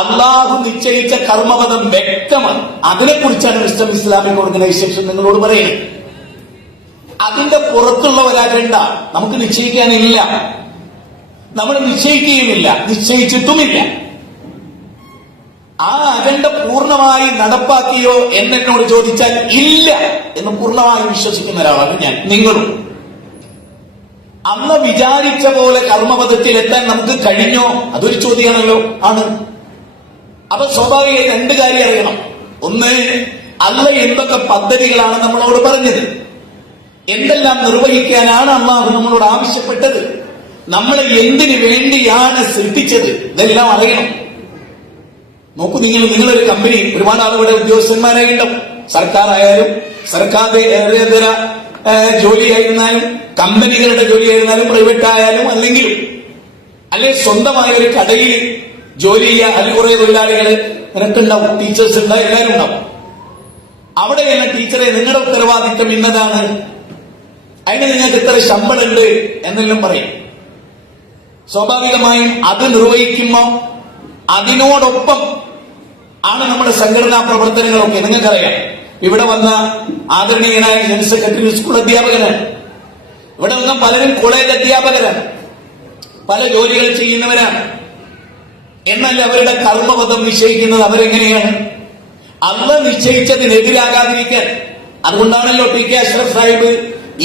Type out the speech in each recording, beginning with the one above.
അള്ളാഹു നിശ്ചയിച്ച കർമ്മപദം വ്യക്തമാണ്. അതിനെക്കുറിച്ചാണ് വിസ്ഡം ഇസ്ലാമിക് ഓർഗനൈസേഷൻ നിങ്ങളോട് പറയുന്നത്. അതിന്റെ പുറത്തുള്ള ഒരു അജണ്ട നമുക്ക് നിശ്ചയിക്കാനില്ല, നമ്മൾ നിശ്ചയിക്കുകയുമില്ല, നിശ്ചയിച്ചിട്ടുമില്ല. ആ അജണ്ട പൂർണ്ണമായി നടപ്പാക്കിയോ എന്നോട് ചോദിച്ചാൽ ഇല്ല എന്ന് പൂർണ്ണമായി വിശ്വസിക്കുന്ന ഒരാളാണ് ഞാൻ, നിങ്ങളും. അന്ന് വിചാരിച്ച പോലെ കർമ്മപദത്തിൽ എത്താൻ നമുക്ക് കഴിഞ്ഞോ? അതൊരു ചോദ്യമാണല്ലോ. ആണ്. അപ്പൊ സ്വാഭാവികമായി രണ്ട് കാര്യം അറിയണം. ഒന്ന്, അല്ല എന്തൊക്കെ പദ്ധതികളാണ് നമ്മളോട് പറഞ്ഞത്, എന്തെല്ലാം നിർവഹിക്കാനാണ് അള്ളാഹു നമ്മളോട് ആവശ്യപ്പെട്ടത്, നമ്മളെ എന്തിനു വേണ്ടിയാണ് സൃഷ്ടിച്ചത്, ഇതെല്ലാം അറിയണം. നോക്കൂ, നിങ്ങളൊരു കമ്പനി, ഒരുപാട് ആളുകളുടെ ഉദ്യോഗസ്ഥന്മാരായി ഉണ്ടാവും. സർക്കാർ ആയാലും സർക്കാരേതര ജോലിയായിരുന്നാലും കമ്പനികളുടെ ജോലിയായിരുന്നാലും പ്രൈവറ്റ് ആയാലും അല്ലെങ്കിൽ സ്വന്തമായ ഒരു കടയിൽ ജോലി ചെയ്യുക, അല്ലെങ്കിൽ കുറെ തൊഴിലാളികൾ നിനക്കുണ്ടാവും, ടീച്ചേഴ്സ് ഉണ്ടാവും, എല്ലാവരും ഉണ്ടാവും. അവിടെയാണ് ടീച്ചറെ നിങ്ങളുടെ ഉത്തരവാദിത്തം ഇന്നതാണ്, അതിന് നിങ്ങൾക്ക് ഇത്ര ശമ്പളമുണ്ട് എന്നെല്ലാം പറയും. സ്വാഭാവികമായും അത് നിർവഹിക്കുമ്പോൾ അതിനോടൊപ്പം ആണ് നമ്മുടെ സംഘടനാ പ്രവർത്തനങ്ങളൊക്കെ. നിങ്ങൾക്കറിയാം, ഇവിടെ വന്ന ആദരണീയനായ ജനറൽ സെക്രട്ടറി സ്കൂൾ അധ്യാപകനാണ്, ഇവിടെ വന്ന പലരും കോളേജ് അധ്യാപകരാണ്, പല ജോലികൾ ചെയ്യുന്നവരാണ്. എന്നാൽ അവരുടെ കർമ്മപദം നിശ്ചയിക്കുന്നത് അവരെങ്ങനെയാണ്? അള്ള നിശ്ചയിച്ചതിനെതിരാകാതിരിക്കാൻ. അതുകൊണ്ടാണല്ലോ ടി കെ അഷ്റഫ് സാഹിബ്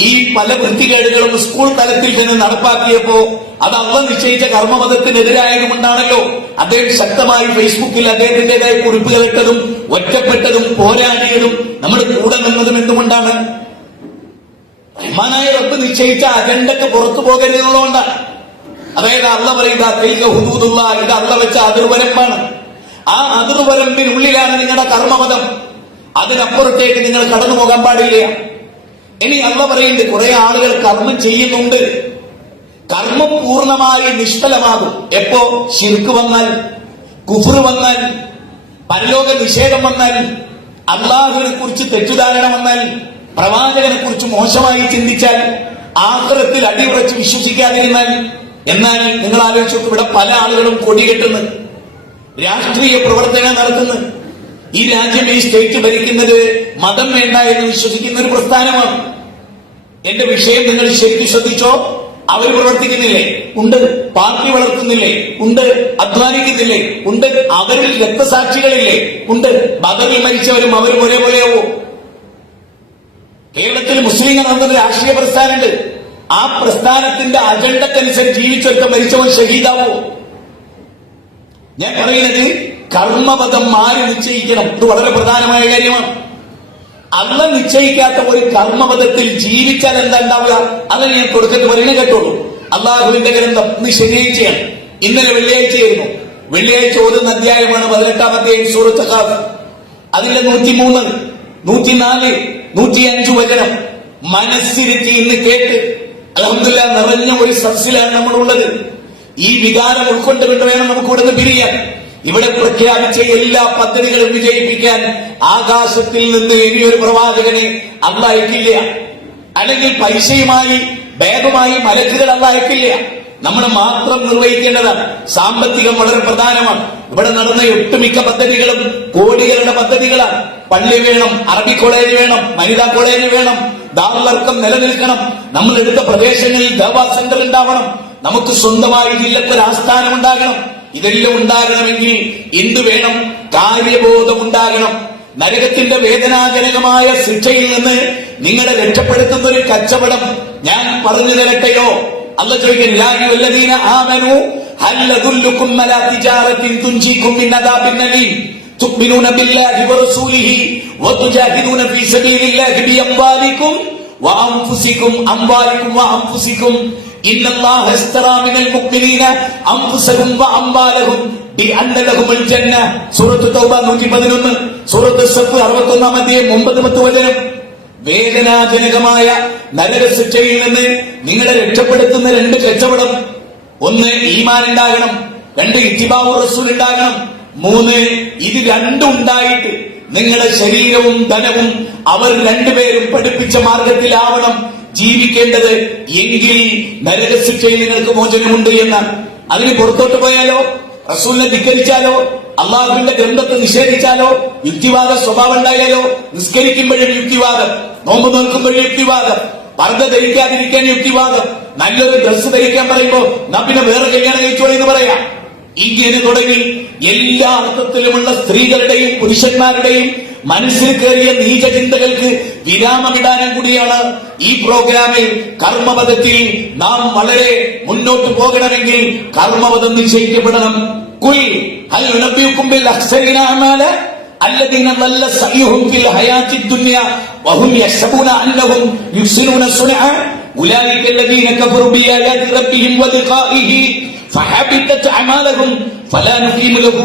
ഈ പല വൃത്തികേടുകളും സ്കൂൾ തലത്തിൽ തന്നെ നടപ്പാക്കിയപ്പോ അത് അള്ള നിശ്ചയിച്ച കർമ്മപദത്തിനെതിരായതുകൊണ്ടാണല്ലോ അദ്ദേഹം ശക്തമായി ഫേസ്ബുക്കിൽ അദ്ദേഹത്തിന്റേതായ കുറിപ്പുകൾ ഇട്ടതും ഒറ്റപ്പെട്ടതും പോരാടിയതും നമ്മൾ കൂടെ നിന്നതും എന്തുകൊണ്ടാണ്? റഹ്മാനായ റബ്ബ് നിശ്ചയിച്ച അജണ്ടക്ക് പുറത്തു പോകരുതെന്നുള്ളതുകൊണ്ടാണ്. അതായത് അള്ള പറയുക ഹുദൂദുല്ലാ, ഇത് അള്ള വെച്ച അതിർവരമ്പാണ്. ആ അതിർവരമ്പിനുള്ളിലാണ് നിങ്ങളുടെ കർമ്മപദം, അതിനപ്പുറത്തേക്ക് നിങ്ങൾ കടന്നു പോകാൻ പാടില്ല. ഇനി അള്ള പറയുന്നുണ്ട്, കുറെ ആളുകൾ കർമ്മം ചെയ്യുന്നുണ്ട്, കർമ്മം പൂർണ്ണമായി നിഷ്ഫലമാകും. എപ്പോ? ശിർക്ക് വന്നാൽ, കുഫ്ർ വന്നാൽ, പരലോക നിഷേധം വന്നാൽ, അള്ളാഹുവിനെ കുറിച്ച് തെറ്റുധാരണ വന്നാൽ, പ്രവാചകനെ കുറിച്ച് മോശമായി ചിന്തിച്ചാൽ, ആഖിറത്തിൽ അടിയുറച്ച് വിശ്വസിക്കാതിരുന്നാൽ. എന്നാൽ നിങ്ങൾ ആലോചിച്ചു, ഇവിടെ പല ആളുകളും കൊടികെട്ടുന്നു, രാഷ്ട്രീയ പ്രവർത്തനം നടത്തുന്നു. ഈ രാജ്യം, ഈ സ്റ്റേറ്റ് ഭരിക്കുന്നത് മതം വേണ്ട എന്ന് വിശ്വസിക്കുന്ന ഒരു പ്രസ്ഥാനമാണ്. എന്റെ വിഷയം നിങ്ങൾ ശരിക്കും ശ്രദ്ധിച്ചോ? അവർ പ്രവർത്തിക്കുന്നില്ലേ? ഉണ്ട്. പാർട്ടി വളർത്തുന്നില്ലേ? ഉണ്ട്. അധ്വാനിക്കുന്നില്ലേ? ഉണ്ട്. അവരിൽ രക്തസാക്ഷികളില്ലേ? ഉണ്ട്. ബദറിൽ മരിച്ചവരും അവരും ഒരേപോലെയാവോ? കേരളത്തിൽ മുസ്ലിങ്ങൾ നടന്നൊരു രാഷ്ട്രീയ പ്രസ്ഥാനമുണ്ട്. ആ പ്രസ്ഥാനത്തിന്റെ അജണ്ടക്കനുസരിച്ച് ജീവിച്ചൊരുത്ത മരിച്ചവൻ ഷഹീദാവോ? ഞാൻ പറയുന്നത് കർമ്മപദം ആര് നിശ്ചയിക്കണം? ഇത് വളരെ പ്രധാനമായ കാര്യമാണ്. അള്ള നിശ്ചയിക്കാത്ത ഒരു കർമ്മപദത്തിൽ ജീവിച്ചാൽ എന്താ ഉണ്ടാവുക? അങ്ങനെ ഞാൻ തുടക്കത്തിൽ പറയുന്നത് കേട്ടോളൂ. അള്ളാഹുവിന്റെ ഗ്രന്ഥം ഇന്ന് ശനിയാഴ്ചയാണ്, ഇന്നലെ വെള്ളിയാഴ്ചയായിരുന്നു. വെള്ളിയാഴ്ച ഓതുന്ന അധ്യായമാണ് 18-ാം അധ്യായം സൂറത്ത് ഖാഫ്. അതിലെ 103, 104, 105 വചനം മനസ്സിരുത്തി ഇന്ന് കേട്ട് അൽഹംദുലില്ലാഹ് നിറഞ്ഞ ഒരു സദസ്സിലാണ് നമ്മളുള്ളത്. ഈ വികാരം ഉൾക്കൊണ്ടുകൊണ്ട് വേണം നമുക്ക് ഇവിടുന്ന് പിരിയാൻ. ഇവിടെ പ്രഖ്യാപിച്ച എല്ലാ പദ്ധതികളും വിജയിപ്പിക്കാൻ ആകാശത്തിൽ നിന്ന് ഇനിയൊരു പ്രവാചകനെ അള്ള അയക്കില്ല, അല്ലെങ്കിൽ പൈസയുമായി ബാഗുമായി മലക്കുകൾ അള്ള അയക്കില്ല. നമ്മൾ മാത്രം നിർവഹിക്കേണ്ടതാണ്. സാമ്പത്തികം വളരെ പ്രധാനമാണ്. ഇവിടെ നടന്ന ഒട്ടുമിക്ക പദ്ധതികളും കോടികളുടെ പദ്ധതികളാണ്. പള്ളി വേണം, അറബി കോളേജ് വേണം, വനിതാ കോളേജ് വേണം, ദാറുൽ നിലനിൽക്കണം, നമ്മൾ എടുത്ത പ്രദേശങ്ങളിൽ ദവാ സെന്റർ ഉണ്ടാവണം, നമുക്ക് സ്വന്തമായി ജില്ലക്കൊരു ആസ്ഥാനം ഉണ്ടാകണം. ഇതെല്ലാം ഉണ്ടാകണമെങ്കിൽ എന്തു വേണം? കാര്യബോധം ഉണ്ടാകണം. നരകത്തിന്റെ വേദനാജനകമായ ശിക്ഷയിൽ നിന്ന് നിങ്ങളെ രക്ഷപ്പെടുത്തുന്ന ഒരു കച്ചവടം ഞാൻ പറഞ്ഞു തരട്ടെയോ? അല്ല ചോദിക്കുന്നു, ആമനു ഹൽ അദുല്ലുകും അലാ തിജാറത്തിൻ തുൻജീകും മിൻ അദാബിൻ അലീം തുഅ്മിനൂന ബില്ലാഹി വറസൂലിഹി വതുജാഹിദൂന ഫീ സബീലില്ലാഹി ബിഅംവാലികും വഅൻഫുസികും വഅൻഫുസികും ഇന്നല്ലാഹ ഇസ്തറാ മിനൽ മുഅ്മിനീന അൻഫുസഹും വഅംവാലഹും ബിഅന്ന ലഹുൽ ജന്ന. സൂറത്ത് തൗബ 111, സൂറത്ത് സഫ് 61-ാം അധ്യായം 9-10 വചനം. വേദനാജനകമായ നരകശിക്ഷയിൽ നിന്ന് നിങ്ങളെ രക്ഷപ്പെടുത്തുന്ന രണ്ട് കച്ചവടം. ഒന്ന്, ഈമാൻ ഉണ്ടാകണം. രണ്ട്, ഇത്തിബാഉർ റസൂൽ ഉണ്ടാകണം. മൂന്ന്, ഇത് രണ്ടും ഉണ്ടായിട്ട് നിങ്ങളുടെ ശരീരവും ധനവും അവർ രണ്ടുപേരും പഠിപ്പിച്ച മാർഗത്തിലാവണം ജീവിക്കേണ്ടത്. എങ്കിൽ നരകശിക്ഷയിൽ നിങ്ങൾക്ക് മോചനമുണ്ട് എന്ന്. അതിന് പുറത്തോട്ട് പോയാലോ? റസൂലിനെ ധിക്കരിച്ചാലോ അള്ളാഹുവിന്റെ ഗ്രന്ഥത്തെ നിഷേധിച്ചാലോ യുക്തിവാദ സ്വഭാവം ഉണ്ടായാലോ നിസ്കരിക്കുമ്പോഴും യുക്തിവാദം, നോമ്പ് നോൽക്കുമ്പോഴും യുക്തിവാദം, പർദ്ദ ധരിക്കാതിരിക്കാൻ യുക്തിവാദം, നല്ലൊരു ഡ്രസ്സ് ധരിക്കാൻ പറയുമ്പോ നാ പിന്നെ വേറെ കല്യാണം കഴിച്ചോ എന്ന് പറയാം. ഇങ്ങനെ തുടങ്ങി എല്ലാ അർത്ഥത്തിലുമുള്ള സ്ത്രീകളുടെയും പുരുഷന്മാരുടെയും മനസ്സിൽ കയറിയ നീചചിന്തകൾക്ക് വിരാമമിടാനും കൂടിയാണ് ഈ പ്രോഗ്രാമിൽ കർമ്മപദത്തിൽ നാം വളരെ മുന്നോട്ട് പോകണമെങ്കിൽ കർമ്മപദം നിശ്ചയിക്കപ്പെടണം. കുൽ ഹൽ നുനബ്ബിഉകും ബിൽ അഖ്സരീന അഅമാല الذين ضل سعيهم في الحياة الدنيا وهم يحسبون أنهم يحسنون صنعا أولئك الذين كفروا بآيات ربهم ولقائه فحبطت أعمالهم فلا نقيم له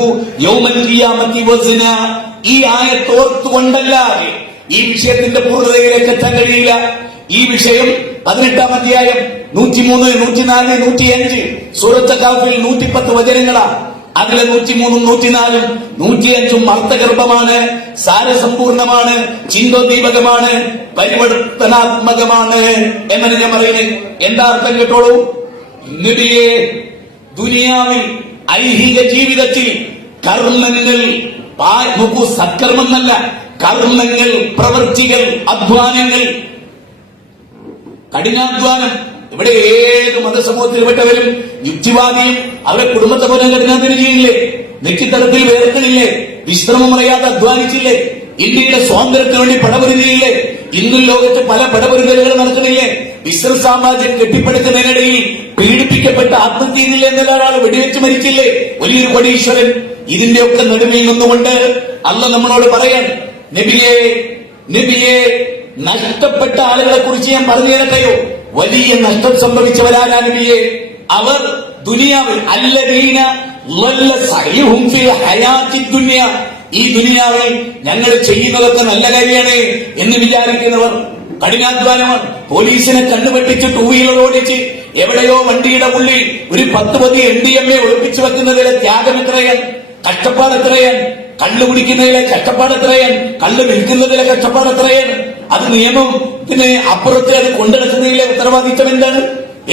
يوم القيامة وزنا. ഈ ആയത്ത് ഓർത്തുകൊണ്ടല്ലാതെ ഈ വിഷയത്തിന്റെ പൂർണ്ണതയിലേക്ക് എത്താൻ കഴിയില്ല. ഈ വിഷയം 18-ാം അധ്യായം 103, 104, 105 സൂറത്ത് കഹ്ഫിൽ 110 വചനങ്ങളാണ്. അതിലെ 103, 104, 105 അർത്ഥഗർഭമാണ്, സാരസമ്പൂർണമാണ്, ചിന്തോദ്ദീപകമാണ്, പരിവർത്തനാത്മകമാണ് എന്നാണ് ഞാൻ പറയുന്നത്. എന്താ അർത്ഥം കേട്ടോളൂ. നബിയെ, ദുനിയാവിൽ ഐഹിക ജീവിതത്തിൽ കർമ്മങ്ങൾ നോക്കൂ, സത്കർമ്മമല്ല, കർമ്മങ്ങൾ, പ്രവൃത്തികൾ, അധ്വാനങ്ങൾ, കഠിനാധ്വാനം. ഇവിടെ ഏത് മതസമൂഹത്തിൽപ്പെട്ടവരും യുക്തിവാദിയും അവരുടെ കുടുംബത്തെ പോലും കഠിനാധ്വാനം ചെയ്യില്ലേ? നെറ്റിത്തടത്തിൽ വേർക്കണില്ലേ? വിശ്രമം അറിയാതെ അധ്വാനിച്ചില്ലേ? ഇന്ത്യയുടെ സ്വാതന്ത്ര്യത്തിന് വേണ്ടി പടപൊരുതിയില്ലേ? ഇന്നും ലോകത്ത് പല പടപൊരുതലുകൾ നടക്കുന്നില്ലേ? ഇസ്രായേൽ സാമ്രാജ്യം കെട്ടിപ്പടുക്കുന്നതിനിടയിൽ പീഡിപ്പിക്കപ്പെട്ട ആത്മഹത്യ ചെയ്തില്ലേ എന്നുള്ള ഒരാൾ വെടിവെച്ച് മരിച്ചില്ലേ? വലിയൊരു കോടീശ്വരൻ. ഇതിന്റെയൊക്കെ നടുവിൽ നിന്നുകൊണ്ട് അല്ലാഹ് നമ്മളോട് പറയാൻ, നബിയെ നഷ്ടപ്പെട്ട ആളുകളെ കുറിച്ച് ഞാൻ പറഞ്ഞു തരട്ടെയോ? വലിയ നഷ്ടം സംഭവിച്ചവരാണ് നബിയെ. അവർ ദുനിയാവിൽ അല്ലദീന ളല്ല സഅയ്ഹും ഫിൽ ഹയാത്തി ദുനിയ, ഈ ദുനിയാവിൽ ഞങ്ങൾ ചെയ്യുന്നതൊക്കെ നല്ല കാര്യമാണ് എന്ന് വിചാരിക്കുന്നവർ കഠിനാധ്വാനമാണ്. പോലീസിനെ കണ്ണുപെട്ടിച്ച് 2 വീലർ ഓടിച്ച് എവിടെയോ വണ്ടിയുടെ ഉള്ളിൽ ഒരു 10 പതി MDMA ഒളിപ്പിച്ചു വെക്കുന്നതിലെ ത്യാഗം എത്രയാണ്, കഷ്ടപ്പാട് എത്രയാണ്, കള്ളു കുടിക്കുന്നതിലെ കഷ്ടപ്പാട് എത്രയാണ്, കള്ളു വിൽക്കുന്നതിലെ കഷ്ടപ്പാട് എത്രയാണ്, അത് നിയമത്തിന് അപ്പുറത്ത് അത് കൊണ്ടെടുക്കുന്നതിലെ ഉത്തരവാദിത്തം എന്താണ്?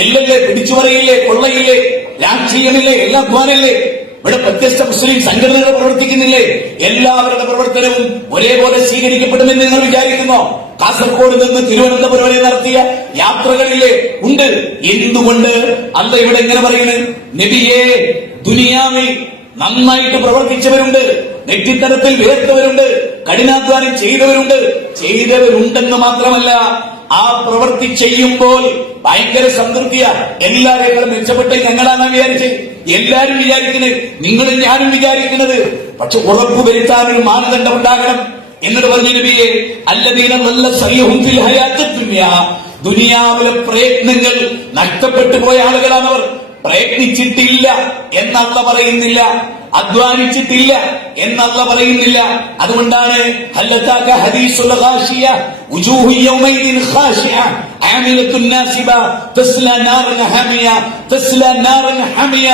എല്ലല്ലേ, പിടിച്ചു പറയില്ലേ, കൊള്ളയില്ലേ, രാഷ്ട്രീയമില്ലേ, എല്ലാ അധ്വാനല്ലേ? ഇവിടെ വ്യത്യസ്ത മുസ്ലിം സംഘടനകൾ പ്രവർത്തിക്കുന്നില്ലേ? എല്ലാവരുടെ പ്രവർത്തനവും ഒരേപോലെ സ്വീകരിക്കപ്പെടുമെന്ന് നിങ്ങൾ വിചാരിക്കുന്നോ? കാസർഗോഡ് നിന്ന് തിരുവനന്തപുരം വരെ നടത്തിയ യാത്രകളില്ലേ? ഉണ്ട്. എന്തുകൊണ്ട് അല്ലാഹ് ഇവിടെ എങ്ങനെ പറയുന്നത്? നബിയെ, ദുനിയാവിൽ നന്നായിട്ട് പ്രവർത്തിച്ചവരുണ്ട്, നെറ്റിത്തരത്തിൽ വിയർത്തവരുണ്ട്, കഠിനാധ്വാനം ചെയ്തവരുണ്ടെന്ന് മാത്രമല്ല, ആ പ്രവൃത്തി ചെയ്യുമ്പോൾ ഭയങ്കര സംതൃപ്തിയാ. എല്ലാവരെക്കാളും മെച്ചപ്പെട്ട ഞങ്ങളാണ് വിചാരിച്ചത്. എല്ലാരും വിചാരിക്കുന്നത്, നിങ്ങളും ഞാനും വിചാരിക്കുന്നത്. പക്ഷെ ഉറപ്പുവരുത്താൻ ഒരു മാനദണ്ഡം ഉണ്ടാകണം. എന്നിട്ട് പറഞ്ഞു നബിയെ, അല്ലദീന ളല്ല സഅയ്ഹും ഫിൽ ഹയാത്തി ദുനിയ, ദുനിയാവിലെ പ്രയത്നങ്ങൾ നഷ്ടപ്പെട്ടു പോയ ആളുകളാണവർ. പ്രയത്നിച്ചിട്ടില്ല എന്നല്ല പറയുന്നില്ല, അധ്വാനിച്ചിട്ടില്ല എന്നല്ല പറയുന്നില്ല. അതുകൊണ്ടാണ് ഹല്ലതാക ഹദീസുൽ ഖാശിയ വജൂഹു യൗമൈദിൻ ഖാശിയ ആമിലത്തുൻ നാസിബ തസ്ലാ നാറൻ ഹമിയ തസ്ലാ നാറൻ ഹമിയ.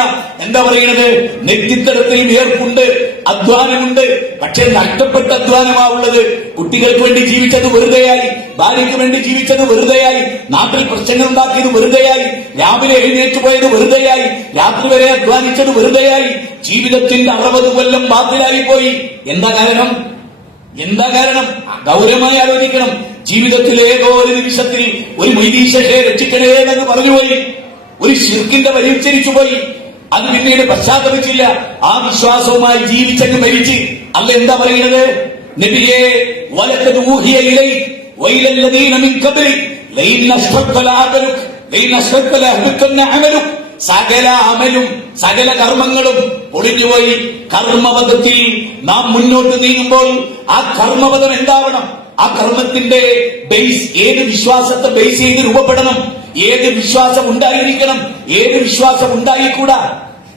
എന്താ പറയുന്നത്? നെറ്റിത്തടത്തിൽ വിയർപ്പുണ്ട്, അധ്വാനമുണ്ട്, പക്ഷെ നഷ്ടപ്പെട്ട അധ്വാനമാവുള്ളത്. കുട്ടികൾക്ക് വേണ്ടി ജീവിച്ചത് വെറുതെയായി, ഭാര്യയ്ക്ക് വേണ്ടി ജീവിച്ചത് വെറുതെയായി, നാട്ടിൽ പ്രശ്നങ്ങൾ ഉണ്ടാക്കിയത് വെറുതെയായി, രാവിലെ എഴുന്നേറ്റ് പോയത് വെറുതെയായി, രാത്രി വരെ അധ്വാനിച്ചത് വെറുതെയായി, ജീവിതത്തിന്റെ 60 കൊല്ലം ബാത്തിലായി പോയി. എന്താ കാരണം? ഗൗരവമായി ആലോചിക്കണം. ജീവിതത്തിൽ ഏതോ ഒരു നിമിഷത്തിൽ ഒരു മൈദീശയെ രക്ഷിക്കണേ എന്ന് പറഞ്ഞുപോയി, ഒരു ശിർക്കിന്റെ വരി ഉച്ചരിച്ചു പോയി, അത് പിന്നീട് പശ്ചാത്തപിച്ചില്ല. ആ വിശ്വാസവുമായി ജീവിച്ചങ്ങ് മരിച്ച്. അല്ല എന്താ പറയുന്നത്? നബിയെ, വലഖദ് ഊഹിയ ഇലൈക വഇലല്ലദീന മിൻ ഖബ്ലിക ലൈൻ അശ്റക്ത ലഅമലുക ലൈൻ അശ്റക്ത ലഅഹ്ബതന്ന അമലുക. സകല അമലും സകല കർമ്മങ്ങളും പൊളിഞ്ഞുപോയി. കർമ്മപദത്തിൽ നാം മുന്നോട്ട് നീങ്ങുമ്പോൾ ആ കർമ്മപദം എന്താവണം? ആ കർമ്മത്തിന്റെ ബേസ് ഏത് വിശ്വാസത്തെ ബേസ് ചെയ്ത് രൂപപ്പെടണം? ഏത് വിശ്വാസം ഉണ്ടായിരിക്കണം? ഏത് വിശ്വാസം ഉണ്ടായിക്കൂടാ?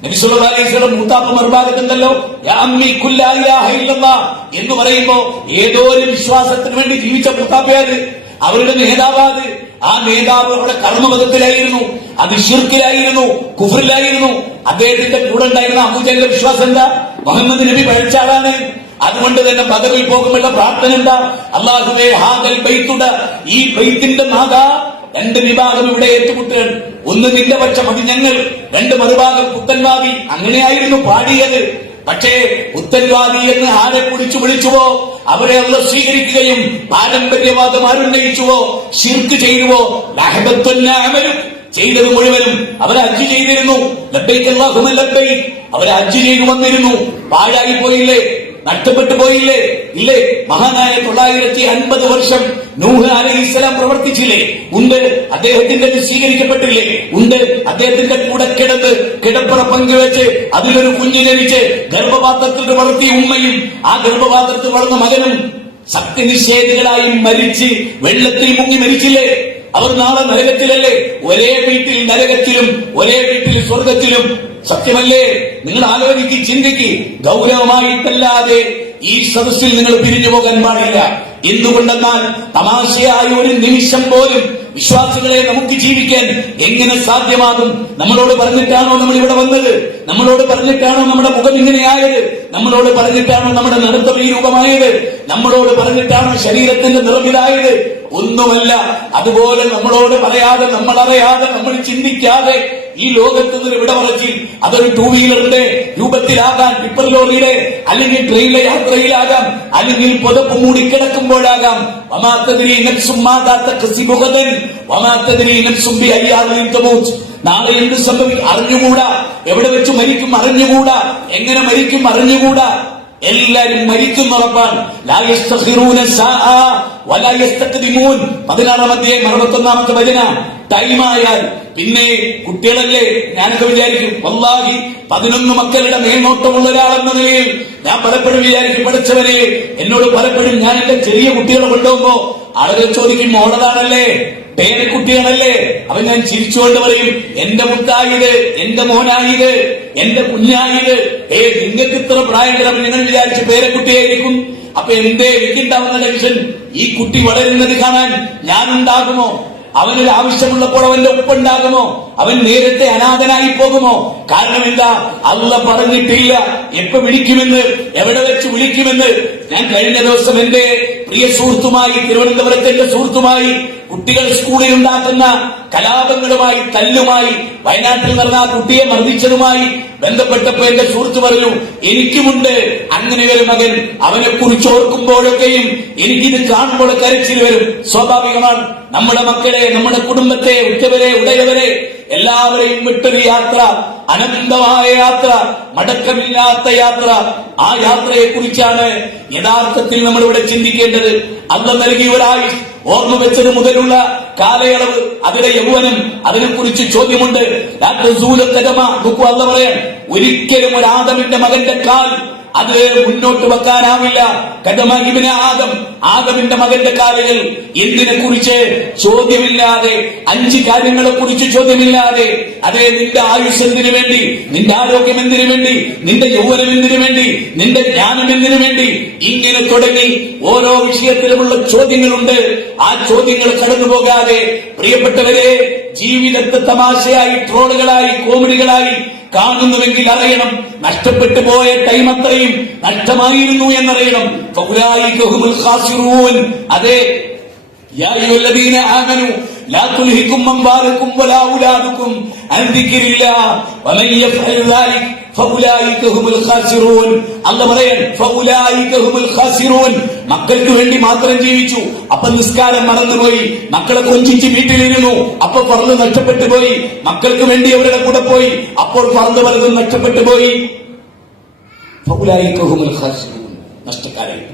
നബി സല്ലല്ലാഹു അലൈഹി വസല്ലം മൂത്താപ്പ മറുഭാഗത്തുണ്ടല്ലോ, യാ അമ്മി ഖുൽ ലാ ഇലാഹ ഇല്ലല്ലാഹ് എന്ന് പറയുമ്പോ ഏതോ ഒരു വിശ്വാസത്തിന് വേണ്ടി ജീവിച്ച മൂത്താപ്പയത്, അവരുടെ നേതാവാത്. ആ നേതാവ് അവിടെ കർമ്മപദത്തിലായിരുന്നു, അത് ശിർക്കിലായിരുന്നു, കുഫ്റിലായിരുന്നു. അദ്ദേഹത്തിന്റെ കൂടെ ഉണ്ടായിരുന്ന അബൂജഹലിന്റെ വിശ്വാസം എന്താ? മുഹമ്മദ് നബി പഴിച്ച ആളാണ്. അതുകൊണ്ട് തന്നെ ബദറിൽ പോകുമ്പോഴുള്ള പ്രാർത്ഥന എന്താ? അല്ലാഹുവേ ഹാദൽ ബൈത്തുട, ഈ ബൈത്തിന്റെ നാഥ രണ്ട് വിഭാഗം ഇവിടെ ഏറ്റുമുട്ടുകയാണ്. ഒന്ന് നിന്റെ പക്ഷം, അത് ഞങ്ങൾ. രണ്ട് മറുഭാഗം പുത്തൻവാദി. അങ്ങനെയായിരുന്നു പാടിയത്. പക്ഷേ പുത്തൻവാദി എന്ന് ആരെ കുറിച്ചു വിളിച്ചുവോ അവരെ അല്ലാഹു സ്വീകരിക്കുകയും പാരമ്പര്യവാദം ആരുന്നയിച്ചുവോ ശിർക്ക് ചെയ്യുവോ ലഹബത്തുന്നഅമലും ചെയ്തത് മുഴുവനും അവർ ഹജ്ജ് ചെയ്തിരുന്നു. ലബ്ബൈക അല്ലാഹുമ്മ ലബ്ബൈക. അവർ ഹജ്ജ് ചെയ്തു വന്നിരുന്നു. പാഴായി പോയില്ലേ? നഷ്ടപ്പെട്ടു പോയില്ലേ? ഇല്ലേ? മഹാനായ 950 വർഷം നൂഹ് അലൈഹിസ്സലാം പ്രവർത്തിച്ചില്ലേ? ഉണ്ട്. അദ്ദേഹത്തിന്റെ സ്വീകരിക്കപ്പെട്ടില്ലേ? ഉണ്ട്. അദ്ദേഹത്തിന്റെ കൂടെ കിടപ്പറ പങ്കുവെച്ച് അതിലൊരു കുഞ്ഞിനെ ജനിച്ച് ഗർഭപാത്രത്തിൽ വളർത്തിയ ഉമ്മയും ആ ഗർഭപാത്രത്തിൽ വളർന്ന മകനും സത്യനിഷേധികളായി മരിച്ച് വെള്ളത്തിൽ മുങ്ങി മരിച്ചില്ലേ? അവർ നാളെ നരകത്തിലല്ലേ? ഒരേ വീട്ടിൽ നരകത്തിലും ഒരേ വീട്ടിൽ സ്വർഗത്തിലും. സത്യമല്ലേ? നിങ്ങൾ ആലോചിക്ക്, ചിന്തിക്ക്. ഗൗരവമായിട്ടല്ലാതെ ഈ സദസ്സിൽ നിങ്ങൾ പിരിഞ്ഞു പോകാൻ പാടില്ല. എന്തുകൊണ്ടെന്നാൽ തമാശയായ ഒരു നിമിഷം പോലും വിശ്വാസികളെ നമുക്ക് ജീവിക്കാൻ എങ്ങനെ സാധ്യമാകും? നമ്മളോട് പറഞ്ഞിട്ടാണോ നമ്മൾ ഇവിടെ വന്നത്? നമ്മളോട് പറഞ്ഞിട്ടാണോ നമ്മുടെ മുഖം ഇങ്ങനെയായത്? നമ്മളോട് പറഞ്ഞിട്ടാണോ നമ്മുടെ നടത്തം ഈ രൂപമായത്? നമ്മളോട് പറഞ്ഞിട്ടാണോ ശരീരത്തിന്റെ നിറമിതായത്? ഒന്നുമല്ല. അതുപോലെ നമ്മളോട് പറയാതെ, നമ്മളറിയാതെ, നമ്മൾ ചിന്തിക്കാതെ ഈ ലോകത്ത് നിന്ന് ഇവിടെ പറച്ചിൽ അതൊരു 2 വീലറിന്റെ രൂപത്തിലാകാം, ടിപ്പർ ലോറിയുടെ, അല്ലെങ്കിൽ ട്രെയിനിലെ യാത്രയിലാകാം, അല്ലെങ്കിൽ പുതപ്പ് മൂടിക്കിടക്കുമ്പോഴാകാം. നാളെ എന്ത് സംഭവിക്കും അറിഞ്ഞുകൂടാ. എവിടെ വെച്ച് മരിക്കും അറിഞ്ഞുകൂടാ. എങ്ങനെ മരിക്കും അറിഞ്ഞുകൂടാ. എല്ലാരും മരിക്കുന്നുറപ്പാണ്. 16-ാം അധ്യായം 61-ാമത്തെ വചനം. ടൈമായാൽ പിന്നെ കുട്ടികളല്ലേ? ഞാനൊക്കെ വിചാരിക്കും, വല്ലാഹി 11 മക്കളുടെ മേൽനോട്ടമുള്ള ഒരാളെന്ന നിലയിൽ ഞാൻ പലപ്പോഴും വിചാരിക്കും, പഠിച്ചവനെ എന്നോട് പലപ്പോഴും ഞാൻ എന്റെ ചെറിയ കുട്ടികളെ കൊണ്ടുപോകുമ്പോ ആളുകൾ ചോദിക്കും, മോളതാണല്ലേ, പേരക്കുട്ടികളല്ലേ? അവൻ ഞാൻ ചിരിച്ചുകൊണ്ട് പറയും, എന്റെ മുത്തായത്, എന്റെ മോനായത്, എന്റെ കുഞ്ഞായത്. നിങ്ങൾക്ക് ഇത്ര പ്രായങ്കരം നിങ്ങൾ വിചാരിച്ച് പേരക്കുട്ടിയായിരിക്കും. അപ്പൊ എന്തേ എനിക്കുണ്ടാവുന്ന ടെൻഷൻ? ഈ കുട്ടി വളരുന്നത് കാണാൻ ഞാനുണ്ടാകുമോ? അവനൊരു ആവശ്യമുള്ളപ്പോൾ അവന്റെ ഒപ്പുണ്ടാകുമോ? അവൻ നേരത്തെ അനാഥനായി പോകുമോ? കാരണം എന്താ? അല്ലാഹ് പറഞ്ഞിട്ടില്ല എപ്പോ വിളിക്കുമെന്ന്, എവിടെ വെച്ച് വിളിക്കുമെന്ന്. ഞാൻ കഴിഞ്ഞ ദിവസം എന്റെ പ്രിയ സുഹൃത്തുമായി, തിരുവനന്തപുരത്തെ എന്റെ സുഹൃത്തുമായി, കുട്ടികൾ സ്കൂളിൽ ഉണ്ടാക്കുന്ന കലാപങ്ങളുമായി, തല്ലുമായി, വയനാട്ടിൽ നടന്ന ആ കുട്ടിയെ മർദ്ദിച്ചതുമായി ബന്ധപ്പെട്ടപ്പോ എന്റെ സുഹൃത്ത് പറഞ്ഞു, എനിക്കുമുണ്ട് അങ്ങനെ ഒരു മകൻ. അവനെ കുറിച്ച് ഓർക്കുമ്പോഴൊക്കെയും എനിക്കിത് കാണുമ്പോൾ കരച്ചിൽ വരും. സ്വാഭാവികമാണ്. നമ്മുടെ മക്കളെ, നമ്മുടെ കുടുംബത്തെ, ഉറ്റവരെ, ഉടയവരെ എല്ലാവരെയും വിട്ടൊരു യാത്ര, അനന്തമായ യാത്ര, മടക്കമില്ലാത്ത യാത്ര. ആ യാത്രയെ കുറിച്ചാണ് യഥാർത്ഥത്തിൽ നമ്മളിവിടെ ചിന്തിക്കേണ്ടത്. അല്ലാഹ് നൽകിയ ഒരായുസ്, ഓർമ്മ വെച്ചത് മുതലുള്ള കാലയളവ്, അതിലെ യൗവനം, അതിനെക്കുറിച്ച് ചോദ്യമുണ്ട്. അല്ലാഹ് പറയാൻ, ഒരിക്കലും ഒരു ആദമിന്റെ മകന്റെ കാൽ അത് മുന്നോട്ട് വെക്കാനാവില്ല. ആദമിന്റെ മകന്റെ കാലുകൾ എന്തിനെ കുറിച്ച് ചോദ്യമില്ലാതെ, 5 കാര്യങ്ങളെ കുറിച്ച് ചോദ്യമില്ലാതെ, അതേ നിന്റെ ആയുസ് എന്തിനു വേണ്ടി, നിന്റെ ആരോഗ്യം എന്തിനു വേണ്ടി, നിന്റെ യൗവനം എന്തിനു വേണ്ടി, നിന്റെ ജ്ഞാനം എന്തിനു വേണ്ടി, ഇങ്ങനെ തുടങ്ങി ഓരോ വിഷയത്തിലുമുള്ള ചോദ്യങ്ങളുണ്ട്. ആ ചോദ്യങ്ങൾ കടന്നുപോകാതെ പ്രിയപ്പെട്ടവരെ, ജീവിതത്തെ തമാശയായി, ട്രോളുകളായി, കോമഡികളായി കാണുന്നുവെങ്കിൽ അറിയണം, നഷ്ടപ്പെട്ടു പോയ ടൈം അത്രയും നഷ്ടമായിരുന്നു എന്നറിയണം. അതെ, യാ അയ്യുഹല്ലദീന ആമനൂ ലാ തുൽഹികും അംവാലുകും വലാ ഔലാദുകും അൻ ദിക്രില്ലാഹ് വമൻ യഫ്അൽ ദാലിക ഫഉലൈക ഹുമുൽ ഖാസിറൂൻ. അല്ലാഹ് പറയാൻ, ഫഉലൈക ഹുമുൽ ഖാസിറൂൻ. മക്കൾക്ക് വേണ്ടി മാത്രം ജീവിച്ചു, അപ്പൊ നിസ്കാരം മറന്നുപോയി. മക്കളെ കൊഞ്ചിച്ച് വീട്ടിലിരുന്നു, അപ്പൊ ഫർള് നഷ്ടപ്പെട്ടു പോയി. മക്കൾക്ക് വേണ്ടി അവരുടെ കൂടെ പോയി, അപ്പോൾ ഫർള് പലതും നഷ്ടപ്പെട്ടു പോയി. ഫഉലൈക ഹുമുൽ ഖാസിറൂൻ, നഷ്ടക്കാരായി.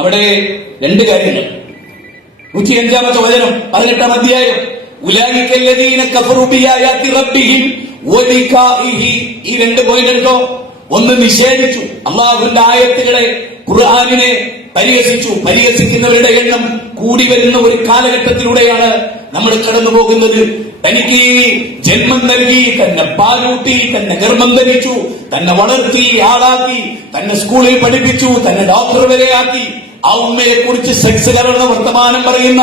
അവിടെ 2 കാര്യങ്ങൾ. 105-ാമത്തെ വചനം, 18-ാം അധ്യായം. ഉലൈക അല്ലദീന കഫറു ബിആയാതി റബ്ബിഹിം വലിഖാഇഹി. ഈ 2 പോയിന്റ് എടുത്തോ. ഒന്ന്, നിഷേധിച്ചു അല്ലാഹുവിന്റെ ആയത്തുകളെ, ഖുർആനിനെ പരിഹസിച്ചു. പരിഹസിക്കുന്നവരുടെ എണ്ണം കൂടി വരുന്ന ഒരു കാലഘട്ടത്തിലൂടെയാണ് നമ്മൾ കടന്നു പോകുന്നത്. തനിക്ക് ജന്മം നൽകി, തന്നെ പാലൂട്ടി, തന്നെ ഗർഭം ധരിച്ചു, തന്നെ വളർത്തി, ആളാക്കി, തന്നെ സ്കൂളിൽ പഠിപ്പിച്ചു, തന്നെ ഡോക്ടർ വരെയാക്കി, ആ ഉമ്മയെ കുറിച്ച് സെക്സ് കലർന്ന വർത്തമാനം പറയുന്ന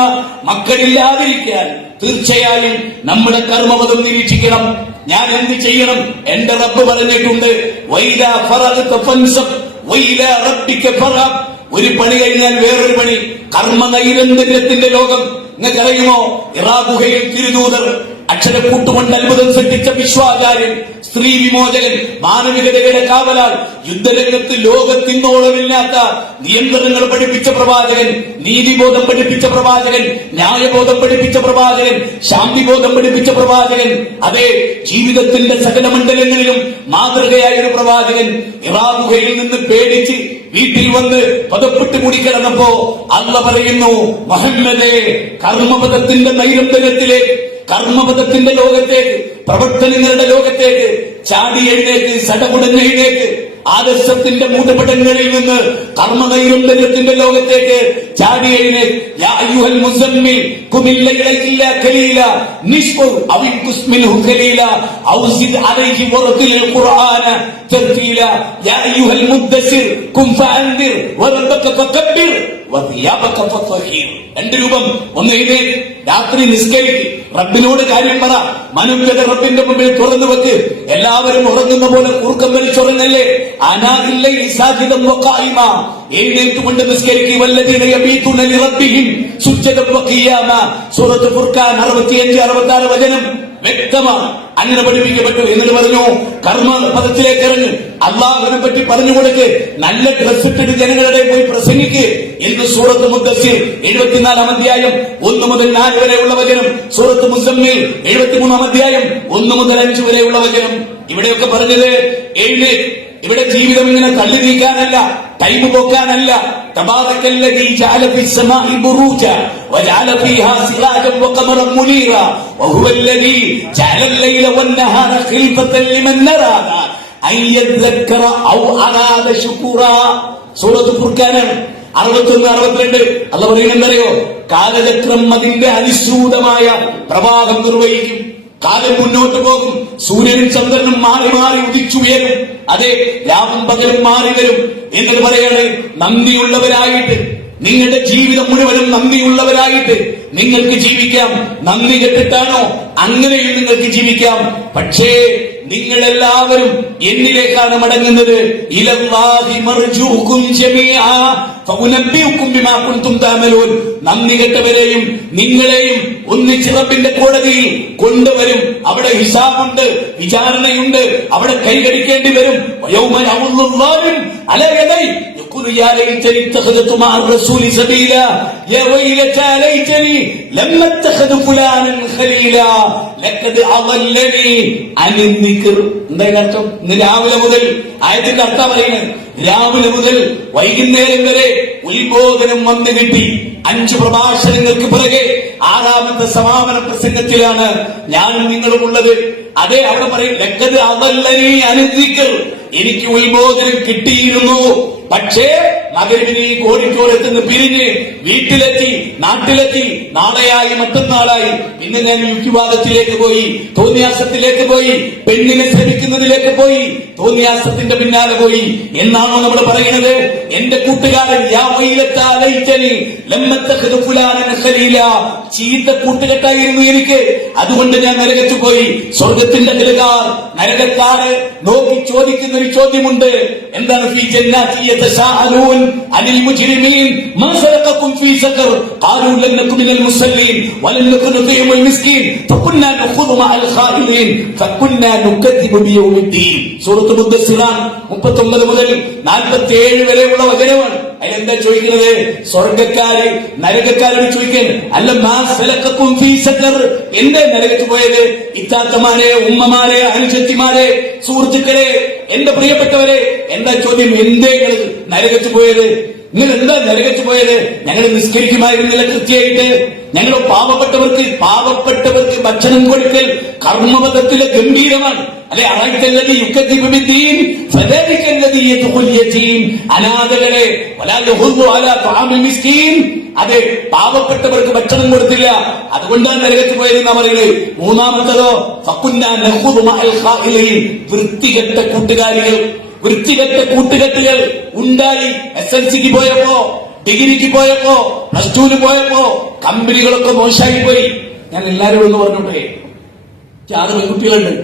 മക്കളില്ലാതിരിക്കാൻ തീർച്ചയായും നമ്മുടെ കർമ്മപദം നിരീക്ഷിക്കണം. ഞാൻ എന്ത് ചെയ്യണം? എന്റെ റബ്ബ് പറഞ്ഞിട്ടുണ്ട്, വൈലാ ഫറഗ്ത ഫൻസബ് വൈലാ റബ്ബിക ഫറബ്. ഒരു പണി കഴിഞ്ഞാൽ വേറൊരു പണി. കർമ്മ നൈരന്തര്യത്തിന്റെ ലോകം. നിങ്ങൾക്കറിയുമോ? ഇറാ ഗുഹയിൽ തിരുദൂതർ അക്ഷരക്കൂട്ടുകൊണ്ട് അത്ഭുതം സൃഷ്ടിച്ച വിശ്വാചാര്യൻ, സ്ത്രീ വിമോചകൻ, മാനവികതയുടെ കാവലാൽ, യുദ്ധരംഗത്ത് ലോകത്തിന്നോളമില്ലാത്ത നിയന്ത്രണങ്ങൾ പഠിപ്പിച്ച പ്രവാചകൻ, നീതിബോധം പഠിപ്പിച്ച പ്രവാചകൻ, ന്യായബോധം പഠിപ്പിച്ച പ്രവാചകൻ, ശാന്തിബോധം പഠിപ്പിച്ച പ്രവാചകൻ, അതെ, ജീവിതത്തിന്റെ സകല മണ്ഡലങ്ങളിലും മാതൃകയായ ഒരു പ്രവാചകൻ ഇറാ ഗുഹയിൽ നിന്ന് പേടിച്ച് വീട്ടിൽ വന്ന് പദപ്പെട്ട് കൂടിക്കിടന്നപ്പോ അള്ളാഹ് പറയുന്നു, മുഹമ്മദേ, കർമ്മപദത്തിന്റെ നൈരന്തര്യത്തിലേക്ക്, കർമ്മപദത്തിന്റെ ലോകത്തേക്ക്, പ്രവർത്തനങ്ങളുടെ ലോകത്തേക്ക് ചാടി എഴുന്നേക്ക്, സടകുടഞ്ഞെഴുന്നേക്ക്. ആദർശത്തിന്റെ മൂടുപടങ്ങളിൽ നിന്ന് കർമ്മനൈരന്തര്യത്തിന്റെ ലോകത്തേക്ക് ചാടി എഴുന്നേക്ക്. യാ അയ്യുഹൽ മുസമ്മിൽ ഖുമിൽ ലൈല ഇല്ലാ ഖലീല നിസ്ഫു അവ ഇൻകുസ് മിൻഹു ഖലീല ഔ സിദ് അലൈഹി വറതിൽ ഖുർആന തർതീല. യാ അയ്യുഹൽ മുദ്ദസിർ ഖും ഫഅൻദിർ വറബ്ബക ഫകബ്ബിർ വസിയാബക ഫതഹീർ. രണ്ട് രൂപം. ഒന്ന് എഴുന്നേക്ക്, രാത്രി നിസ്കരിക്ക്, റബ്ബിനോട് കാര്യം പറ, മനുഷ്യന്റെ റബ്ബിന്റെ മുമ്പിൽ തുറന്നു വെക്ക്. എല്ലാവരും ഉറങ്ങുന്ന പോലെ കൂർക്കം വലിച്ചുറങ്ങല്ലേ. അനാഇല്ല ഇസാജിദം വഖായിമ, എഴുന്നേറ്റുകൊണ്ട് നിസ്കരിക്കുക. വല്ലദീന യബീതുന ലിറബ്ബിഹിം സുജ്ജദൻ വഖിയാമ. സൂറത്ത് ഫുർഖാൻ 65-66 വചനം വ്യക്തമാണ്. അങ്ങനെ പഠിപ്പിക്കപ്പെട്ടു. എന്നിട്ട് പറഞ്ഞു, കർമ്മ പദത്തിലേക്ക് ഇറങ്ങ്, അള്ളാഹുവിനെ പറ്റി പറഞ്ഞു കൊടുക്ക്, നല്ല ഡ്രസ് ഇട്ടിട്ട് ജനങ്ങളുടെ പോയി പ്രസംഗിക്ക് എന്ന് സൂറത്ത് മുദ്ദസ്സിർ 74-ാം അധ്യായം 1 മുതൽ 4 വരെയുള്ള വചനം, സൂറത്ത് മുസമ്മിൽ 73-ാം അധ്യായം 1 മുതൽ 5 വരെയുള്ള വചനം. ഇവിടെയൊക്കെ പറഞ്ഞത് എഴുന്നേറ്റ്. ഇവിടെ ജീവിതം ഇങ്ങനെ തള്ളി നീക്കാനല്ല, ടൈം പോക്കാനല്ല. തബാറക്കല്ലദീ ജഅല ഫിസ്സമാഇ ബുറൂജ വജഅല ഫീഹാ സിറാജൻ വഖമറൻ മുനീറ വഹുവല്ലദീ ജഅലൽ ലൈല വന്നഹാറ ഖിൽഫത്തൻ ലിമൻ നറാദ അൻ യദ്ദക്കറ ഔ അറാദ ശുക്കൂറാ. സൂറത്ത് ഫുർഖാൻ 61-62 അല്ലാഹു പറയുന്നതെന്തറിയോ? കാലചക്രം അതിന്റെ അനുസൃതമായ പ്രവാഹം നിർവഹിക്കും. കാലം മുന്നോട്ട് പോകും. സൂര്യനും ചന്ദ്രനും മാറി മാറി ഉദിച്ചുയരും. അതെ, രാവും പകലും മാറി വരും. എന്നിട്ട് പറയാണ്, നന്ദിയുള്ളവരായിട്ട് നിങ്ങളുടെ ജീവിതം മുഴുവനും നന്ദിയുള്ളവരായിട്ട് നിങ്ങൾക്ക് ജീവിക്കാം. നന്ദി കെട്ടിട്ടാണോ? അങ്ങനെയും നിങ്ങൾക്ക് ജീവിക്കാം. പക്ഷേ നിങ്ങളെല്ലാവരും എന്നിലേക്കാണ് മടങ്ങുന്നത്. ഇലല്ലാഹി മർജൂകും ജമീഅ ഫഉനബ്ബിഉകും ബിമാ കുൻതും തഅമലൂൻ. നന്ദി കെട്ടവരെയും നിങ്ങളെയും ഒന്നിച്ച് റബ്ബിന്റെ കോടതിയിൽ കൊണ്ടുവരും. അവിടെ ഹിസാബുണ്ട്, വിചാരണയുണ്ട്, അവിടെ കൈകടിക്കേണ്ടി വരും. യൗമ യഉള്ളുല്ലാഹിൻ അലാ യദൈ യഖൂലു യാ ലൈതനി ഇത്തഖദതു മഅ റസൂലി സബീല യാ വൈലതാ ലൈതനി ലം അത്തഖദു ഫുലാനൻ ഖലീല ലഖദ് അളല്ലനി അനിൻ ദിക്ർ. എന്താ അർത്ഥം? ഇന്ന് രാവിലെ മുതൽ, ആയത്തിന്റെ അർത്ഥം പറയുന്നത്, രാവിലെ മുതൽ വൈകുന്നേരം വരെ ഉത്ബോധനം വന്നു കിട്ടി. 5 പ്രഭാഷണങ്ങൾക്ക് പിറകെ 6ാമത്തെ സമാപന പ്രസംഗത്തിലാണ് ഞാനും നിങ്ങളും ഉള്ളത്. അതെ, അവിടെ പറയും, ലഖദ് അളല്ലനി അനിൻ ദിക്ർ, എനിക്ക് ഉത്ബോധനം കിട്ടിയിരുന്നു. പക്ഷേ മഗ്‌രിബിന് കോഴിക്കോടത്ത് നിന്ന് പിരിഞ്ഞ് വീട്ടിലെത്തി, നാട്ടിലെത്തി, നാളെയായി മറ്റന്നാളായി. പിന്നെ ഞാൻ യുക്തിവാദത്തിലേക്ക് പോയി, തോന്നിയാസത്തിലേക്ക് പോയി, പെണ്ണിനെ ശ്രമിക്കുന്നതിലേക്ക് പോയി, തോന്നിയാസത്തിന്റെ പിന്നാലെ പോയി എന്നാണോ നമ്മൾ പറയുന്നത്? എന്റെ കൂട്ടുകാരൻ ചീത്ത കൂട്ടുകെട്ടായിരുന്നു എനിക്ക്, അതുകൊണ്ട് ഞാൻ നരകത്തു പോയി. സ്വർഗത്തിന്റെ കിലുകാർ നരകക്കാര് നോക്കി ചോദിക്കുന്ന ഒരു ചോദ്യമുണ്ട്. എന്താണ്? ഫീ ജന്നാതി യതസാഅലൂൻ അനിൽ മുജ്രിമീൻ മാ സലഖകും ഫീ സഖർ ഖാലൂ ലൻ നകു മിനൽ മുസല്ലീൻ വലൻ നകു നുതീമുൽ മിസ്കീൻ ഫകുന്നാ നഖുദു മഅൽ ഖായിലീൻ ഫകുന്നാ നുകദ്ദിബു ബിയൗമിദ്ദീൻ. സൂറത്ത് മുദ്ദസ്സിർ 39 മുതൽ 47 വരെയുള്ള വചനമാണ്. അതിലെന്താ ചോദിക്കുന്നത്? സ്വർഗക്കാര് നരകക്കാരോട് ചോദിക്കാൻ, അല്ല മാ സലഖകും ഫീ സഖർ, എന്തേ നരകത്ത് പോയത്? ഇത്താത്തമാരെ, ഉമ്മമാരെ, അനുജത്തിമാരെ, സുഹൃത്തുക്കളെ, എന്റെ പ്രിയപ്പെട്ടവരെ, എന്താ ചോദ്യം? എന്തേ നരകത്ത് പോയത്? നിങ്ങൾ എന്താ നരകത്ത് പോയത്? ഞങ്ങൾ നിസ്കരിക്കുമായിരുന്നില്ല കൃത്യമായിട്ട്. ഞങ്ങൾ പാവപ്പെട്ടവർക്ക് ഭക്ഷണം കൊടുക്കൽ കർമ്മപദത്തിലെ ഗംഭീരമാണ്. അല്ലെ, അനാഥകളെ, അതെ, പാവപ്പെട്ടവർക്ക് ഭക്ഷണം കൊടുത്തില്ല, അതുകൊണ്ടാണ് നരകത്ത് പോയത് എന്നാ പറയുന്നത്. മൂന്നാമത്തതോ വൃത്തികെട്ട കൂട്ടുകാരികൾ, വൃത്തികെട്ട കൂട്ടുകെട്ടുകൾ ഉണ്ടായി. SLCക്ക് പോയപ്പോ, ഡിഗ്രിക്ക് പോയപ്പോ, +2 പോയപ്പോ കമ്പനികളൊക്കെ മോശമായി പോയി. ഞാൻ എല്ലാവരും ഒന്ന് പറഞ്ഞോട്ടെ, 6 പെൺകുട്ടികളുണ്ട്.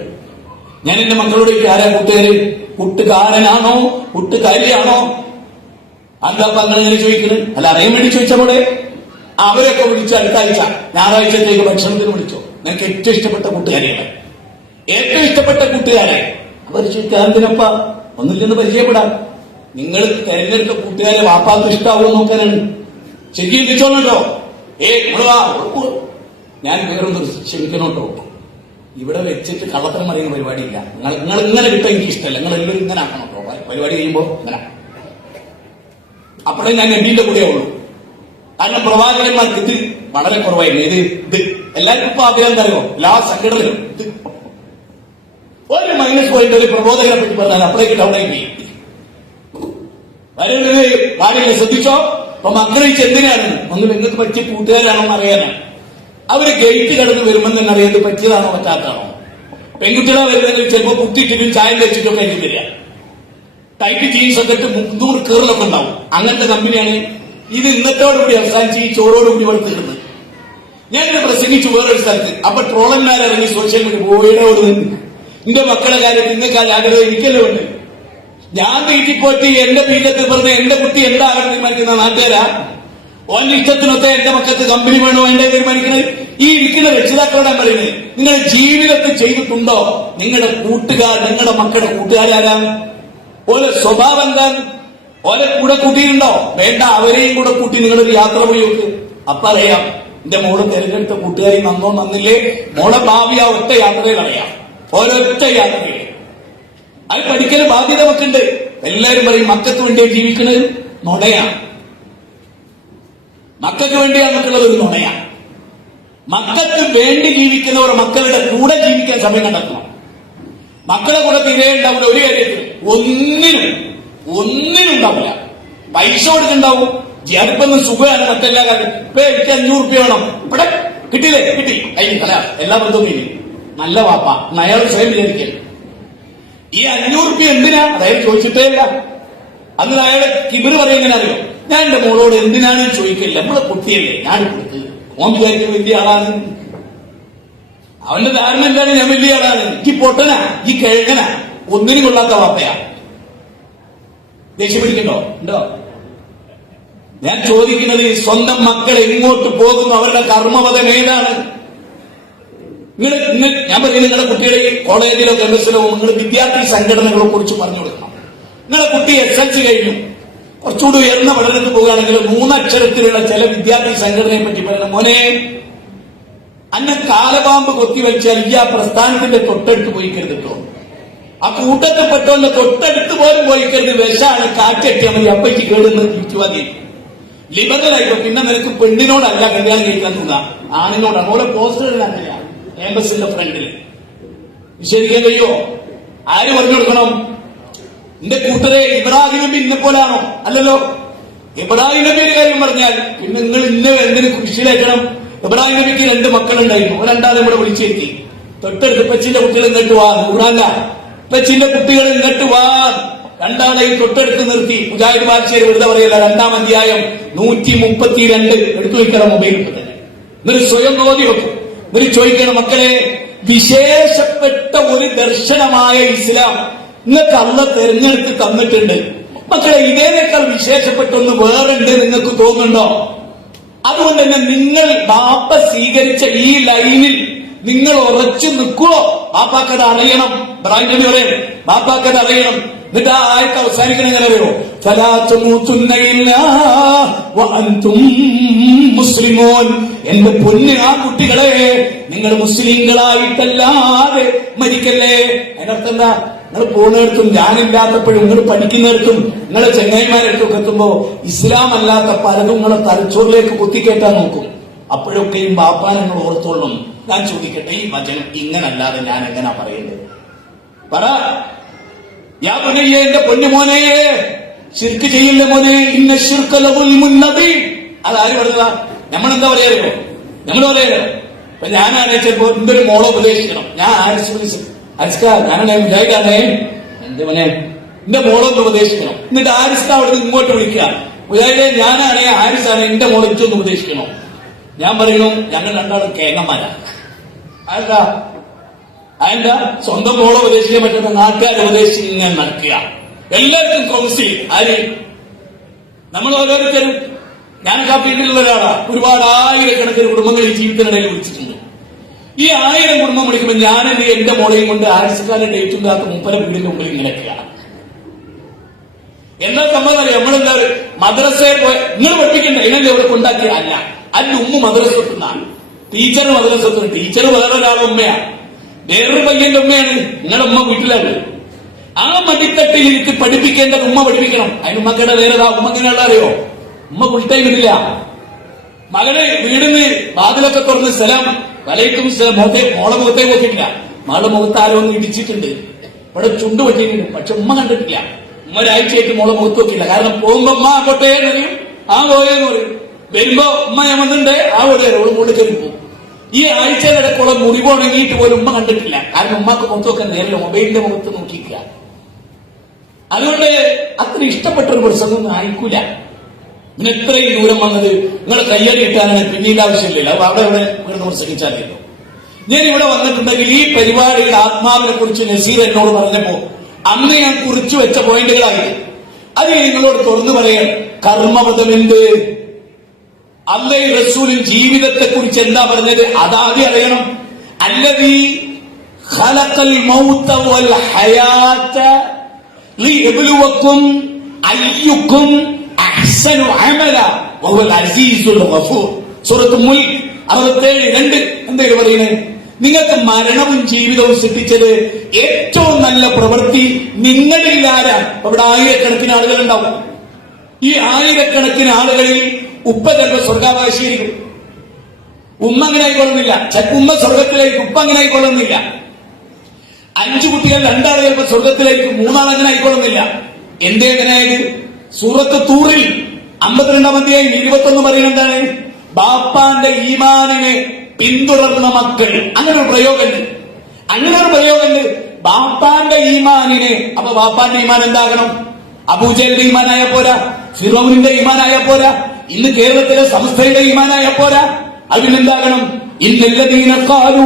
ഞാൻ എന്റെ മക്കളോട് ആരാ കൂട്ടുകാര്? കൂട്ടുകാരനാണോ കൂട്ടുകാരിയാണോ? എന്താ അങ്ങനെ ചോദിക്കുന്നത്? അല്ല, അറിയാൻ വേണ്ടി ചോദിച്ച പോലെ അവരൊക്കെ വിളിച്ച് അടുത്ത ആഴ്ച ഞായറാഴ്ചത്തേക്ക് ഭക്ഷണത്തിന് വിളിച്ചോ. നിനക്ക് ഏറ്റവും ഇഷ്ടപ്പെട്ട കൂട്ടുകാരികളെ, ഏറ്റവും ഇഷ്ടപ്പെട്ട കൂട്ടുകാരെ അവർ ചോദിക്കാതിനപ്പ ഒന്നില്ലെന്ന് പരിചയപ്പെടാം. നിങ്ങൾ തെരഞ്ഞെടുത്ത കൂട്ടുകാരെ വാപ്പാക്ക് ഇഷ്ടാവുമെന്ന് നോക്കാനാണ്. ശരിക്കും വിളിച്ചോളോ. ഞാൻ വേറൊന്നും ക്ഷമിക്കണോട്ടോ, ഇവിടെ വെച്ചിട്ട് കള്ളത്തരം അറിയുന്ന പരിപാടിയില്ല. നിങ്ങൾ ഇങ്ങനെ കിട്ടാൻ എനിക്ക് ഇഷ്ടമല്ല. നിങ്ങൾ എല്ലാവരും ഇങ്ങനെ ആക്കണം കേട്ടോ. പരിപാടി കഴിയുമ്പോ ഇങ്ങനെ അപ്പോഴേ ഞാൻ എന്റെ കൂടെ ഉള്ളൂ. കാരണം പ്രവാചകന്മാർക്ക് ഇത് വളരെ കുറവായിരുന്നു. ഇത് എല്ലാവർക്കും ഇപ്പൊ ആഗ്രഹം തരുമോ? എല്ലാ സംഘടനയിലും ഇത് ഒരു മൈനസ് പോയിന്റ് ഒരു പ്രബോധകനെ പറ്റി പറഞ്ഞാൽ അപ്പോഴേക്ക് ഡൗണായി പോയി. വരുന്നത് കാര്യങ്ങൾ ശ്രദ്ധിച്ചോ. അപ്പൊ മക്കളിച്ച് എന്തിനാണ് ഒന്ന് നിങ്ങൾക്ക് പറ്റിയ കൂട്ടുകാരാണോ എന്ന് അറിയാനാണ്. അവര് ഗേറ്റ് കടന്ന് വരുമ്പോൾ തന്നെ അറിയാത് പറ്റിയതാണോ പറ്റാത്തതാണോ. പെൺകുട്ടികളെ വരുന്നതിൽ ചിലപ്പോൾ കുത്തിയിട്ടിട്ടും ചായം വെച്ചിട്ടൊക്കെ എനിക്ക് തരിക. ടൈറ്റ് ജീൻസ് ഒക്കെ ഇട്ട് 300 കീറലൊക്കെ ഉണ്ടാവും. അങ്ങനത്തെ കമ്പനിയാണ് ഇത്. ഇന്നത്തോടുകൂടി അവസാനിച്ച് ഈ ചോറോടുകൂടി ഇവിടെ തീർന്നത്. ഞാനിത് പ്രസംഗിച്ചു വേറൊരു സ്ഥലത്ത്. അപ്പൊ ട്രോളന്മാരിറങ്ങി സോഷ്യൽ മീഡിയ പോയിടോട് നിന്ന് എന്റെ മക്കളെ കാര്യത്തിൽ നിങ്ങൾക്ക് ആ ജാഗ്രത എനിക്കല്ലേ ഉണ്ട്. ഞാൻ വീട്ടിൽ പോയിട്ട് എന്റെ വീട്ടിൽ പറഞ്ഞ എന്റെ കുട്ടി എന്താകാൻ തീരുമാനിക്കുന്ന നാട്ടുകാരാ. ഓന്റെ ഇഷ്ടത്തിനൊക്കെ എന്റെ മക്കൾക്ക് കമ്പനി വേണോ എന്റെ തീരുമാനിക്കുന്നത്. ഈ ഇരിക്കുന്ന രക്ഷിതാക്കളോടാൻ പറയുന്നത് നിങ്ങളുടെ ജീവിതത്തിൽ ചെയ്തിട്ടുണ്ടോ? നിങ്ങളുടെ കൂട്ടുകാർ, നിങ്ങളുടെ മക്കളുടെ കൂട്ടുകാരാരാ? ഓരോ സ്വഭാവം എന്താണ്? ഓരോ കൂടെ കൂട്ടിയിട്ടുണ്ടോ? വേണ്ട, അവരെയും കൂടെ കൂട്ടി നിങ്ങളൊരു യാത്ര പോയി നോക്ക്. അപ്പൊ അറിയാം എന്റെ മോള് തെരഞ്ഞെടുത്ത കൂട്ടുകാരി നന്നോ നന്നില്ലേ. മോളെ ഭാവി ആ ഒറ്റ യാത്രയിൽ അറിയാം. ഓരോറ്റ യാത്രയിൽ അത് പഠിക്കൽ ബാധ്യത നമുക്കുണ്ട്. എല്ലാവരും പറയും മക്കൾക്ക് വേണ്ടിയാ ജീവിക്കുന്നത്. നുണയാണ്. മക്കൾക്ക് വേണ്ടിയാണ് നമുക്കുള്ളത് ഒരു നുണയാണ്. മക്കൾക്ക് വേണ്ടി ജീവിക്കുന്നവർ മക്കളുടെ കൂടെ ജീവിക്കാൻ സമയം കണ്ടെത്തണം. മക്കളെ കൂടെ തീരെ ഉണ്ടാവില്ല. ഒരു കാര്യത്തിൽ ഒന്നിനും ഉണ്ടാവില്ല. പൈസ കൊടുക്കുന്നുണ്ടാവും. അടുപ്പൊന്നും സുഖമാണ്. മറ്റെല്ലാ കാര്യം ഇപ്പൊ എനിക്ക് 500 റുപ്യ വേണം. ഇവിടെ കിട്ടിയില്ലേ? കിട്ടി. അല്ല എല്ലാ ബന്ധവും ഇല്ല. നല്ല വാപ്പ അയാൾ സ്വയം വിചാരിക്കരുത്. ഈ 500 റുപ്യ എന്തിനാ? അതായത് ചോദിച്ചിട്ടേ ഇല്ല. അന്ന് അയാളെ കിബിർ പറയുന്ന അറിയോ? ഞാൻ എന്റെ മോളോട് എന്തിനാണ് ചോദിക്കില്ല. നമ്മളെ കുട്ടിയല്ലേ, ഞാൻ കൊടുത്ത്. ഓൻ വിചാരിക്കുന്ന വലിയ ആളാണ്. അവന്റെ ധാരണ എന്താണ്? ഞാൻ വലിയ ആളാണ്. ഈ പൊട്ടനാ, ഈ കിഴങ്ങനാ, ഒന്നിനും കൊള്ളാത്ത വാപ്പയാ. ദേഷ്യം പിടിക്കണ്ടോ? ഉണ്ടോ? ഞാൻ ചോദിക്കുന്നത് സ്വന്തം മക്കൾ എങ്ങോട്ട് പോകുന്നു? അവരുടെ കർമ്മപദം ഏതാണ്? ഞാൻ പറയുന്നത് നിങ്ങളുടെ കുട്ടികളെ കോളേജിലോ ക്യാമ്പസിലോ നിങ്ങൾ വിദ്യാർത്ഥി സംഘടനകളെ കുറിച്ച് പറഞ്ഞു കൊടുക്കണം. നിങ്ങളുടെ കുട്ടി SLC കഴിഞ്ഞു, കുറച്ചുകൂടി ഉയർന്ന പഠനത്തിൽ പോകുകയാണെങ്കിൽ 3 അക്ഷരത്തിലുള്ള ചില വിദ്യാർത്ഥി സംഘടനയെ പറ്റി പറയണം. മോനെ, അന്നെ കാലപാമ്പ് കൊത്തിവലിച്ചാൽ ഈ ആ പ്രസ്ഥാനത്തിന്റെ തൊട്ടടുത്ത് പോയിക്കരുത് കേട്ടോ. ആ കൂട്ടത്തിൽപ്പെട്ടവന്റെ തൊട്ടടുത്ത് പോലും പോയിക്കരുത്. വിഷാണ്, കാറ്റെട്ടിയാൽ മതി. അപ്പയ്ക്ക് കേടുന്ന് യുക്തിവാദി ലിബറലായിട്ടോ. പിന്നെ നിനക്ക് പെണ്ണിനോടല്ല കല്യാണം കഴിക്കാൻ തോന്നുക, ആണിനോടാണ്. ഓരോ പോസ്റ്ററിൽ അങ്ങനെയാണ് ക്യാമ്പസിന്റെ ഫ്രണ്ടിൽ. നിഷേധിക്കാൻ കഴിയോ? ആര് പറഞ്ഞു കൊടുക്കണം? എന്റെ കൂട്ടരെ ഇബ്രാഹിം നബി ഇന്നെ പോലാണോ? അല്ലല്ലോ. ഇബ്രാഹിം നബിയുടെ കാര്യം പറഞ്ഞാൽ പിന്നെ നിങ്ങൾ എന്തിന് കൃഷിയിലേക്കണം? ഇബ്രാഹിം നബിക്ക് 2 മക്കളുണ്ടായിരുന്നു. രണ്ടാമത് ഇവിടെ വിളിച്ചെത്തി. തൊട്ടടുത്ത് പെച്ചിന്റെ കുട്ടികൾ ഇങ്ങോട്ട് വാ. നൂറാല്ല, പെച്ചിന്റെ കുട്ടികൾ ഇങ്ങോട്ട് വാ. രണ്ടാളെയും തൊട്ടടുത്ത് നിർത്തി. മുജാഹിദ് ബാദ്ശാഹി വെറുതെ പറയല്ല. 2-ാം അധ്യായം 132 എടുത്തു വയ്ക്കണം മൊബൈൽ. എന്നിട്ട് സ്വയം നോക്കി വെക്കും. എന്നിട്ട് ചോദിക്കണം, മക്കളെ, വിശേഷപ്പെട്ട ഒരു ദർശനമായ ഇസ്ലാം നിങ്ങൾക്ക് അള്ളാഹ് തെരഞ്ഞെടുത്ത് തന്നിട്ടുണ്ട്. മക്കളെ, ഇതേനേക്കാൾ വിശേഷപ്പെട്ടൊന്ന് വേറുണ്ട് നിങ്ങൾക്ക് തോന്നുന്നുണ്ടോ? അതുകൊണ്ട് തന്നെ നിങ്ങൾ ബാപ്പ സ്വീകരിച്ച ഈ ലൈനിൽ നിങ്ങൾ ഉറച്ചു നിൽക്കുവോ? ബാപ്പാക്കത് അറിയണം. ഇബ്രാഹിം നബി പറയും ബാപ്പാക്കത് അറിയണം. എന്നിട്ട് ആ ആയത്ത് അവസാനിക്കണം എങ്ങനെ അറിയോ? ഫലാ തമൂതുന്ന ഇല്ലാ വഅൻതും മുസ്ലിമൂൻ. എന്റെ പൊന്നു ആ കുട്ടികളെ, നിങ്ങൾ മുസ്ലിങ്ങളായിട്ടല്ലാതെ മരിക്കല്ലേ. അതിനർത്ഥം എന്താ? നിങ്ങൾ പോകുന്നിടത്തും, ഞാനില്ലാത്തപ്പോഴും നിങ്ങൾ പഠിക്കുന്നിടത്തും നിങ്ങളെ ചെങ്ങായിമാരെടുത്തൊക്കെ എത്തുമ്പോ ഇസ്ലാം അല്ലാത്ത പലതും നിങ്ങളെ തലച്ചോറിലേക്ക് കുത്തിക്കേറ്റാൻ നോക്കും. അപ്പോഴൊക്കെയും ബാപ്പാൻ നിങ്ങൾ ഓർത്തോളും. ഞാൻ ചോദിക്കട്ടെ, ഈ വചനം ഇങ്ങനല്ലാതെ ഞാൻ എങ്ങനാ പറയേണ്ടത്? പറ. യാ പുനയ്യേ, എന്റെ പൊന്നുമോനെയേ, ശിർക്ക് ചെയ്യില്ല മോനെ. ഇന്ന ശിർക ലദുൽമുൻ നദീം. അതാര് പറഞ്ഞതാ? നമ്മളെന്താ പറയാറിയോ? നമ്മൾ പറയാലോ. അപ്പൊ ഞാനാണ് ചിലപ്പോ എന്റെ ഒരു മോളെ ഉപദേശിക്കണം. ഞാൻ ഞാനാണ് മുജാഹിദാണേ, എന്റെ മോനെ എന്റെ മോളൊന്ന് ഉപദേശിക്കണം. എന്നിട്ട് ആരിസ്ക അവിടെ ഇങ്ങോട്ട് വിളിക്കുക. മുജാഹിദേ, ഞാനാണേ ആരിസാണ്, എന്റെ മോളെ ഇച്ചൊന്ന് ഉപദേശിക്കണം. ഞാൻ പറയുന്നു, ഞങ്ങൾ രണ്ടാളും കേങ്ങന്മാരാണ്. അതെന്താ? സ്വന്തം മോളെ ഉപദേശിക്കാൻ പറ്റുന്ന നാട്ടുകാരെ ഉപദേശിച്ച് ഇങ്ങനെ നടക്കുക. എല്ലാവർക്കും കൗൺസിൽ. ആര്? നമ്മൾ ഓരോരുത്തരും ഞാനൊക്കെ ആ ഫീൽഡിലുള്ള ഒരാളാണ്. ഒരുപാട് ആയിരക്കണക്കിന് കുടുംബങ്ങൾ ഈ ജീവിതത്തിനിടയിൽ വിളിച്ചിട്ടുണ്ട്. ഈ 1000 കുടുംബം വിളിക്കുമ്പോൾ ഞാൻ എന്റെ മോളെയും കൊണ്ട് ആഴ്ചക്കാലം ഡേറ്റും കാത്ത് മുപ്പല വീടിന്റെ മുമ്പിൽ ഇങ്ങനെയൊക്കെയാണ്. എന്താ സംഭവം അറിയാം? നമ്മളെല്ലാവരും മദ്രസയിൽ പോയ നിങ്ങൾ പഠിപ്പിക്കണ്ട, ഇങ്ങനെ ഇവിടെ കൊണ്ടാക്കിയ അല്ല ഉമ്മ മദ്രസത്തുനിന്നാണ്. ടീച്ചർ മദ്രസത്തുനിന്ന്, ടീച്ചർ വേറൊരാളുടെ ഉമ്മയാണ്, വേറൊരു പയ്യന്റെ ഉമ്മയാണ്. നിങ്ങളുടെ ഉമ്മ വീട്ടിലാണ്. ആ മടിത്തട്ടിൽ ഇരുത്തി പഠിപ്പിക്കേണ്ടത് ഉമ്മ പഠിപ്പിക്കണം. അതിന് ഉമ്മക്കടെ വേറെതാ ഉമ്മ എങ്ങനെയുള്ള അറിയോ? ഉമ്മ ഫുൾ ടൈം ഇല്ല. മകനെ വീടിന് വാതിലൊക്കെ തുറന്ന് സലാം വലൈക്കും മോളെ മുഖത്തേക്ക് നോക്കിയിട്ടില്ല. മകളുടെ മുഖത്ത് ആരോ ഒന്ന് ഇടിച്ചിട്ടുണ്ട്, ഇവിടെ ചുണ്ട് പറ്റിയിട്ടുണ്ട്. പക്ഷെ ഉമ്മ കണ്ടിട്ടില്ല. ഉമ്മ ഒരാഴ്ചയായിട്ട് മോളെ മുഖത്ത് നോക്കിയില്ല. കാരണം പോകുമ്പോ ഉമ്മ ആക്കോട്ടെ എന്ന് പറയും, ആ പോയെന്ന് പറയും. വരുമ്പോ ഉമ്മ ഞാൻ വന്നിട്ടുണ്ട്, ആ ഓടി വരും, ഓള് മുകളിൽ കയറി പോകും. ഈ ആഴ്ചയിലിടക്കുള്ള മുറിവ് ഉണങ്ങിയിട്ട് പോലും ഉമ്മ കണ്ടിട്ടില്ല. കാരണം ഉമ്മക്ക് മുഖത്ത് നോക്കാൻ നേരില്ല, മൊബൈലിന്റെ മുഖത്ത് നോക്കിയില്ല. അതുകൊണ്ട് അത്ര ഇഷ്ടപ്പെട്ട ഒരു പ്രസംഗമൊന്നും ആയിരിക്കൂല. പിന്നെ എത്രയും ദൂരം വന്നത് നിങ്ങളെ കയ്യടി കിട്ടാനാണ്, പിന്നീട് ആവശ്യമില്ല. അപ്പൊ അവിടെ ഇവിടെ വീണ്ടും പ്രസംഗിച്ചാലോ. ഞാൻ ഇവിടെ വന്നിട്ടുണ്ടെങ്കിൽ ഈ പരിപാടിയുടെ ആത്മാവിനെ കുറിച്ച് നസീർ എന്നോട് പറഞ്ഞപ്പോ അന്ന് ഞാൻ കുറിച്ചു വെച്ച പോയിന്റുകളായി. അത് നിങ്ങളോട് തുറന്നു പറയാൻ. കർമ്മപദമെന്ത്, അള്ളയും റസൂലും ജീവിതത്തെ കുറിച്ച് എന്താ പറഞ്ഞത്, അതാദ്യം അറിയണം. അല്ലദീ ഖലഖൽ മൗത വൽ ഹയാത ലിയബ്ലുവക്കും അയ്യുക്കും അഹ്സനു അമല വഹുവൽ അസീസുൽ ഗഫൂർ. സൂറത്തുൽ മുൽക്ക് 67:2 എന്തെങ്കിലും പറയുന്നത്, നിങ്ങൾക്ക് മരണവും ജീവിതവും സൃഷ്ടിച്ചത് ഏറ്റവും നല്ല പ്രവൃത്തി നിങ്ങളിൽ ആരാണ്. ഇവിടെ ആയിരക്കണക്കിന് ആളുകൾ ഉണ്ടാവും. ഈ ആയിരക്കണക്കിന് ആളുകളിൽ ഉപ്പ ചിലപ്പോൾ സ്വർഗാവകാശിയായിരിക്കും. ഉമ്മ അങ്ങനെ ആയിക്കൊള്ളുന്നില്ല. ഉമ്മ സ്വർഗത്തിലായിരിക്കും, ഉപ്പ അങ്ങനെ ആയിക്കൊള്ളുന്നില്ല. 5 കുട്ടികൾ 2 ആൾ ചിലപ്പോൾ സ്വർഗത്തിലായിരിക്കും, 3 ആൾ അങ്ങനെ ആയിക്കൊള്ളുന്നില്ല. എന്തേ എങ്ങനെയായത്? സൂറത്ത് തൂറിൽ 52-ാം അധ്യായം 21 പറയുന്നതാണ്, ബാപ്പാന്റെ ഈമാനിനെ പിന്തുടർന്ന മക്കൾ. അങ്ങനെ ഒരു പ്രയോഗമുണ്ട്. ബാപ്പാന്റെ ഈമാനിനെ. അപ്പൊ ബാപ്പാന്റെ ഈമാൻ എന്താകണം? അബൂജഹലിന്റെ ഈമാനായ പോരാ, ഫിറൗനിന്റെ ഈമാനായ പോരാ, ഇന്ന് കേരളത്തിലെ സംസ്ഥയുടെ ഈമാനായ പോരാ. അതിനെന്താകണം? ഇന്നല്ലദീന ഖാലൂ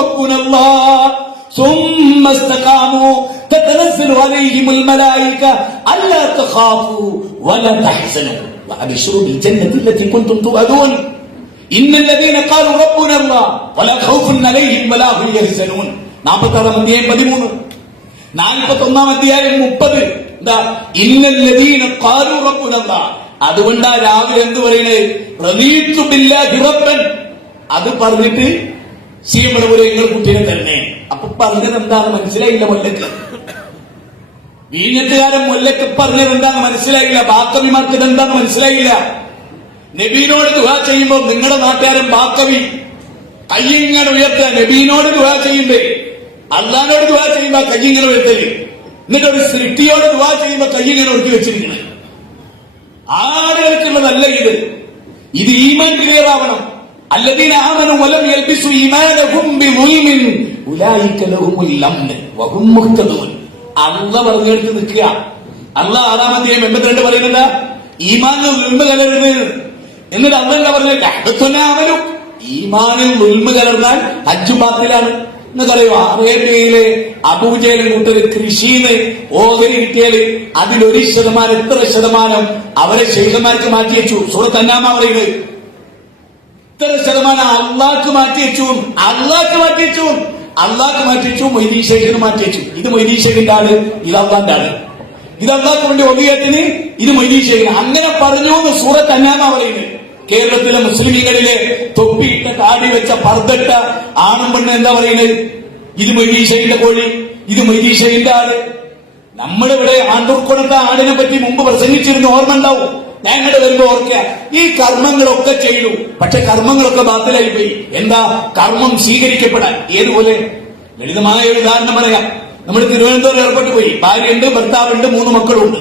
റബ്ബുനല്ലാഹ് ثم استقاموا تتنزل عليهم الملائكة ألا تخافوا ولا تحزنوا وأبشروا بالجنة التي كنتم توعدون إن الذين قالوا ربنا الله ولا خوف عليهم ولا هم يحزنون. 46-ാം അധ്യായം 13. 41-ാം അധ്യായം 30. എന്താ? ഇന്നല്ലദീന ഖാലൂ റബ്ബുനല്ലാഹ്. അതുകൊണ്ടാ രാവിലെ എന്ത് പറയുന്നത്? റളീതു ബില്ലാഹി റബ്ബൻ. അത് പറഞ്ഞിട്ട് സീമടപുരം നിങ്ങൾ കുട്ടിയെ തന്നെ. അപ്പൊ പറഞ്ഞത് എന്താണ് മനസ്സിലായില്ല. മൊല്ലക്ക് വീഞ്ഞത്തുകാരൻ മൊല്ലക്ക് പറഞ്ഞത് എന്താണ് മനസ്സിലായില്ല. ബാക്കവിമാർക്ക് ഇതെന്താന്ന് മനസ്സിലായില്ല. നബീനോട് ദുആ ചെയ്യുമ്പോൾ നിങ്ങളുടെ നാട്ടുകാരൻ ബാക്കവി കയ്യിങ്ങനെ ഉയർത്തുക. നബീനോട് ദുആ ചെയ്യുമ്പോ, അള്ളാനോട് ദുആ ചെയ്യുമ്പോ കയ്യിങ്ങനെ ഉയർത്തല്. എന്നിട്ട് ഒരു സൃഷ്ടിയോട് ദുആ ചെയ്യുമ്പോ കയ്യിങ്ങനെ ഉയർത്തി വെച്ചിരിക്കുന്നത്. ആളുകൾക്കുള്ളതല്ല ഇത്. ഇത് ഈമാൻ ക്ലിയർ ആവണം. الذين آمنوا ولم يلبسوا إيمانهم بظلم أولئك لهم الأمن وهم مهتدون. അള്ളാഹ് പറഞ്ഞെടുത്ത് നിൽക്കുക. അള്ളാഹ് 6-ാം അധ്യായം 82 പറയുന്നത് ഈമാനിൽ ദുൽമ കലരുത്. എന്നിട്ട് അള്ളാഹ് പറഞ്ഞത് ഈമാനിൽ ദുൽമ കലർന്നാൽ ഹജ്ജ് ബാത്തിലാണ് എന്ന് പറയുക. അറേബ്യയിലെ അബൂജഹൽ കൂട്ടർ കൃഷിന്ന് ഓഹരി കിട്ടിയാല് അതിൽ1% എത്ര ശതമാനം അവരെ ശൈഖന്മാർക്ക് മാറ്റിവെച്ചു. സൂറത്ത് അന്നാമ പറയുന്നത് ഇത്ര ശതമാനം അള്ളാഹ്ക്ക് മാറ്റിവെച്ചു. മൊയ്തീൻ ശൈഖിന് മാറ്റിവെച്ചു. ഇത് മൊയ്തീൻ ശൈഖിന്റെ ആള്, ഇത് അള്ളാന്റെ ആള്. ഇത് അള്ളാഹ്ക്ക് വേണ്ടി ഒബിയത്തിന്, ഇത് മൊയ്തീൻ ശൈഖിന്. അങ്ങനെ പറഞ്ഞു എന്ന് സൂറത്ത് അന്നാമ പറയുന്നത്. കേരളത്തിലെ മുസ്ലിമീങ്ങളിലെ തൊപ്പിയിട്ട താടി വെച്ച പർദ്ദട്ട ആണും പെണ്ണ് എന്താ പറയുന്നത്? ഇത് മൊയ്തീൻ ശൈഖിന്റെ കോഴി, ഇത് മൊയ്തീൻ ശൈഖിന്റെ ആള്. നമ്മളിവിടെ ആണ്ടൂർക്കുളത്തെ ആടിനെ പറ്റി മുമ്പ് പ്രസംഗിച്ചിരുന്ന ഓർമ്മ ഉണ്ടാവും. ഞാൻ ഇങ്ങോട്ട് വരുമ്പോ ഓർക്കുക, ഈ കർമ്മങ്ങളൊക്കെ ചെയ്തു, പക്ഷെ കർമ്മങ്ങളൊക്കെ ബാത്തിലായി പോയി. എന്താ? കർമ്മം സ്വീകരിക്കപ്പെടാൻ. ഏതുപോലെ? ലളിതമായ ഒരു ഉദാഹരണം പറയാം. നമ്മൾ തിരുവനന്തപുരം എയർപോർട്ടിൽ പോയി. ഭാര്യയുണ്ട്, ഭർത്താവുണ്ട്, 3 മക്കളുണ്ട്.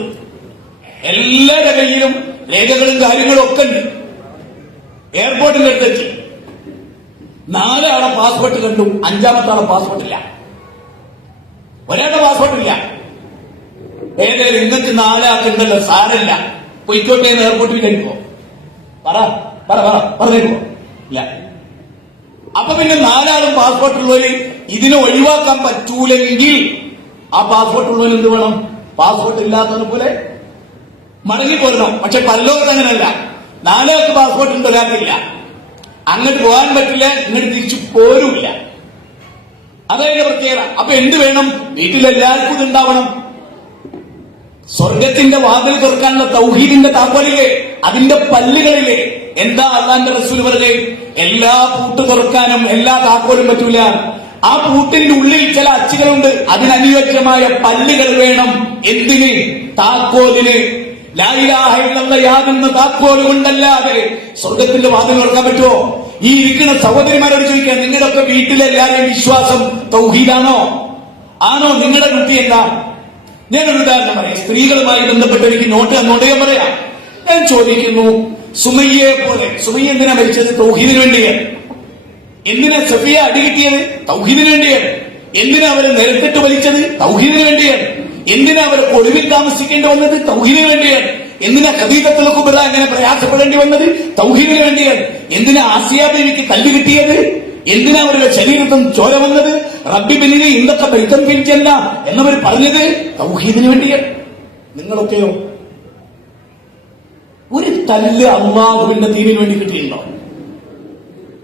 എല്ലാവരുടെ കയ്യിലും രേഖകളും കാര്യങ്ങളും ഒക്കെ ഉണ്ട്. എയർപോർട്ടിന്റെ അടുത്തെത്തി. 4 ആളെ പാസ്പോർട്ട് കണ്ടു, 5-ാമത്തെ ആളെ പാസ്പോർട്ടില്ല. ഒരാളുടെ പാസ്പോർട്ടില്ല. ഏതായാലും ഇന്നത്തെ 4 ആക്കുണ്ടല്ലോ, സാരല്ല, പൊയ്ക്കോട്ടെ എന്ന് എയർപോർട്ടിൽ കഴിപ്പോ പറഞ്ഞേക്കോ ഇല്ല. അപ്പൊ പിന്നെ 4 ആളും പാസ്പോർട്ട് ഉള്ളവര് ഇതിനെ ഒഴിവാക്കാൻ പറ്റൂലെങ്കിൽ ആ പാസ്പോർട്ട് ഉള്ളവർ എന്ത് വേണം? പാസ്പോർട്ട് ഇല്ലാത്തത് പോലെ മടങ്ങി പോരണം. പക്ഷെ പരലോകത്ത് അങ്ങനെയല്ല. 4 പാസ്പോർട്ട് ഉണ്ട്, ഒരാൾക്കില്ല. അങ്ങോട്ട് പോകാൻ പറ്റില്ല, ഇങ്ങോട്ട് തിരിച്ചു പോരുമില്ല. അതതിന്റെ പ്രത്യേകത. അപ്പൊ എന്ത് വേണം? വീട്ടിലെല്ലാവർക്കും ഇതുണ്ടാവണം. സ്വർഗത്തിന്റെ വാതിൽ തുറക്കാനുള്ള തൗഹീദിന്റെ താക്കോലില്ലേ, അതിന്റെ പല്ലുകളില്ലേ. എന്താ അള്ളാന്റെ റസൂൽ പറഞ്ഞേ? എല്ലാ പൂട്ട് തുറക്കാനും എല്ലാ താക്കോലും പറ്റൂല. ആ പൂട്ടിന്റെ ഉള്ളിൽ ചില അച്ചുകളുണ്ട്, അതിനനുയോജ്യമായ പല്ലുകൾ വേണം. എന്തിന്? താക്കോലിന്. ലാ ഇലാഹ ഇല്ലല്ലാഹ് യാതൊന്ന് താക്കോല് കൊണ്ടല്ലാതെ സ്വർഗത്തിന്റെ വാതിൽ തുറക്കാൻ പറ്റുമോ? ഈ ഇരിക്കുന്ന സഹോദരിമാരോട് ചോദിക്കാൻ, നിങ്ങളുടെയൊക്കെ വീട്ടിലെല്ലാവരെയും വിശ്വാസം തൗഹീദാണോ? ആണോ? നിങ്ങളുടെ കുട്ടി എന്താ? ഞാനൊരു ഉദാഹരണം പറയാം. സ്ത്രീകളുമായി ബന്ധപ്പെട്ട് എനിക്ക് നോട്ട് തന്നോണ്ടേ പറയാം. ഞാൻ ചോദിക്കുന്നു, സുമയ്യയെ പോലെ, സുമയ്യ എന്തിനാ മരിച്ചത്? തൗഹീദിന് വേണ്ടിയാണ്. എന്തിനാ സഫിയ അടി കിട്ടിയത്? തൗഹീദിന് വേണ്ടിയാണ്. എന്തിനാ അവരെ നിരത്തിട്ട് വലിച്ചത്? തൗഹീദിന് വേണ്ടിയാണ്. എന്തിനാ അവരെ ഒളിവിൽ താമസിക്കേണ്ടി വന്നത്? തൗഹീദിന് വേണ്ടിയാണ്. എന്തിനാ ഖദീജത്തുൽ കുബ്ര അങ്ങനെ പ്രയാസപ്പെടേണ്ടി വന്നത്? തൗഹീദിന് വേണ്ടിയാണ്. എന്തിനാ ആസിയ ബീവിക്ക് കല്ല് കിട്ടിയത്? എന്തിനാ അവരുടെ ശരീരത്തിൽ ചോര വന്നത്? റബ്ബി ബിനിനെ ഇന്തൊക്കെ ബൈത്തൻ ഫിൽ ജന്ന എന്നവർ പറഞ്ഞത് തൗഹീദിന് വേണ്ടിയാണ്. നിങ്ങളൊക്കെയോ? ഒരു തല്ല് അള്ളാഹുവിന്റെ ദീനിന് വേണ്ടി കിട്ടിയിട്ടുണ്ടോ?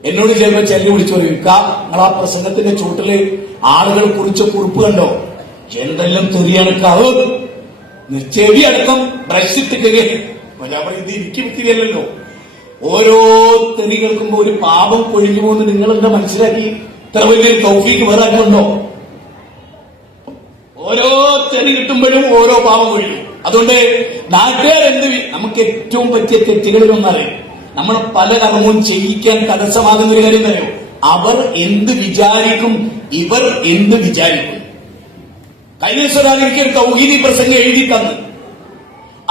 എന്നോട് ചിലപ്പോൾ ചെല്ലി വിളിച്ചു പറയും, നിങ്ങൾ ആ പ്രസംഗത്തിന്റെ ചൂട്ടില് ആളുകൾ കുറിച്ച കുറിപ്പ് കണ്ടോ? എന്തെല്ലാം തെറിയണക്കാവ് ചെവി അടക്കം ബ്രഷ് ഇട്ടിട്ട് ഞാൻ പറയും, ഇത് എനിക്ക് വിത്തിരിയല്ലോ. ഓരോ തെറി കേൾക്കുമ്പോ ഒരു പാപം കൊഴിഞ്ഞു പോകുന്നത് നിങ്ങൾ എന്താ മനസ്സിലാക്കി? ഇത്ര വലിയ തൗഫീക്ക് വേറെ ആക്കുണ്ടോ? ഓരോ തെറി കിട്ടുമ്പോഴും ഓരോ പാപം കൊഴിഞ്ഞു. അതുകൊണ്ട് നാട്ടുകാരെന്ത്, നമുക്ക് ഏറ്റവും പറ്റിയ തെറ്റുകളിലൊന്നറിയാം. നമ്മൾ പല കർമ്മവും ചെയ്യിക്കാൻ തടസ്സമാകുന്ന ഒരു കാര്യം അറിയോ? അവർ എന്ത് വിചാരിക്കും, ഇവർ എന്ത് വിചാരിക്കും. കഴിഞ്ഞ ദിവസം എനിക്കൊരു തൗഹീദി പ്രസംഗം എഴുതി തന്നു.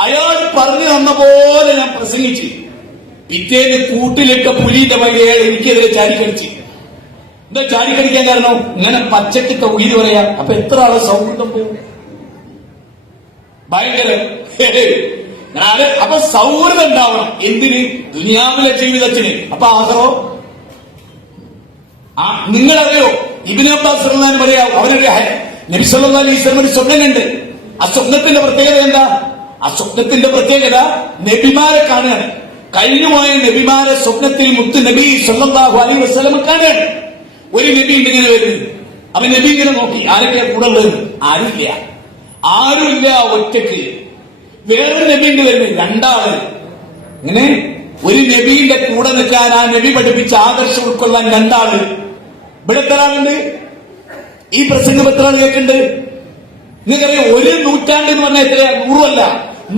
അയാൾ പറഞ്ഞു തന്ന പോലെ ഞാൻ പ്രസംഗിച്ചു. പിറ്റേന്ന് കൂട്ടിലിട്ട പുലിന്റെ വകയാൾ എനിക്കെതിരെ ചാടിക്കടിച്ച്. എന്താ ചാടിക്കടിക്കാൻ കാരണം? ഇങ്ങനെ പച്ചക്ക് തൗഹീദ് പറയാ. അപ്പൊ എത്ര ആളെ സൗഹൃദം പോകും? ഭയങ്കര. അപ്പൊ സൗഹൃദം ഉണ്ടാവണം. എന്തിന്? ദുനിയാവിലെ ജീവിതത്തിന്. അപ്പൊ ആഹ്റോ നിങ്ങളറിയോ? ഇബ്നു അബ്ബാസ് റളിയല്ലാഹു അൻഹു പറയാ, അവനൊരു നബി സല്ലല്ലാഹു അലൈഹി വസല്ലം ഒരു സ്വപ്നമുണ്ട്. ആ സ്വപ്നത്തിന്റെ പ്രത്യേകത എന്താ? ആ സ്വപ്നത്തിന്റെ പ്രത്യേകത നബിമാരെ കാണുകയാണ്. കഴിഞ്ഞുപോയ നബിമാരെ സ്വപ്നത്തിൽ മുത്ത് നബി സല്ലല്ലാഹു അലൈഹി വസല്ലം കാണുകയാണ്. ഒരു നബി ഇങ്ങനെ വരുന്നത്. അവൻ നബി ഇങ്ങനെ നോക്കി, ആരൊക്കെയാ കൂടെ ഉള്ളത്? ആരുമില്ല, ഒറ്റക്ക്. വേറൊരു നബിന്റെ വരുന്നത്, 2 ആള്. ഇങ്ങനെ ഒരു നബിന്റെ കൂടെ നിൽക്കാൻ, ആ നബി പഠിപ്പിച്ച ആദർശം ഉൾക്കൊള്ളാൻ 2 ആള്. ഇവിടെ എത്ര ആളുണ്ട്? ഈ പ്രസംഗം എത്ര ആൾ കേൾക്കുന്നുണ്ട്? നിങ്ങൾക്കറിയാം, 1 നൂറ്റാണ്ട് എന്ന് പറഞ്ഞാൽ എത്രയാ? 100 അല്ല,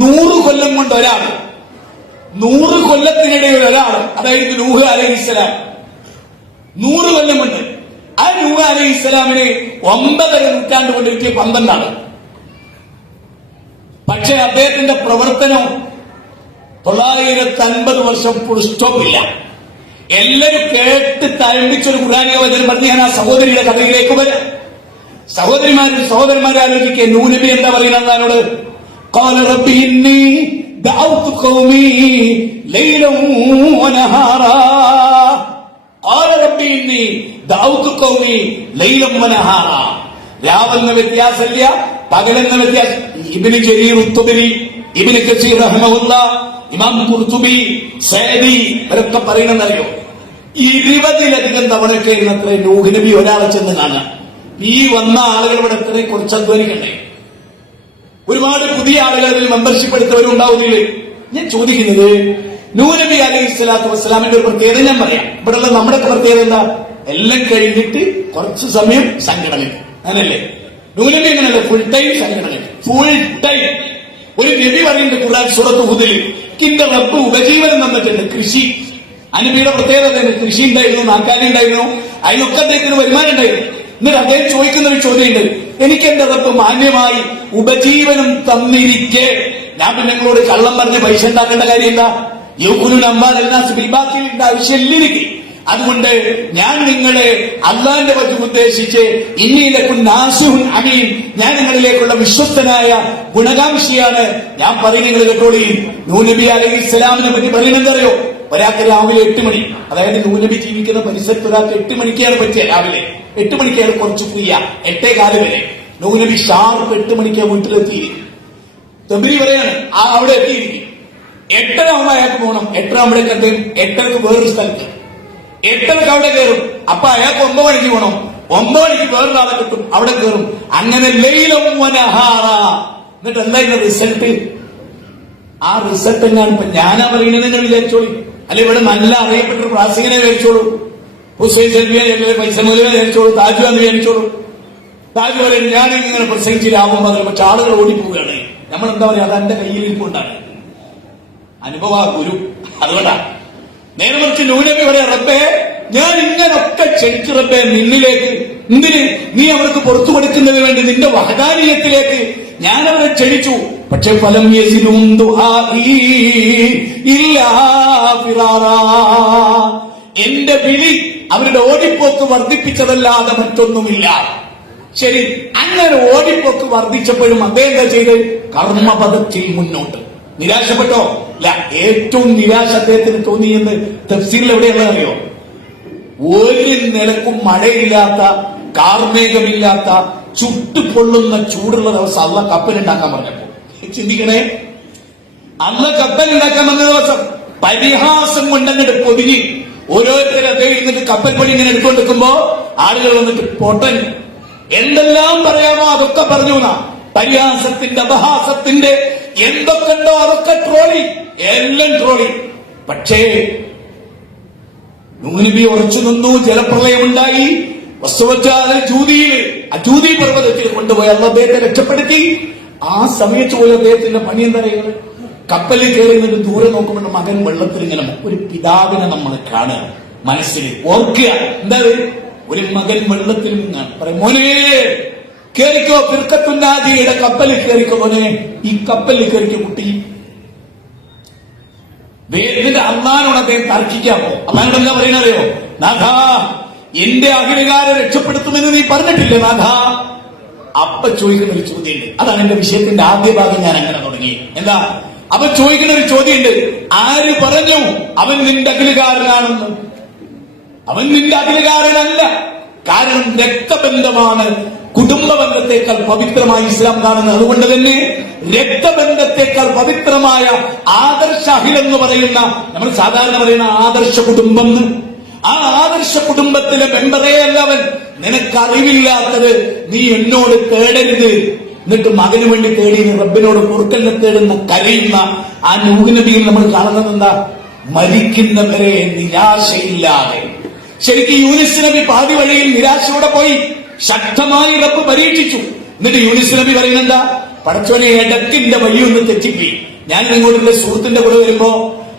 100 കൊല്ലം കൊണ്ട് ഒരാൾ. 100 കൊല്ലത്തിനിടയിൽ ഒരാൾ, അതായത് നൂഹ് അലൈഹിസ്സലാം. 100 കൊല്ലം കൊണ്ട്. ആ നൂഹ് അലൈഹിസ്സലാമിന് 9.5 നൂറ്റാണ്ട് കൊണ്ട് കിട്ടിയ 12 ആണ്. പക്ഷെ അദ്ദേഹത്തിന്റെ പ്രവർത്തനം 950 വർഷം ഫുൾ സ്റ്റോപ്പ് ഇല്ല. എല്ലാവരും കേട്ട് തഴമ്പിച്ചൊരു ഖുർആനിക വചനം പറഞ്ഞ് ഞാൻ ആ സഹോദരിയുടെ കഥയിലേക്ക് വരാം. സഹോദരന്മാരെ ആലോചിക്കുക. നൂഹ് നബി എന്താ പറയുന്നത് അള്ളാഹുവോട്? ഖാല റബ്ബി ഇന്നി ദഅവ്തു ഖൗമി ലൈലൻ വനഹാറാ. ഖാല റബ്ബി ഇന്നി ദഅവ്തു ഖൗമി ലൈലൻ വനഹാറാ. രാവെന്ന വ്യത്യാസമില്ല, പകലെന്ന വ്യത്യാസം. ഇബ്നു ജരീർ ഉത്തബരി, ഇബ്നു കസീർ റഹ്മഹുല്ലാഹ്, ഇമാം ഖുർതുബി, സഅദി ഇവരൊക്കെ പറയുന്നറിയോ? 20ലധികം തവണയൊക്കെ ഇരുന്നത്രേ നൂഹ് നബി ഒരാളെ ചെന്ന് കാണാം. ഈ വന്ന ആളുകൾ ഇവിടെ എത്രയും കുറച്ച് അധ്വാനിക്കണ്ടേ? ഒരുപാട് പുതിയ ആളുകൾ അതിൽ മെമ്പർഷിപ്പ് എടുത്തവരും ഉണ്ടാവുന്നില്ലേ? ഞാൻ ചോദിക്കുന്നത്, നൂഹ് നബി അലൈഹി സ്വലാത്തു വസ്സലാമിന്റെ ഒരു പ്രത്യേകത ഞാൻ പറയാം. ഇവിടെയുള്ള നമ്മുടെ പ്രത്യേകത എന്താ? എല്ലാം കഴിഞ്ഞിട്ട് കുറച്ച് സമയം സംഘടനയ്ക്ക്. അങ്ങനല്ലേ? നൂഹ് നബി അങ്ങനല്ല, ഫുൾ ടൈം സംഘടനയ്ക്ക്, ഫുൾ ടൈം. ഒരു നബി പറയുന്നുണ്ട് ഖുർആൻ സൂറത്ത് ഹൂദിൽ, കിന്റെ റബ്ബ് ഉപജീവനം തന്നിട്ടുണ്ട്, കൃഷി. അനബിയുടെ പ്രത്യേകത കൃഷി ഉണ്ടായിരുന്നു, നാൽക്കാലി ഉണ്ടായിരുന്നു, അതിനൊക്കെ അദ്ദേഹത്തിന് വരുമാനം ഉണ്ടായിരുന്നു. എന്നിട്ട് അദ്ദേഹം ചോദിക്കുന്ന ഒരു ചോദ്യമുണ്ട്, എനിക്ക് എന്റെ റബ്ബ് മാന്യമായി ഉപജീവനം തന്നിരിക്കെ ഞാൻ പിന്നെ നിങ്ങളോട് കള്ളം പറഞ്ഞ് പൈസ ഉണ്ടാക്കേണ്ട കാര്യം എന്താ? യൂക്കുലുൻ അംവാലന്നാസ് ബിൽ ബാത്തിലിന്റെ ആവശ്യമില്ല എനിക്ക്. അതുകൊണ്ട് ഞാൻ നിങ്ങളെ അള്ളാന്റെ വചനം ഉദ്ദേശിച്ച് ഇന്നീലക്കും നാസിഹുൻ അമീൻ, ഞാൻ നിങ്ങളിലേക്കുള്ള വിശ്വസ്തനായ ഗുണകാംക്ഷിയാണ്. ഞാൻ പറയും, നിങ്ങൾ കേട്ടോളി. നൂഹ് നബി അലൈഹിസ്സലാമിനെ പറ്റി പറയുന്നതറിയോ? ഒരാൾക്ക് രാവിലെ 8 മണി, അതായത് നൂഹ് നബി ജീവിക്കുന്ന പരിസരത്ത് ഒരാൾക്ക് 8 മണിക്കാണ് പറ്റിയ. രാവിലെ 8 മണിക്കാണ് കുറച്ച് ഫ്രീ, 8:15 വരെ. നൂഹ് നബി ഷാർപ്പ് 8 മണിക്കാണ് വീട്ടിലെത്തിയിരിക്കും. തബ്രി പറയാണ്, അവിടെ എത്തിയിരിക്കും. 8:30 ആവുമ്പോ അയാൾക്ക് പോകണം. 8:30 ആകുമ്പോഴേക്ക് എന്ത് 8:30 വേറൊരു സ്ഥലത്ത് 8:30 അവിടെ കയറും. അപ്പൊ അയാൾക്ക് 9 മണിക്ക് പോകണം. 9 മണിക്ക് വേറൊരാളെ കിട്ടും, അവിടെ കയറും. അങ്ങനെ ലൈലം വനഹാറ. എന്നിട്ട് എന്തായിരുന്നു റിസൾട്ട്? ആ റിസൾട്ട് ഞാനാ പറയുന്നത് നിങ്ങൾ വിചാരിച്ചോളൂ, അല്ലെ ഇവിടെ നല്ല അറിയപ്പെട്ട പ്രാസംഗികനെ വിചാരിച്ചോളൂ, ഹുസൈൻ സെൽവിയെ പൈസ മുതലേ വിചാരിച്ചോളൂ, താജു എന്ന് വിചാരിച്ചോളൂ. താജു പറയും ഞാനിങ്ങനെ പ്രസംഗിച്ച് ലാഭം പറഞ്ഞു, പക്ഷെ ആളുകൾ ഓടിപ്പോവുകയാണ്. നമ്മൾ എന്താ പറയാ, അത് എന്റെ കയ്യിലിരിപ്പുണ്ടാണ്, അനുഭവ ഗുരു. അതുകൊണ്ടാ നേരെ മറിച്ച് നൂനബി പറയാ, റബ്ബേ ഞാൻ ഇങ്ങനൊക്കെ ക്ഷണിച്ചു റബ്ബേ നിന്നിലേക്ക്. എന്തിന്? നീ അവർക്ക് പുറത്തു കൊടുക്കുന്നതിന് വേണ്ടി, നിന്റെ വഹദാനിയത്തിലേക്ക് ഞാൻ അവരെ ക്ഷണിച്ചു. പക്ഷെ ഫലം യസിലും ദുആഇ ഇല്ലാ ഫിറാറാ. എന്റെ വിളി അവരുടെ ഓടിപ്പോക്ക് വർദ്ധിപ്പിച്ചതല്ലാതെ മറ്റൊന്നുമില്ല. ശരി, അങ്ങനെ ഓടിപ്പോക്ക് വർദ്ധിച്ചപ്പോഴും അദ്ദേഹം എന്താ ചെയ്ത്? കർമ്മപദത്തിൽ മുന്നോട്ട്. നിരാശപ്പെട്ടോ? ഇല്ല. ഏറ്റവും നിരാശ അദ്ദേഹത്തിന് തോന്നിയെന്ന് തഫ്സീറിൽ എവിടെയുള്ളത് അറിയോ? ഒരു നിലക്കും മഴയില്ലാത്ത, കാർമേഘമില്ലാത്ത, ചുട്ടുപൊള്ളുന്ന ചൂടുള്ള ദിവസം അള്ള കപ്പലുണ്ടാക്കാൻ പറഞ്ഞപ്പോ ചിന്തിക്കണേ. അള്ള കപ്പലുണ്ടാക്കാൻ വന്ന ദിവസം പരിഹാസം കൊണ്ടങ്ങോട്ട് പൊതിഞ്ഞ് ഓരോരുത്തരും അദ്ദേഹം ഇരുന്നിട്ട് കപ്പൽ പണി ഇങ്ങനെ എടുത്തുകൊണ്ടിരിക്കുമ്പോ ആളുകൾ വന്നിട്ട് പൊട്ടൻ എന്തെല്ലാം പറയാമോ അതൊക്കെ പറഞ്ഞു. പരിഹാസത്തിന്റെ അപഹാസത്തിന്റെ എന്തൊക്കെ ഉണ്ടോ അതൊക്കെ ട്രോളി, എല്ലാം ട്രോളി. പക്ഷേ നൂനബി ഉറച്ചു നിന്നു. ജലപ്രളയമുണ്ടായി. ജൂതി പർവ്വതത്തിൽ കൊണ്ടുപോയി അള്ള അദ്ദേഹത്തെ രക്ഷപ്പെടുത്തി. ആ സമയത്ത് പോയി അദ്ദേഹത്തിന്റെ പണി എന്താ പറയുന്നത്? കപ്പലിൽ കയറി നിന്നിട്ട് ദൂരെ നോക്കുമ്പോൾ മകൻ വെള്ളത്തിൽ ഇങ്ങനെ, ഒരു പിതാവിനെ നമ്മൾ കാണുക, മനസ്സിൽ ഓർക്കുക. എന്താ ഒരു മകൻ വെള്ളത്തിൽ നിന്നാണ് പറയും, മോനെ കേറിക്കോ, ഫിർഖത്തുന്നാജിയുടെ കപ്പലിൽ കയറിക്കോ മോനെ, ഈ കപ്പലിൽ കയറിക്കോ കുട്ടി. വേദിന്റെ അള്ളാനോട് അദ്ദേഹം തർക്കിക്കാമോ? അള്ളാനോട് എന്താ പറയുന്നറിയോ? നാഥ എന്റെ അഖിലകാരെ രക്ഷപ്പെടുത്തുമെന്ന് നീ പറഞ്ഞിട്ടില്ലേ നാഥ? അപ്പ ചോദിക്കുന്ന ഒരു ചോദ്യമുണ്ട്. അതാണ് എന്റെ വിഷയത്തിന്റെ ആദ്യ ഭാഗം. ഞാൻ അങ്ങനെ തുടങ്ങി. എന്താ അപ്പൊ ചോദിക്കുന്ന ഒരു ചോദ്യമുണ്ട്, ആര് പറഞ്ഞു അവൻ നിന്റെ അഖിലകാരനാണെന്ന്? അവൻ നിന്റെ അഖിലകാരനല്ല. കാരണം രക്തബന്ധമാണ് കുടുംബ ബന്ധത്തെക്കാൾ പവിത്രമായി ഇസ്ലാം കാണുന്നത്. അതുകൊണ്ട് തന്നെ രക്തബന്ധത്തെക്കാൾ പവിത്രമായ ആദർശ അഖിലെന്ന് പറയുന്ന, നമ്മൾ സാധാരണ പറയുന്ന ആദർശ കുടുംബം, ആ ആദർശ കുടുംബത്തിലെ മെമ്പറേ അല്ലവൻ. നിനക്കറിവില്ലാത്തത് നീ എന്നോട് തേടരുത്. എന്നിട്ട് മകന് വേണ്ടി തേടി റബ്ബിനോട് പൊറുക്കലിനെ തേടുന്ന, കരയുന്ന ആ നൂഹ് നബിയിൽ നമ്മൾ കാണുന്നത് എന്താ? മരിക്കുന്നവരെ നിരാശയില്ലാതെ. ശരിക്കും യൂനുസ് നബി പാതി വഴിയിൽ നിരാശയോടെ പോയി. ശക്തമായി റബ്ബ് പരീക്ഷിച്ചു. എന്നിട്ട് യൂനുസ് നബി പറയുന്നെന്താ? പടച്ചോനെ ഇടക്കിന്റെ വഴിയൊന്ന് തെറ്റിപ്പോയി. ഞാൻ നിങ്ങളുടെ സുഹൃത്തിന്റെ കൂടെ വരുമ്പോ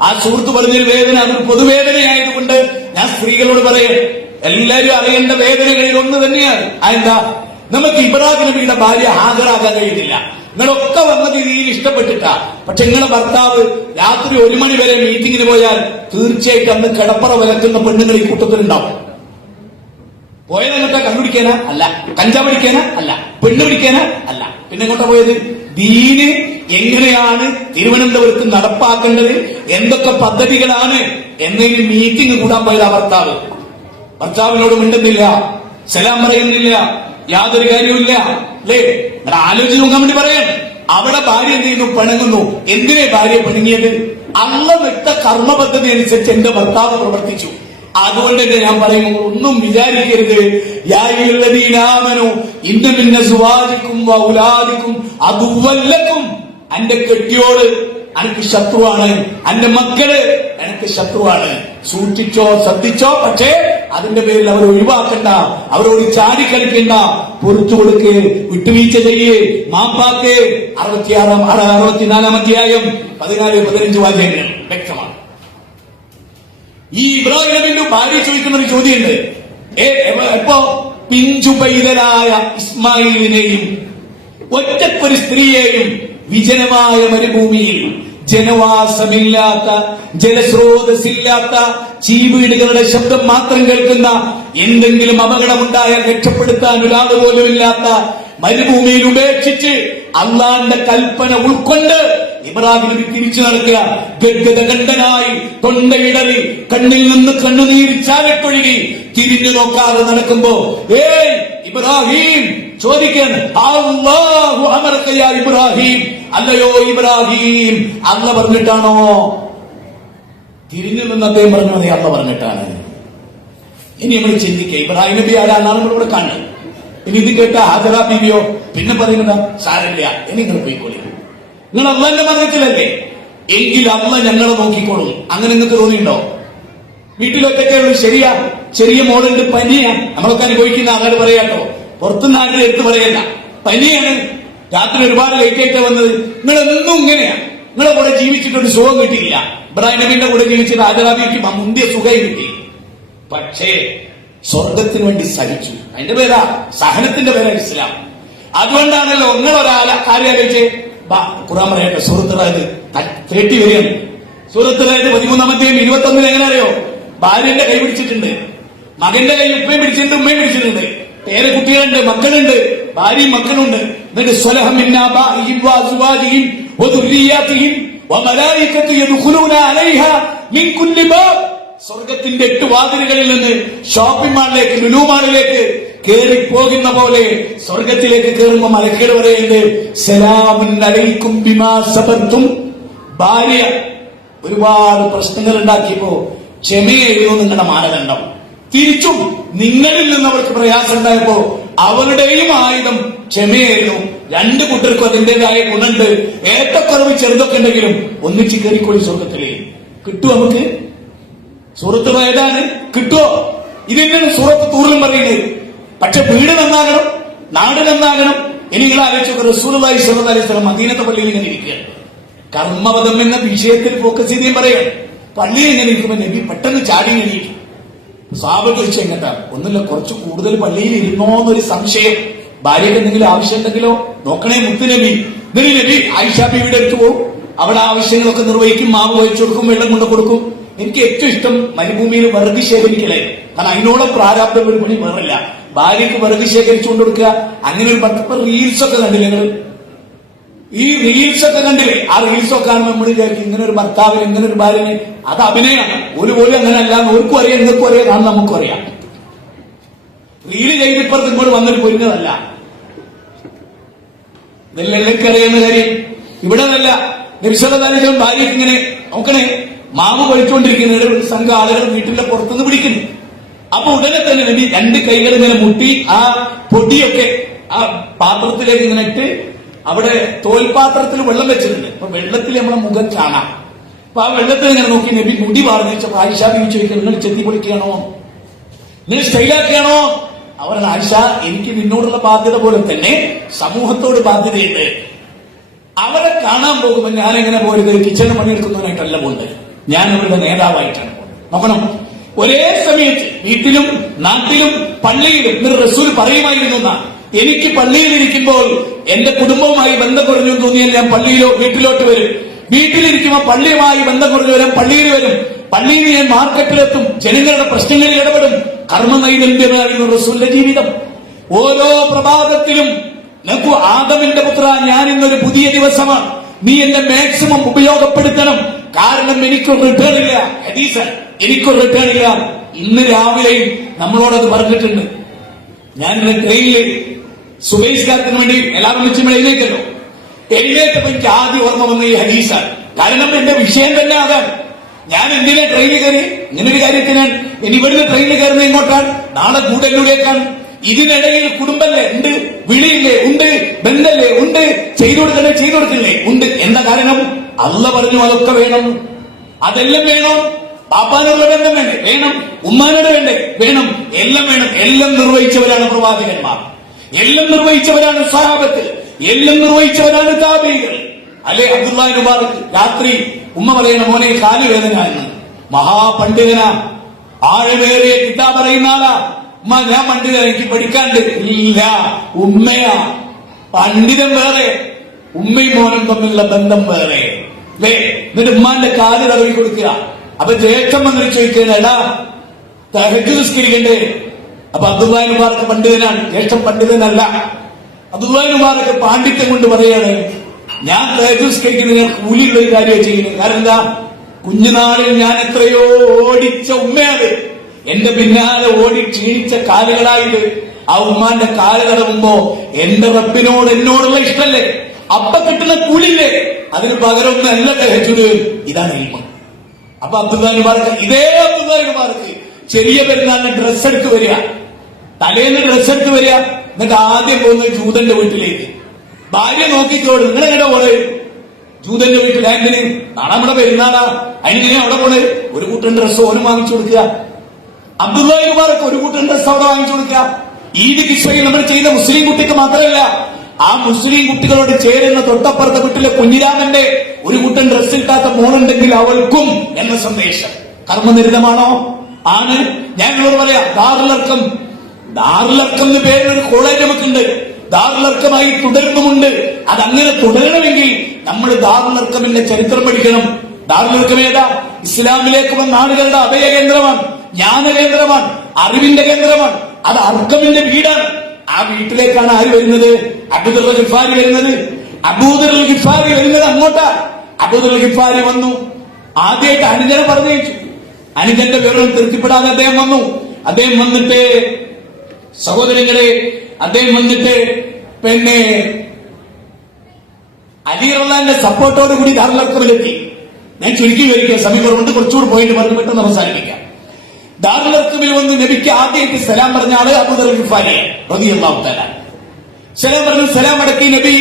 ആ സുഹൃത്ത് പറഞ്ഞൊരു വേദന, അതൊരു പൊതുവേദനയായതുകൊണ്ട് ഞാൻ സ്ത്രീകളോട് പറയേ, എല്ലാവരും അറിയേണ്ട വേദനകളിൽ ഒന്ന് തന്നെയാണ്. അതെന്താ? നമുക്ക് ഇബ്രാഹിം നബിയുടെ ഭാര്യ ഹാജരാകാൻ കഴിയുന്നില്ല. നിങ്ങളൊക്കെ വന്നത് രീതിയിൽ ഇഷ്ടപ്പെട്ടിട്ടാ. പക്ഷെ നിങ്ങളെ ഭർത്താവ് രാത്രി 1 മണി വരെ മീറ്റിംഗിന് പോയാൽ തീർച്ചയായിട്ടും അന്ന് കിടപ്പറ വിലക്കുന്ന പെണ്ണുങ്ങൾ ഈ കൂട്ടത്തിലുണ്ടാവും. പോയത് എങ്ങോട്ടാ? കണ്ടുപിടിക്കാനാ? അല്ല. കഞ്ചാവ് പിടിക്കാനാ? അല്ല. പെണ്ണ് പിടിക്കാനാ? അല്ല. പിന്നെ എങ്ങോട്ടാ പോയത്? ദീന് എങ്ങനെയാണ് തിരുവനന്തപുരത്ത് നടപ്പാക്കേണ്ടത്, എന്തൊക്കെ പദ്ധതികളാണ് എന്നൊരു മീറ്റിംഗ് കൂടാൻ പോയത് ആ ഭർത്താവ്. ഭർത്താവിനോട് മിണ്ടുന്നില്ല, സലാം പറയുന്നില്ല, യാതൊരു കാര്യവുമില്ല. അല്ലേ? ആലോചിച്ച് നോക്കാൻ വേണ്ടി പറയാം. അവിടെ ഭാര്യ എന്ത് ചെയ്യുന്നു? പിണങ്ങുന്നു. എന്തിനെ ഭാര്യ പിണങ്ങിയത്? അള്ള വിട്ട കർമ്മ പദ്ധതി അനുസരിച്ച് എന്റെ ഭർത്താവ് പ്രവർത്തിച്ചു. അതുകൊണ്ട് തന്നെ ഞാൻ പറയുന്നു, ഒന്നും വിചാരിക്കരുത്. യായുല്ലദീനാമനു ഇന്ന മിന്ന സുവാജിക്കും വൗലാദിക്കും അതുവല്ലക്കും. അന്റെ കെട്ടിയോട് എനിക്ക് ശത്രുവാണ്, അന്റെ മക്കള് എനിക്ക് ശത്രുവാണ്. സൂക്ഷിച്ചോ, ശ്രദ്ധിച്ചോ. പക്ഷേ അതിന്റെ പേരിൽ അവർ ഒഴിവാക്കണ്ട, അവരോട് ചാടിക്കളിക്കണ്ട. പൊറത്തു കൊടുക്ക്, വിട്ടുവീഴ്ച ചെയ്യേ, മാപ്പാക്ക്. 64 അധ്യായം 14-15 വാക്യങ്ങൾ വ്യക്തമാണ്. ഈ ഇബ്രാഹിം നബിന്റെ ഭാര്യ ചോദിക്കുന്ന ഒരു ചോദ്യമുണ്ട്. എപ്പോ പിഞ്ചു പൈതലായ ഇസ്മായിലിനെയും ഒറ്റക്കൊരു സ്ത്രീയെയും വിജനമായ മരുഭൂമിയിൽ, ജനവാസമില്ലാത്ത, ജലസ്രോതസ്സില്ലാത്ത, ചീവീടുകളുടെ ശബ്ദം മാത്രം കേൾക്കുന്ന, എന്തെങ്കിലും അപകടമുണ്ടായാൽ രക്ഷപ്പെടുത്താൻ ഒരാൾ പോലും ഇല്ലാത്ത മരുഭൂമിയിൽ ഉപേക്ഷിച്ച് അള്ളാന്റെ കൽപ്പന ഉൾക്കൊണ്ട് ഇബ്രാഹിം നബി തിരിച്ചു നടക്കുക. ഗദ്ഗദകണ്ഠനായി, തൊണ്ടയിടറി, കണ്ണിൽ നിന്ന് കണ്ണുനീർ ചാലത്തൊഴുകി, തിരിഞ്ഞു നോക്കാതെ നടക്കുമ്പോ, ഏയ് ഇബ്രാഹിം ചോദിക്കാൻ അല്ലാഹു അമറക യാ ഇബ്രാഹിം, അല്ലയോ ഇബ്രാഹിം അല്ല പറഞ്ഞിട്ടാണോ? തിരിഞ്ഞു നിന്ന് അദ്ദേഹം പറഞ്ഞു അതെ അല്ല പറഞ്ഞിട്ടാണ്. ഇനി നമ്മൾ ചിന്തിക്കുക, ഇബ്രാഹിം നബി ആരാന്നാണ് നമ്മളിവിടെ കണ്ടത്. ഇനി ഇത് കേട്ട ഹാജറ ബീവിയോ പിന്നെ പറയുന്നത് സാരമില്ല, ഇനി നിങ്ങൾ പോയിക്കോളി, നിങ്ങൾ അള്ളാന്റെ മാർഗത്തിലല്ലേ, എങ്കിൽ അള്ള ഞങ്ങളെ നോക്കിക്കോളും. അങ്ങനെ നിങ്ങൾക്ക് തോന്നിയിട്ടുണ്ടോ? വീട്ടിലൊക്കെ ശരിയാ, ചെറിയ മോളുണ്ട്, പനിയാ, നമ്മളൊക്കെ അനുഭവിക്കുന്ന ആളോട് പറയാട്ടോ, പുറത്തുനിന്ന് ആരുടെ എടുത്ത് പറയല്ല, പനിയാണ്, രാത്രി ഒരുപാട് ലേറ്റ് ആയിട്ട് വന്നത്. നിങ്ങളെന്നും ഇങ്ങനെയാ, നിങ്ങളെ കൂടെ ജീവിച്ചിട്ടൊരു സുഖം കിട്ടിയില്ല. ഇബ്രാഹിം നബിന്റെ കൂടെ ജീവിച്ചിട്ട് ഹാജറാബിക്ക് മുന്തിയ സുഖം കിട്ടി. പക്ഷേ സ്വർഗത്തിന് വേണ്ടി സഹിച്ചു. അതിന്റെ പേരാ സഹനത്തിന്റെ പേരാ ഇസ്ലാം. അതുകൊണ്ടാണല്ലോ നിങ്ങളൊരാളെ കാര്യാലോചിച്ച് ഖുർആൻ പറയട്ടെ, സൂറത്ത് റാഅദ് 30 വരെയാണ്. സൂറത്ത് റാഅദ് 13-ാമത്തെയും 21 എങ്ങനെ അറിയോ? ഭാര്യന്റെ കൈ പിടിച്ചിട്ടുണ്ട്, മകന്റെ കൈ ഉപ്പയും പിടിച്ചിട്ടുണ്ട്, ഉമ്മയും പിടിച്ചിട്ടുണ്ട്, പേരെ കുട്ടികളുണ്ട്, മക്കളുണ്ട്, ഭാര്യയും മക്കളുണ്ട്. എന്നിട്ട് സ്വലഹം മിന്നാ ബാഇഹിം വഅസ്വാജിഹിം വദുർരിയാതിഹിം വമലായികതു യദ്ഖുലൂന അലൈഹാ മിൻ കുല്ലി ബാബ്. സ്വർഗത്തിന്റെ 8 വാതിലുകളിൽ നിന്ന് ഷോപ്പിംഗ് മാളിലേക്ക്, ലുലു മാളിലേക്ക് കേറി പോകുന്ന പോലെ സ്വർഗത്തിലേക്ക് കയറുമ്പോ മലക്കുകൾ പറയുന്നുണ്ട് സലാമുൻ അലൈക്കും ബിമാ സബർതും. ഭാര്യ ഒരുപാട് പ്രശ്നങ്ങൾ ഉണ്ടാക്കിയപ്പോ ക്ഷമയായിരുന്നു നിങ്ങളുടെ മാനദണ്ഡം. തിരിച്ചും നിങ്ങളിൽ നിന്ന് അവർക്ക് പ്രയാസം ഉണ്ടായപ്പോ അവരുടെയും ആയുധം ക്ഷമയായിരുന്നു. 2 കൂട്ടർക്കും അതിന്റേതായ ഗുണമുണ്ട്. ഏറ്റക്കുറവ് ചെറുതൊക്കെ ഉണ്ടെങ്കിലും ഒന്നിച്ച് കയറിക്കൊള്ളി സ്വർഗത്തിലേ. കിട്ടുമോ നമുക്ക്? സൂറത്ത് ഏതാണ്? കിട്ടുമോ? ഇതിനാണ് സൂറത്ത് തൂറിലും പറയുന്നത്. പക്ഷെ വീട് നന്നാകണം, നാട് നന്നാകണം. ഇനി നിങ്ങൾ ആലോചിച്ചു, റസൂലുള്ളാഹി സ്വല്ലല്ലാഹു അലൈഹി വസല്ലം മദീനത്തെ പള്ളിയിൽ ഇങ്ങനെ ഇരിക്കുകയാണ്. കർമ്മവധം എന്ന വിഷയത്തിൽ ഫോക്കസ് ചെയ്തേം പറയാണ്. പള്ളിയിൽ ഇങ്ങനെ ഇരിക്കുമ്പോൾ നബി പെട്ടെന്ന് ചാടി എണീക്കും. സ്വഹാബത്ത് ചോദിച്ചു എങ്ങട്ടാ? ഒന്നുമില്ല, കുറച്ച് കൂടുതൽ പള്ളിയിൽ ഇരുന്നോന്നൊരു സംശയം. ഭാര്യയ്ക്ക് എന്തെങ്കിലും ആവശ്യം ഉണ്ടെങ്കിലോ നോക്കണേ മുത്ത് നബി. എന്നിട്ട് നബി ആയിഷ ബീവിയുടെ അടുത്ത് പോകും, അവിടെ ആവശ്യങ്ങളൊക്കെ നിർവഹിക്കും, മാവ് വഹിച്ചു കൊടുക്കും, വെള്ളം കൊണ്ട് കൊടുക്കും. എനിക്ക് ഏറ്റവും ഇഷ്ടം മരുഭൂമിയിൽ വിറക് ശേഖരിക്കലേ, കാരണം അതിനോളം പ്രാരാബ്ദം ഒരു പണി വേറില്ല. ഭാര്യയ്ക്ക് വിറക് ശേഖരിച്ചുകൊണ്ട് കൊടുക്കുക. അങ്ങനെ ഒരു 10 റീൽസൊക്കെ കണ്ടില്ലേ നിങ്ങൾ? ഈ റീൽസൊക്കെ കണ്ടില്ലേ? ആ റീൽസൊക്കെ കാണുമ്പോൾ നമ്മൾ വിചാരിക്കും ഇങ്ങനെ ഒരു ഭർത്താവിന്, ഇങ്ങനെ ഒരു ഭാര്യന്, അത് അഭിനയമാണ്. ഒരു പോലും അങ്ങനെ അല്ല. ഓർക്കും അറിയാം, നിങ്ങൾക്കും അറിയാം, കാണും നമുക്കും അറിയാം. റീല് ചെയ്തിപ്പുറത്ത് ഇങ്ങോട്ട് വന്നിട്ട് പൊരുന്നതല്ല. ഇതെല്ലാം എല്ലാവർക്കും അറിയുന്ന കാര്യം. ഇവിടെ നല്ല നിമിഷവും ഭാര്യയ്ക്ക് ഇങ്ങനെ നോക്കണേ, മാവ് കഴിച്ചുകൊണ്ടിരിക്കുന്ന ഒരു സംഘം ആളുകൾ വീട്ടിന്റെ പുറത്തുനിന്ന് പിടിക്കുന്നു. അപ്പൊ ഉടനെ തന്നെ നബി 2 കൈകൾ ഇങ്ങനെ മുട്ടി ആ പൊടിയൊക്കെ ആ പാത്രത്തിലേക്ക് ഇങ്ങനെ ഇട്ട്, അവിടെ തോൽപാത്രത്തിൽ വെള്ളം വെച്ചിട്ടുണ്ട്. അപ്പൊ വെള്ളത്തിൽ നമ്മളെ മുഖം കാണാം. അപ്പൊ ആ വെള്ളത്തിൽ ഇങ്ങനെ നോക്കി നബി മുടി വാർന്നിച്ചപ്പോ ആയിഷ ബീവി ചോദിക്കും, നിങ്ങൾ ചെത്തി പൊളിക്കുകയാണോ, നിങ്ങൾ സ്റ്റൈലാക്കുകയാണോ? അവർ ആയിഷ, എനിക്ക് നിന്നോടുള്ള ബാധ്യത പോലെ തന്നെ സമൂഹത്തോട് ബാധ്യതയുണ്ട്. അവരെ കാണാൻ പോകുമ്പോൾ ഞാൻ എങ്ങനെ പോയത് കിച്ചണിൽ പണിയെടുക്കുന്നവനായിട്ടല്ല പോകുന്നത്, ഞാൻ അവരുടെ നേതാവായിട്ടാണ് പോകുന്നത്. നോക്കണം, ഒരേ സമയത്ത് വീട്ടിലും നാട്ടിലും പള്ളിയിലും റസൂൽ പറയുമായിരുന്നു, എനിക്ക് പള്ളിയിൽ ഇരിക്കുമ്പോൾ എന്റെ കുടുംബവുമായി ബന്ധം കുറഞ്ഞു തോന്നിയാൽ ഞാൻ പള്ളിയിലോ വീട്ടിലോട്ട് വരും. വീട്ടിലിരിക്കുമ്പോൾ പള്ളിയുമായി ബന്ധം കുറഞ്ഞു വരാൻ പള്ളിയിൽ വരും. പള്ളിയിൽ ഞാൻ മാർക്കറ്റിലെത്തും, ജനങ്ങളുടെ പ്രശ്നങ്ങളിൽ ഇടപെടും. കർമ്മ നൈരന്തര്യമായിരുന്നു റസൂലിന്റെ ജീവിതം. ഓരോ പ്രഭാതത്തിലും നോക്കൂ, ആദമിന്റെ പുത്ര, ഞാൻ ഇന്നൊരു പുതിയ ദിവസമാണ്, നീ എന്നെ മാക്സിമം ഉപയോഗപ്പെടുത്തണം, കാരണം എനിക്കൊരു റിട്ടേൺ ഇല്ല. ഹദീസ്, എനിക്കൊരു റിട്ടേൺ ഇല്ല. ഇന്ന് രാവിലെയും നമ്മളോടത് പറഞ്ഞിട്ടുണ്ട്. ഞാൻ ട്രെയിനിൽ സുബൈസ്കാരത്തിന് വേണ്ടി എല്ലാവരും വെച്ച് എഴുന്നേറ്റല്ലോ. എഴുന്നേറ്റപ്പോ എനിക്ക് ആദ്യം ഓർമ്മ വന്ന ഈ ഹദീസാണ്. കാരണം എന്റെ വിഷയം തന്നെ അതാണ്. ഞാൻ എന്തിനാ ട്രെയിനിൽ കയറി? ഇങ്ങനൊരു കാര്യത്തിനാണ്. ഇനി ഇവിടുന്ന് ട്രെയിനിൽ കയറുന്നത് എങ്ങോട്ടാണ്? നാളെ കൂടല്ലൂരേക്കാണ്. ഇതിനിടയിൽ കുടുംബല്ലേ ഉണ്ട്, വിളിയില്ലേ ഉണ്ട്, ബന്ധല്ലേ ഉണ്ട്, ചെയ്തു കൊടുക്കില്ലേ ഉണ്ട്. എന്താ കാരണം? അള്ള പറഞ്ഞു അതൊക്കെ വേണം, അതെല്ലാം വേണം. പാപ്പാനുള്ള ബന്ധം വേണ്ടേ? വേണം. ഉമ്മാനോട് വേണ്ടേ? വേണം. എല്ലാം വേണം. എല്ലാം നിർവഹിച്ചവരാണ് പ്രവാചകന്മാർ, എല്ലാം നിർവഹിച്ചവരാണ് സ്വഹാബത്ത്, എല്ലാം നിർവഹിച്ചവരാണ് താബീകൾ. അല്ലെ അബ്ദുല്ലാഹി മുബാറക് രാത്രി ഉമ്മ പറയണ, മോനെ കാലുവേദന എന്ന്. മഹാപണ്ഡിതനാ, ആഴമേറിയ കിതാബ് പറയുന്ന ആളാ. ഉമ്മ, ഞാൻ പണ്ഡിതൻ, എനിക്ക് പഠിക്കാണ്ട്. ഇല്ല, ഉമ്മയാ പണ്ഡിതൻ വേറെ, ഉമ്മയും മോനും തമ്മിലുള്ള ബന്ധം വേറെ. അല്ലേ? എന്നിട്ട് ഉമ്മാന്റെ കാല് തടവി കൊടുക്കുക. അപ്പൊ ജ്യേഷ്ഠം വന്നിട്ട് ചോദിക്കുക, എടാ തഹജ്ജുദ് നിസ്കരിക്കണ്ടേ? അപ്പൊ അബ്ദുല്ലാഹി മുബാറക് പണ്ഡിതനാണ്, ജ്യേഷ്ഠം പണ്ഡിതനല്ല. അബ്ദുല്ലാഹി മുബാറക് പാണ്ഡിത്യം കൊണ്ട് പറയാണ്, ഞാൻ തഹജ്ജുദ് നിസ്കരിക്കുന്നതിന് കൂലിയുള്ള ഒരു കാര്യമാണ് ചെയ്യുന്നത്. കാരണം എന്താ? കുഞ്ഞുനാളിൽ ഞാൻ എത്രയോ ഓടിച്ച ഉമ്മയാണ്, എന്റെ പിന്നാലെ ഓടി ക്ഷീണിച്ച കാലുകളായത്. ആ ഉമ്മാന്റെ കാല് തടവുമ്പോ എന്റെ റബ്ബിനോട് എന്നോടുള്ള ഇഷ്ടല്ലേ, അപ്പൊ കിട്ടുന്ന കൂലില്ലേ, അതിന് പകരം ഒന്നും അല്ല തഹജ്ജുദ്. ഇതാണ് ഇൽമ. അപ്പൊ അബ്ദുല്ലാഹി മുബാറക്, ഇതേ അബ്ദുല്ലാഹി മുബാറക് ചെറിയ പെരുന്നാളിന് ഡ്രസ് എടുത്ത് വരിക, തലേന്ന് ഡ്രസ് എടുത്ത് വരിക, എന്നിട്ട് ആദ്യം പോകുന്നത് ജൂതന്റെ വീട്ടിലേക്ക്. ഭാര്യ നോക്കിക്കോട്, നിങ്ങൾ എങ്ങനെ പോണേ? ജൂതന്റെ വീട്ടിൽ. എന്തിന്? നാളെ നമ്മുടെ പെരുന്നാളാ, അതിനെങ്ങനെ അവിടെ പോണേ? ഒരു കൂട്ടം ഡ്രസ് ഓനും വാങ്ങിച്ചു കൊടുക്കുക. അബ്ദുല്ലാഹി മുബാറക് ഒരു കൂട്ടം ഡ്രസ് അവിടെ വാങ്ങിച്ചു കൊടുക്കുക. ഈദ് കിസ്വയിൽ നമ്മൾ ചെയ്ത മുസ്ലിം കുട്ടിക്ക് മാത്രമല്ല, ആ മുസ്ലിം കുട്ടികളോട് ചേരുന്ന തൊട്ടപ്പുറത്തെ വീട്ടിലെ കുഞ്ഞിരാമന്റെ ഒരു കൂട്ടം ഡ്രസ് ഇട്ടാത്ത മോളുണ്ടെങ്കിൽ അവൾക്കും എന്ന സന്ദേശം കർമ്മനിരതമാണോ? ആണ്. ഞാൻ നിങ്ങളോട് പറയാം, ദാറുൽ അർക്കം എന്ന് പേരിലൊരു കോളേജ് നമുക്കുണ്ട്, ദാറുൽ അർക്കമായി തുടരുന്നുമുണ്ട്. അതങ്ങനെ തുടരണമെങ്കിൽ നമ്മൾ ദാറുൽ അർക്കമിന്റെ ചരിത്രം പഠിക്കണം. ദാറുൽ അർക്കം ഏതാ? ഇസ്ലാമിലേക്ക് വന്ന ആളുകളുടെ അഭയ കേന്ദ്രമാണ്, ജ്ഞാന കേന്ദ്രമാണ്, അറിവിന്റെ കേന്ദ്രമാണ്. അത് അർക്കമിന്റെ വീടാണ്. ആ വീട്ടിലേക്കാണ് ആര് വരുന്നത്? അബൂദർ ഗിഫാരി വരുന്നത്. അബൂദർ ഗിഫാരി വരുന്നത് അങ്ങോട്ടാ. അബൂദർ ഗിഫാരി വന്നു, ആദ്യമായിട്ട് അനുജനെ പറഞ്ഞയച്ചു. അനുജന്റെ വിവരം തൃപ്തിപ്പെടാതെ അദ്ദേഹം വന്നു. അദ്ദേഹം വന്നിട്ട്, സഹോദരങ്ങളെ, അദ്ദേഹം വന്നിട്ട് പിന്നെ അലി റളിയല്ലാഹുവിന്റെ സപ്പോർട്ടോട് കൂടി ദാറുൽ അർക്കമിലെത്തി. ഞാൻ ചുരുക്കി വരിക, സമയം കുറവുണ്ട്, കുറച്ചുകൂടി പോയിന്റ് പറഞ്ഞ് പെട്ടെന്ന് അവസാനിപ്പിക്കാം. ദാറുൽ അർക്കമിൽ വന്ന് നബിക്ക് ആദ്യമായിട്ട് സലാം പറഞ്ഞ ആള് അബൂദർ ഗിഫാരി റളിയല്ലാഹു തആല. സലാം പറഞ്ഞു, സലാം അടക്കി നബി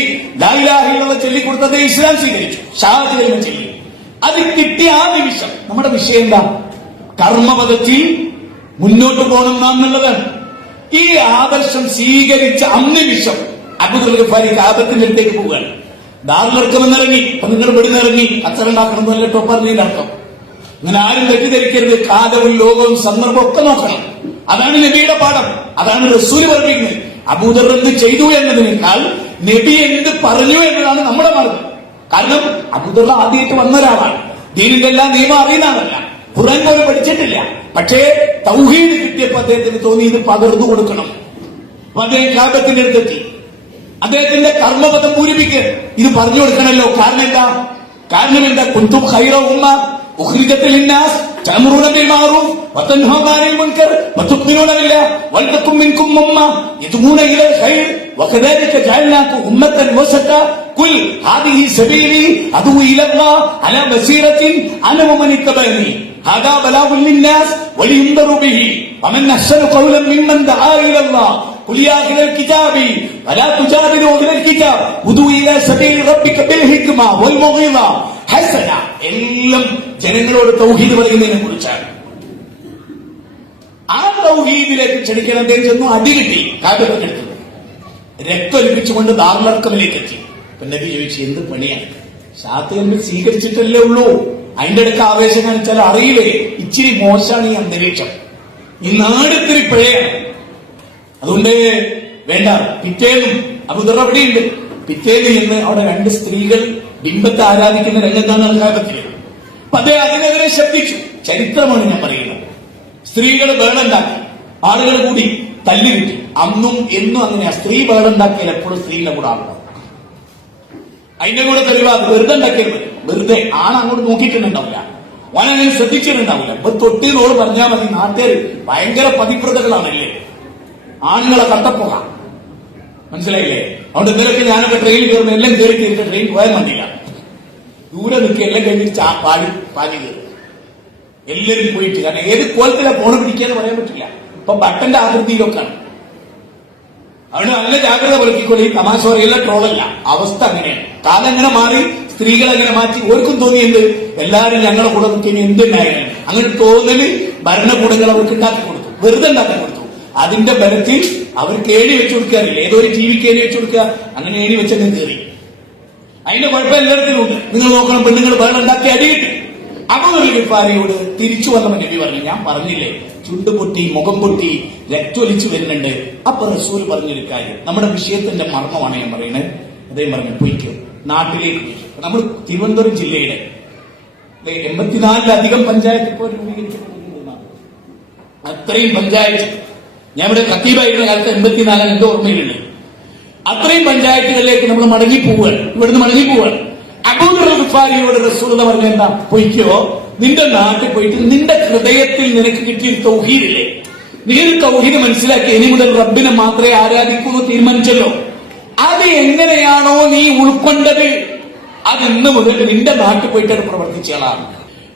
ലാ ഇലാഹ ഇല്ലല്ലാഹ് ചൊല്ലിക്കൊടുത്തത് ഇസ്ലാം സ്വീകരിച്ചു, ഷഹാദത്ത് കലിമ ചൊല്ലി. അത് കിട്ടിയ ആ നിമിഷം നമ്മുടെ വിഷയം എന്താ? കർമ്മപദത്തിൽ മുന്നോട്ട് പോകണം നാം എന്നുള്ളതാണ്. ഈ ആദർശം സ്വീകരിച്ച അന്നിമിഷം അബൂദർ ഗിഫാരി കാബത്തിന്റെ അടുത്തേക്ക് പോവുകയാണ്. ദാറുൽ അർക്കം എന്നിറങ്ങി. അപ്പൊ നിങ്ങൾ വെടിന്ന് ഇറങ്ങി അച്ചറുണ്ടാക്കണമെന്നല്ല കേട്ടോ പറഞ്ഞതിന്റെ അർത്ഥം. അങ്ങനെ ആരും തെറ്റിദ്ധരിക്കരുത്. കാലവും ലോകവും സന്ദർഭവും ഒക്കെ നോക്കണം. അതാണ് നബിയുടെ പാഠം, അതാണ് റസൂൽ പഠിപ്പിക്കുന്നത്. അബൂദർ എന്ത് ചെയ്തു എന്നതിനേക്കാൾ നബി എന്ത് പറഞ്ഞു എന്നതാണ് നമ്മുടെ മാർഗം. കാരണം അബൂദർ ആദ്യമായിട്ട് വന്ന ഒരാളാണ്, ദീനിന്റെ എല്ലാ നിയമം അറിയുന്ന ആളല്ല, ഖുർആൻ പോലും പഠിച്ചിട്ടില്ല. പക്ഷേ തൗഹീദ് കിട്ടിയപ്പോ അദ്ദേഹത്തിന് തോന്നി ഇത് പകർന്നു കൊടുക്കണം. അപ്പൊ അദ്ദേഹം കാബത്തിന്റെ അടുത്തെത്തി. അദ്ദേഹത്തിന്റെ കർമ്മപദം പൂരിപ്പിക്കുക, ഇത് പറഞ്ഞു കൊടുക്കണല്ലോ. കാരണം എന്താ? കുന്തും ഖൈറ ഉമ്മ ഉഖ്രിജത് ലിന്നാസ് തഅമുറൂന ബിൽ മഅറൂഫ് വതൻഹൗന അനിൽ മുൻകർ വതുഖ്മിനൂന ബില്ലാഹ് വൽതകും മിൻകും ഉമ്മ യദ്ഊന ഇലൽ ഖൈർ വകദാലിക ജഅൽനാകും ഉമ്മത്തൻ വസത ഖുൽ ഹാദിഹി സബീലി അദൂ ഇലല്ലാഹ് അലാ ബസീറത്തിൻ അന വമൻ ഇത്തബഅനി ഹാദാ ബലാഗുൻ ലിന്നാസ് വലിയുൻദറു ബിഹി വമൻ അഹ്സനു ഖൗലൻ മിമ്മൻ ദആ ഇലല്ലാഹ് ഖുൽ യാ അഹ്ലൽ കിതാബി വലാ തുജാദിലു അഹ്ലൽ കിതാബ് ഉദൂ ഇലാ സബീലി റബ്ബിക ബിൽ ഹിക്മ വൽ മൗഇദ ഹസന. എല്ലാം ജനങ്ങളോട് തൗഹീദ് പറയുന്നതിനെ കുറിച്ചാണ്. ആ തൗഹീദിലേക്ക് ക്ഷണിക്കാൻ അദ്ദേഹം ചെന്നു. അടി കിട്ടി, കാബത്തിന്റെ അടുത്ത് രക്തൊലിപ്പിച്ചുകൊണ്ട് ദാറുൽ അർക്കമിലേക്ക് എത്തി. അപ്പൊ നബി ചോദിച്ചു, എന്ത് പണിയാണ്? ഷാത്തുകല്ലിൽ സ്വീകരിച്ചിട്ടല്ലേ ഉള്ളൂ, അതിന്റെ അടുക്ക് ആവേശം കാണിച്ചാൽ അറിയില്ലേ? ഇച്ചിരി മോശമാണ് ഈ അന്തരീക്ഷം, ഈ നാട് ഇത്തിരി പിഴയാണ്. അതുകൊണ്ട് വേണ്ട. പിറ്റേന്നും അബൂദർ അവിടെയുണ്ട്. പിറ്റേന്ന് എന്ന് അവിടെ രണ്ട് സ്ത്രീകൾ ബിംബത്തെ ആരാധിക്കുന്ന രംഗത്താണ് കാബത്തിൽ. അപ്പൊ അദ്ദേഹം അതിനെതിരെ ശബ്ദിച്ചു. ചരിത്രമാണ് ഞാൻ പറയുന്നത്. സ്ത്രീകൾ ബഹളുണ്ടാക്കി, ആളുകൾ കൂടി തല്ലി കിട്ടി. അന്നും എന്നും അങ്ങനെയാ. സ്ത്രീ ബഹളുണ്ടാക്കിയാൽ എപ്പോഴും സ്ത്രീയുടെ കൂടെ ആളുണ്ടാവും. അതിന്റെ കൂടെ തെളിവാണ് വെറുതെ ഉണ്ടാക്കിയത്. വെറുതെ അങ്ങോട്ട് നോക്കിയിട്ടുണ്ടാവില്ല, ഓനങ്ങനെ ശ്രദ്ധിച്ചിട്ടുണ്ടാവില്ല. ഇപ്പൊ തൊട്ടിനോട് പറഞ്ഞാൽ മതി. നാട്ടുകാർ ഭയങ്കര പതിപ്രതകളാണല്ലേ, ആണുങ്ങളെ കട്ടപ്പോക, മനസ്സിലായില്ലേ? അതുകൊണ്ട് എന്തെങ്കിലുമൊക്കെ ഞാനൊക്കെ ട്രെയിനിൽ കയറുന്ന എല്ലാം കയറി കയറിയിട്ട് ട്രെയിൻ പോയാൽ മതിയില്ല, ദൂരെ നിൽക്കുക, എല്ലാം കഴിഞ്ഞിട്ട് പാടി കയറും എല്ലാവരും പോയിട്ട്. കാരണം ഏത് കോലത്തിലാ ഫോണ് പിടിക്കാന്ന് പറയാൻ പറ്റില്ല. ഇപ്പൊ ബട്ടന്റെ ആകൃതിയിലൊക്കെയാണ്. അതുകൊണ്ട് നല്ല ജാഗ്രത പുലർത്തിക്കോളി. തമാശ പറയല്ല, ട്രോളല്ല. അവസ്ഥ അങ്ങനെയാണ്. കാലം അങ്ങനെ മാറി, സ്ത്രീകൾ അങ്ങനെ മാറ്റി. ഓർക്കും തോന്നിയത് എല്ലാവരും ഞങ്ങളുടെ കൂടെ നിൽക്കുന്ന എന്തുണ്ടായാലും അങ്ങനെ തോന്നല് ഭരണകൂടങ്ങൾ അവർക്ക് ഉണ്ടാക്കി കൊടുത്തു, വെറുതെ ഉണ്ടാക്കി കൊടുത്തു. അതിന്റെ ബലത്തിൽ അവർക്ക് ഏണി വെച്ചു കൊടുക്കാറില്ല, ഏതോ ഒരു ടിവിക്ക് ഏണി വെച്ചു കൊടുക്കുക, അങ്ങനെ ഏണി വെച്ചങ്ങ് കയറി. അതിന്റെ കുഴപ്പം എല്ലായിടത്തിലും ഉണ്ട്. നിങ്ങൾ നോക്കണം, പെണ്ണുങ്ങൾ ബഹളം ഉണ്ടാക്കി അടിയിട്ട്. അബൂദർ ഗിഫാരിയോട് തിരിച്ചു വന്നപ്പോൾ നബി പറഞ്ഞു, ഞാൻ പറഞ്ഞില്ലേ ചുണ്ട് പൊട്ടി മുഖം പൊട്ടി രക്തൊലിച്ചു വരുന്നുണ്ട്. അപ്പൊ റസൂൽ പറഞ്ഞൊരു കാര്യം, നമ്മുടെ വിഷയത്തിന്റെ മർമ്മമാണ് ഞാൻ പറയുന്നത്. അദ്ദേഹം പറഞ്ഞു, പൊയ്ക്കോ, നാട്ടിലേക്ക് പോയി. നമ്മൾ തിരുവനന്തപുരം ജില്ലയുടെ 84-ലധികം പഞ്ചായത്ത് ഇപ്പോൾ രൂപീകരിക്കപ്പെട്ടിട്ടുണ്ടെന്നാണ്. അത്രയും പഞ്ചായത്ത്, ഞാൻ ഇവിടെ ഖത്തീബായിരുന്ന കാലത്ത് 84 എന്റെ ഓർമ്മയിലുണ്ട്. അത്രയും പഞ്ചായത്തുകളിലേക്ക് നമ്മൾ മടങ്ങിപ്പോവുകയാണ്, ഇവിടുന്ന് മടങ്ങിപ്പോവുകയാണ്. അബൂദർ ഗിഫാരിയോട് റസൂൽ പറഞ്ഞ എന്താ? പൊയ്ക്കോ, നിന്റെ നാട്ടിൽ പോയിട്ട് നിന്റെ ഹൃദയത്തിൽ നിനക്ക് കിട്ടിയ തൗഹീദില്ലേ, നീ തൗഹീദ് മനസ്സിലാക്കി ഇനി മുതൽ റബ്ബിനെ മാത്രമേ ആരാധിക്കൂ എന്ന് തീരുമാനിച്ചല്ലോ. അത് എങ്ങനെയാണോ നീ ഉൾക്കൊണ്ടത്, അത് ഇന്ന് മുതൽ നിന്റെ നാട്ടിൽ പോയിട്ടാണ് പ്രവർത്തിച്ച ആളാണ്.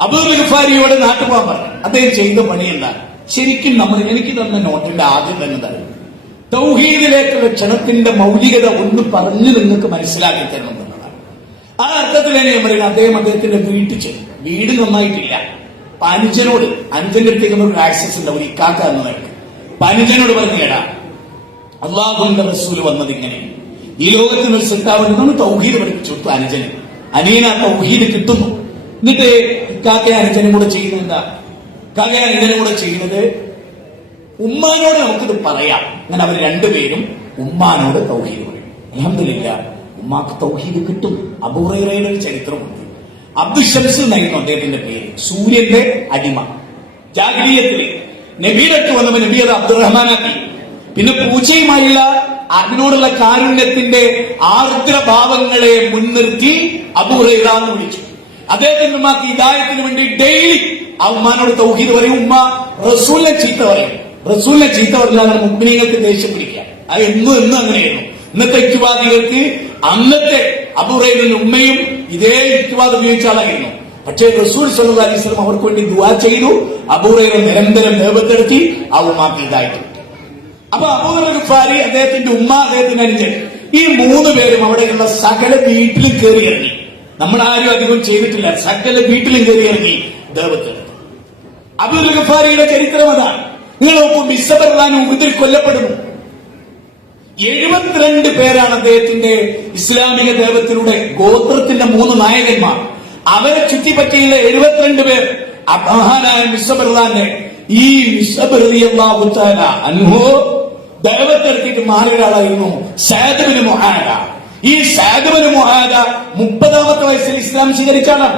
അബൂ ഗിഫാരിയോട് നാട്ടിൽ പോകാൻ പറഞ്ഞു. അദ്ദേഹം ചെയ്ത പണി എന്താണ്? ശരിക്കും എനിക്ക് തന്ന നോട്ടിന്റെ ആദ്യം തന്നെ തരും, തൗഹീദിലേക്കുള്ള ക്ഷണത്തിന്റെ മൗലികത ഒന്ന് പറഞ്ഞ് നിങ്ങൾക്ക് മനസ്സിലാക്കി തരണം എന്നതാണ്. ആ അർത്ഥത്തിൽ തന്നെ ഞാൻ പറയുന്നത്, അദ്ദേഹത്തിന്റെ വീട്ടിൽ ചെന്നു. വീട് നന്നായിട്ടില്ല. അനുജനോട്, അനുജന്റെ അടുത്തേക്ക് ഒരു ആക്സസ് ഉണ്ട്, ഒരു ഇക്കാക്ക എന്നതായിട്ട്. അനുജനോട് പറഞ്ഞു, കേടാ അള്ളാഹുവിന്റെ റസൂൽ വന്നത് ഇങ്ങനെ, ഈ ലോകത്തിന് ഒരു സിട്ടാവുണ്ടെന്ന് തൗഹീദ് പഠിപ്പിച്ചു കൊടുത്തു അനുജന്. അനിയന തൗഹീദ് കിട്ടുന്നു. എന്നിട്ട് ഇക്കാക്ക അനുജനും കൂടെ ചെയ്യുന്നത് എന്താ? ഇക്കാക്ക അനുജനും കൂടെ ചെയ്യുന്നത്, ഉമ്മാനോട് നമുക്കിത് പറയാം. അങ്ങനെ അവർ രണ്ടുപേരും ഉമ്മാനോട് തൗഹീദ് പറയും. അൽഹംദുലില്ലാഹ്, ഉമ്മാക്ക് തൗഹീദ് കിട്ടും. അബൂ ഹുറൈറയുടെ ഒരു ചരിത്രമുണ്ട്. അബ്ദുൽ ഷംസ് എന്നായിരുന്നു അദ്ദേഹത്തിന്റെ പേര്. സൂര്യന്റെ അടിമ. ജാഹിലിയ്യത്തില് നബിയുടെ അടുത്ത് വന്നപ്പോൾ നബി അത് അബ്ദുറഹ്മാനാക്കി. പിന്നെ പൂജയുമായുള്ള അതിനോടുള്ള കാരുണ്യത്തിന്റെ ആർദ്രഭാവങ്ങളെ മുൻനിർത്തി അബൂ ഹുറൈറ എന്ന് വിളിച്ചു. അദ്ദേഹത്തിന്റെ ഉമ്മാക്ക് ഹിദായത്തിന് വേണ്ടി ഡെയിലി ആ ഉമ്മാനോട് തൗഹീദ് പറയും. ഉമ്മ റസൂലിനെ ചീത്ത പറയും. റസൂലിനെ ചീത്ത പറഞ്ഞാൽ മുഅ്മിനീങ്ങൾക്ക് ദേഷ്യം പിടിക്കുക. അത് എന്നും അങ്ങനെയായിരുന്നു. ഇന്നത്തെ യുക്തിവാദികൾക്ക് അന്നത്തെ അബൂ ഹുറൈറയുടെ ഉമ്മയും ഇതേ യുക്തിവാദം ഉപയോഗിച്ച ആളായിരുന്നു. പക്ഷേ റസൂൽ സല്ലല്ലാഹു അലൈഹി വസല്ലം അവർക്ക് വേണ്ടി ദുആ ചെയ്തു. അബൂ ഹുറൈറ നിരന്തരം നേപത്തെടുത്തി ആ ഉമ്മാക്ക് ഹിദായത്ത്. അപ്പൊ അബൂ ഗിഫാരി, അദ്ദേഹത്തിന്റെ ഉമ്മ, അദ്ദേഹത്തിന്റെ അനുജൻ, ഈ മൂന്ന് പേരും അവിടെയുള്ള സകല വീട്ടിലും കയറി ഇറങ്ങി. നമ്മളാരും അധികം ചെയ്തിട്ടില്ല. സകല വീട്ടിലും കയറി ഇറങ്ങി ദേവത്തെടുത്തു. അബൂ ഗിഫാരിയുടെ ചരിത്രം അതാണ്. നിങ്ങൾ നോക്കൂ, മിസ്ബർലാനും ഇതിൽ കൊല്ലപ്പെടുന്നു. 72 പേരാണ് അദ്ദേഹത്തിന്റെ ഇസ്ലാമിക ദേവത്തിലൂടെ ഗോത്രത്തിന്റെ 3 നായകന്മാർ. അവരെ ചുറ്റിപ്പറ്റിയുള്ള 72 പേർ മഹാനായ മിസ്ബർലാന്റെ ഈ മിസ്ബർ റളിയല്ലാഹു തആല അൻഹു ദേവത്തെടുത്തിട്ട് മാറിയ ഒരാളായിരുന്നു സഅദ് ഇബ്നു മുആദ. ഈ സഅദ് ഇബ്നു മുആദ 30ാമത്തെ വയസ്സിൽ ഇസ്ലാം സ്വീകരിച്ചാണ്.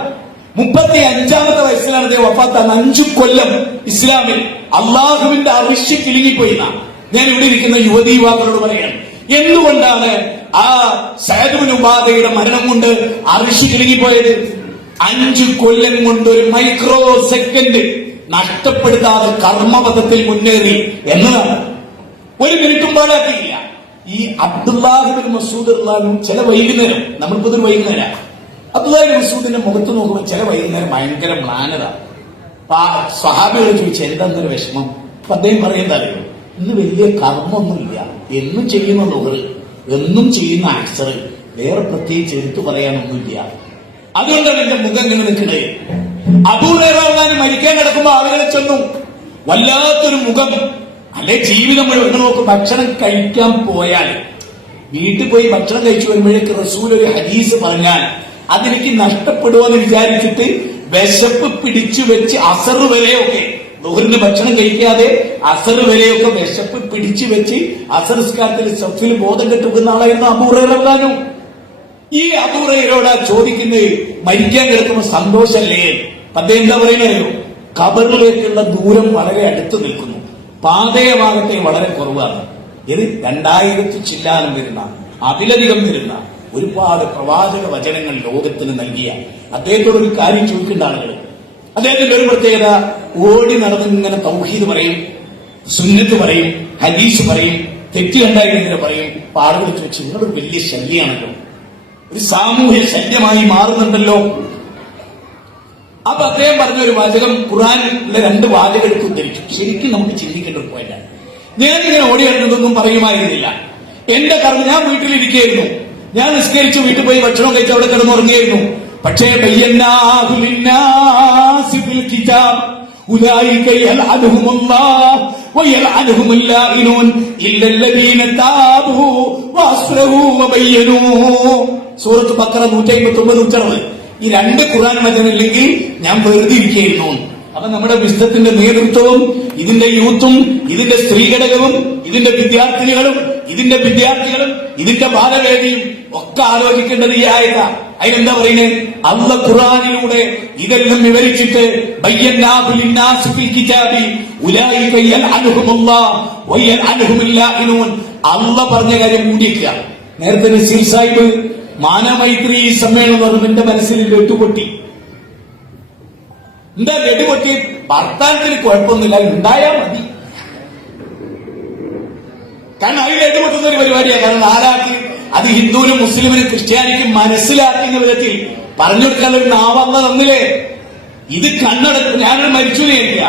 35ാമത്തെ വയസ്സിലാണ് അദ്ദേഹം വഫാത്താണ്. 5 കൊല്ലം ഇസ്ലാമിൽ അള്ളാഹുവിന്റെ അർശ് കിലുങ്ങിപ്പോയി. ഞാൻ ഇവിടെ ഇരിക്കുന്ന യുവതീ യുവാക്കളോട് പറയാം, എന്തുകൊണ്ടാണ് ആ സഅദ് ഇബ്നു മുആദയുടെ മരണം കൊണ്ട് അർശ് കിലുങ്ങിപ്പോയത്? 5 കൊല്ലം കൊണ്ട് ഒരു മൈക്രോ സെക്കൻഡ് നഷ്ടപ്പെടുത്താതെ കർമ്മപഥത്തിൽ മുന്നേറി എന്നതാണ്. ഒരു മിനിറ്റും പാഴാക്കിയില്ല. ഈ അബ്ദുല്ലാഹി ഇബ്നു മസ്ഊദ് റളിയല്ലാഹു ചില വൈകുന്നേരം, നമ്മൾക്കൊരു വൈകുന്നേരം അബ്ദുല്ലാഹി മസ്ഊദിന്റെ മുഖത്ത് നോക്കുമ്പോൾ ചില വൈകുന്നേരം ഭയങ്കര മ്ലാനത. സ്വഹാബികൾ ചോദിച്ചു, എന്താന്നൊരു വിഷമം? അപ്പൊ അദ്ദേഹം പറയുന്നതല്ലോ, ഇന്ന് വലിയ കർമ്മമൊന്നുമില്ല, എന്നും ചെയ്യുന്ന ളുഹറ്, എന്നും ചെയ്യുന്ന അക്സർ, വേറെ പ്രത്യേകിച്ച് എടുത്തു പറയാനൊന്നുമില്ല. അതുകൊണ്ടാണ് എന്റെ മുഖം ഇങ്ങനെ നിൽക്കുന്നത്. അബൂ ഹുറൈറ മരിക്കാൻ കിടക്കുമ്പോ ആളുകളെ ചെന്നു, വല്ലാത്തൊരു മുഖം. അല്ലെ ജീവിതം മുഴുവൻ നോക്കും. ഭക്ഷണം കഴിക്കാൻ പോയാൽ, വീട്ടിൽ പോയി ഭക്ഷണം കഴിച്ചു വരുമ്പോഴേക്ക് റസൂൽ ഒരു ഹദീസ് പറഞ്ഞാൽ അതെനിക്ക് നഷ്ടപ്പെടുമെന്ന് വിചാരിച്ചിട്ട് വിശപ്പ് പിടിച്ചു വെച്ച് അസർ വരെയൊക്കെ, ളുഹറിന് ഭക്ഷണം കഴിക്കാതെ അസർ വരെയൊക്കെ വിശപ്പ് പിടിച്ചു വെച്ച് അസർ സ്കാരത്തിൽ സഫിൽ ബോധം കെട്ടുക്കുന്ന ആളായിരുന്നു അബൂ ഹുറൈറ റളിയല്ലാഹു. ഈ അബൂ ഹുറൈറയോട് ചോദിക്കുന്നത്, മരിക്കാൻ കിടക്കുമ്പോൾ സന്തോഷല്ലേ? അദ്ദേഹം എന്താ പറയുന്നത്? ഖബറിലേക്കുള്ള ദൂരം വളരെ അടുത്ത് നിൽക്കുന്നു, പാതയഭാഗത്തെ വളരെ കുറവാണ്. ഇത് 2000 ചില്ലാനം വരുന്ന, അതിലധികം വരുന്ന ഒരുപാട് പ്രവാചക വചനങ്ങൾ ലോകത്തിന് നൽകിയ അദ്ദേഹത്തോടൊരു കാര്യം ചോദിക്കേണ്ട ആളുകൾ. അദ്ദേഹത്തിന്റെ ഒരു പ്രത്യേകത, ഓടി നടന്ന് ഇങ്ങനെ തൗഹീദ് പറയും, സുന്നത്ത് പറയും, ഹദീസ് പറയും, തെറ്റ് കണ്ടായിരുന്നില്ല പറയും. ആളുകൾ ചോദിച്ചു, നിങ്ങളൊരു വലിയ ശല്യമാണല്ലോ, ഒരു സാമൂഹ്യ ശല്യമായി മാറുന്നുണ്ടല്ലോ. അപ്പൊ അദ്ദേഹം പറഞ്ഞ ഒരു വാചകം ഖുർആനിലെ 2 വാചകങ്ങൾക്ക് ഉദ്ധരിച്ചു. ശരിക്കും നമുക്ക് ചിന്തിക്കേണ്ട ഒരു പോയിന്റാണ്. ഞാനിങ്ങനെ ഓടി വരുന്നതൊന്നും പറയുമായിരുന്നില്ല. എന്റെ കർമ്മം, ഞാൻ വീട്ടിലിരിക്കുകയായിരുന്നു, ഞാൻ നിസ്കരിച്ചു, വീട്ടിൽ പോയി ഭക്ഷണം കഴിച്ച് അവിടെ കിടന്നുറങ്ങിയായിരുന്നു. പക്ഷേ സൂറത്ത് ബഖറ 159 ഈ 2 ഖുർആൻ വചനമില്ലെങ്കിൽ ഞാൻ വെറുതെ ഇരിക്കുകയായിരുന്നു. അപ്പൊ നമ്മുടെ വിസ്തത്തിന്റെ നേതൃത്വവും ഇതിന്റെ യൂത്തും ഇതിന്റെ സ്ത്രീഘടകവും ഇതിന്റെ വിദ്യാർത്ഥിനികളും ഇതിന്റെ ബാലവേദിയും ഒക്കെ ആലോചിക്കേണ്ടത് ഈ ആയത. അതിനെന്താ പറയുന്നത്? അള്ള ഖുർആനിലൂടെ ഇതെല്ലാം വിവരിച്ചിട്ട് അള്ള പറഞ്ഞ കാര്യം മൂടിയേക്കുക. നേരത്തെ നസീർ സാഹിബ് മാനമൈത്രി സമ്മേളനം പറഞ്ഞു, എന്റെ മനസ്സിൽ ലഡുപൊട്ടി. എന്താ ലഡുപൊട്ടി? ഭർത്താനത്തിന് കുഴപ്പമൊന്നുമില്ല, ഉണ്ടായാൽ മതി. കാരണം അതിൽ ഇടപെട്ടുന്ന ഒരു പരിപാടിയാണ്. കാരണം നാലാൾക്ക് അത് ഹിന്ദുവിനും മുസ്ലിമിനും ക്രിസ്ത്യാനിക്കും മനസ്സിലാക്കുന്ന വിധത്തിൽ പറഞ്ഞു കൊടുക്കാൻ ഒരു നാവന്ന തന്നില്ലേ. ഇത് കണ്ണടക്കും. ഞാനൊരു മരിച്ചു നേരില്ല.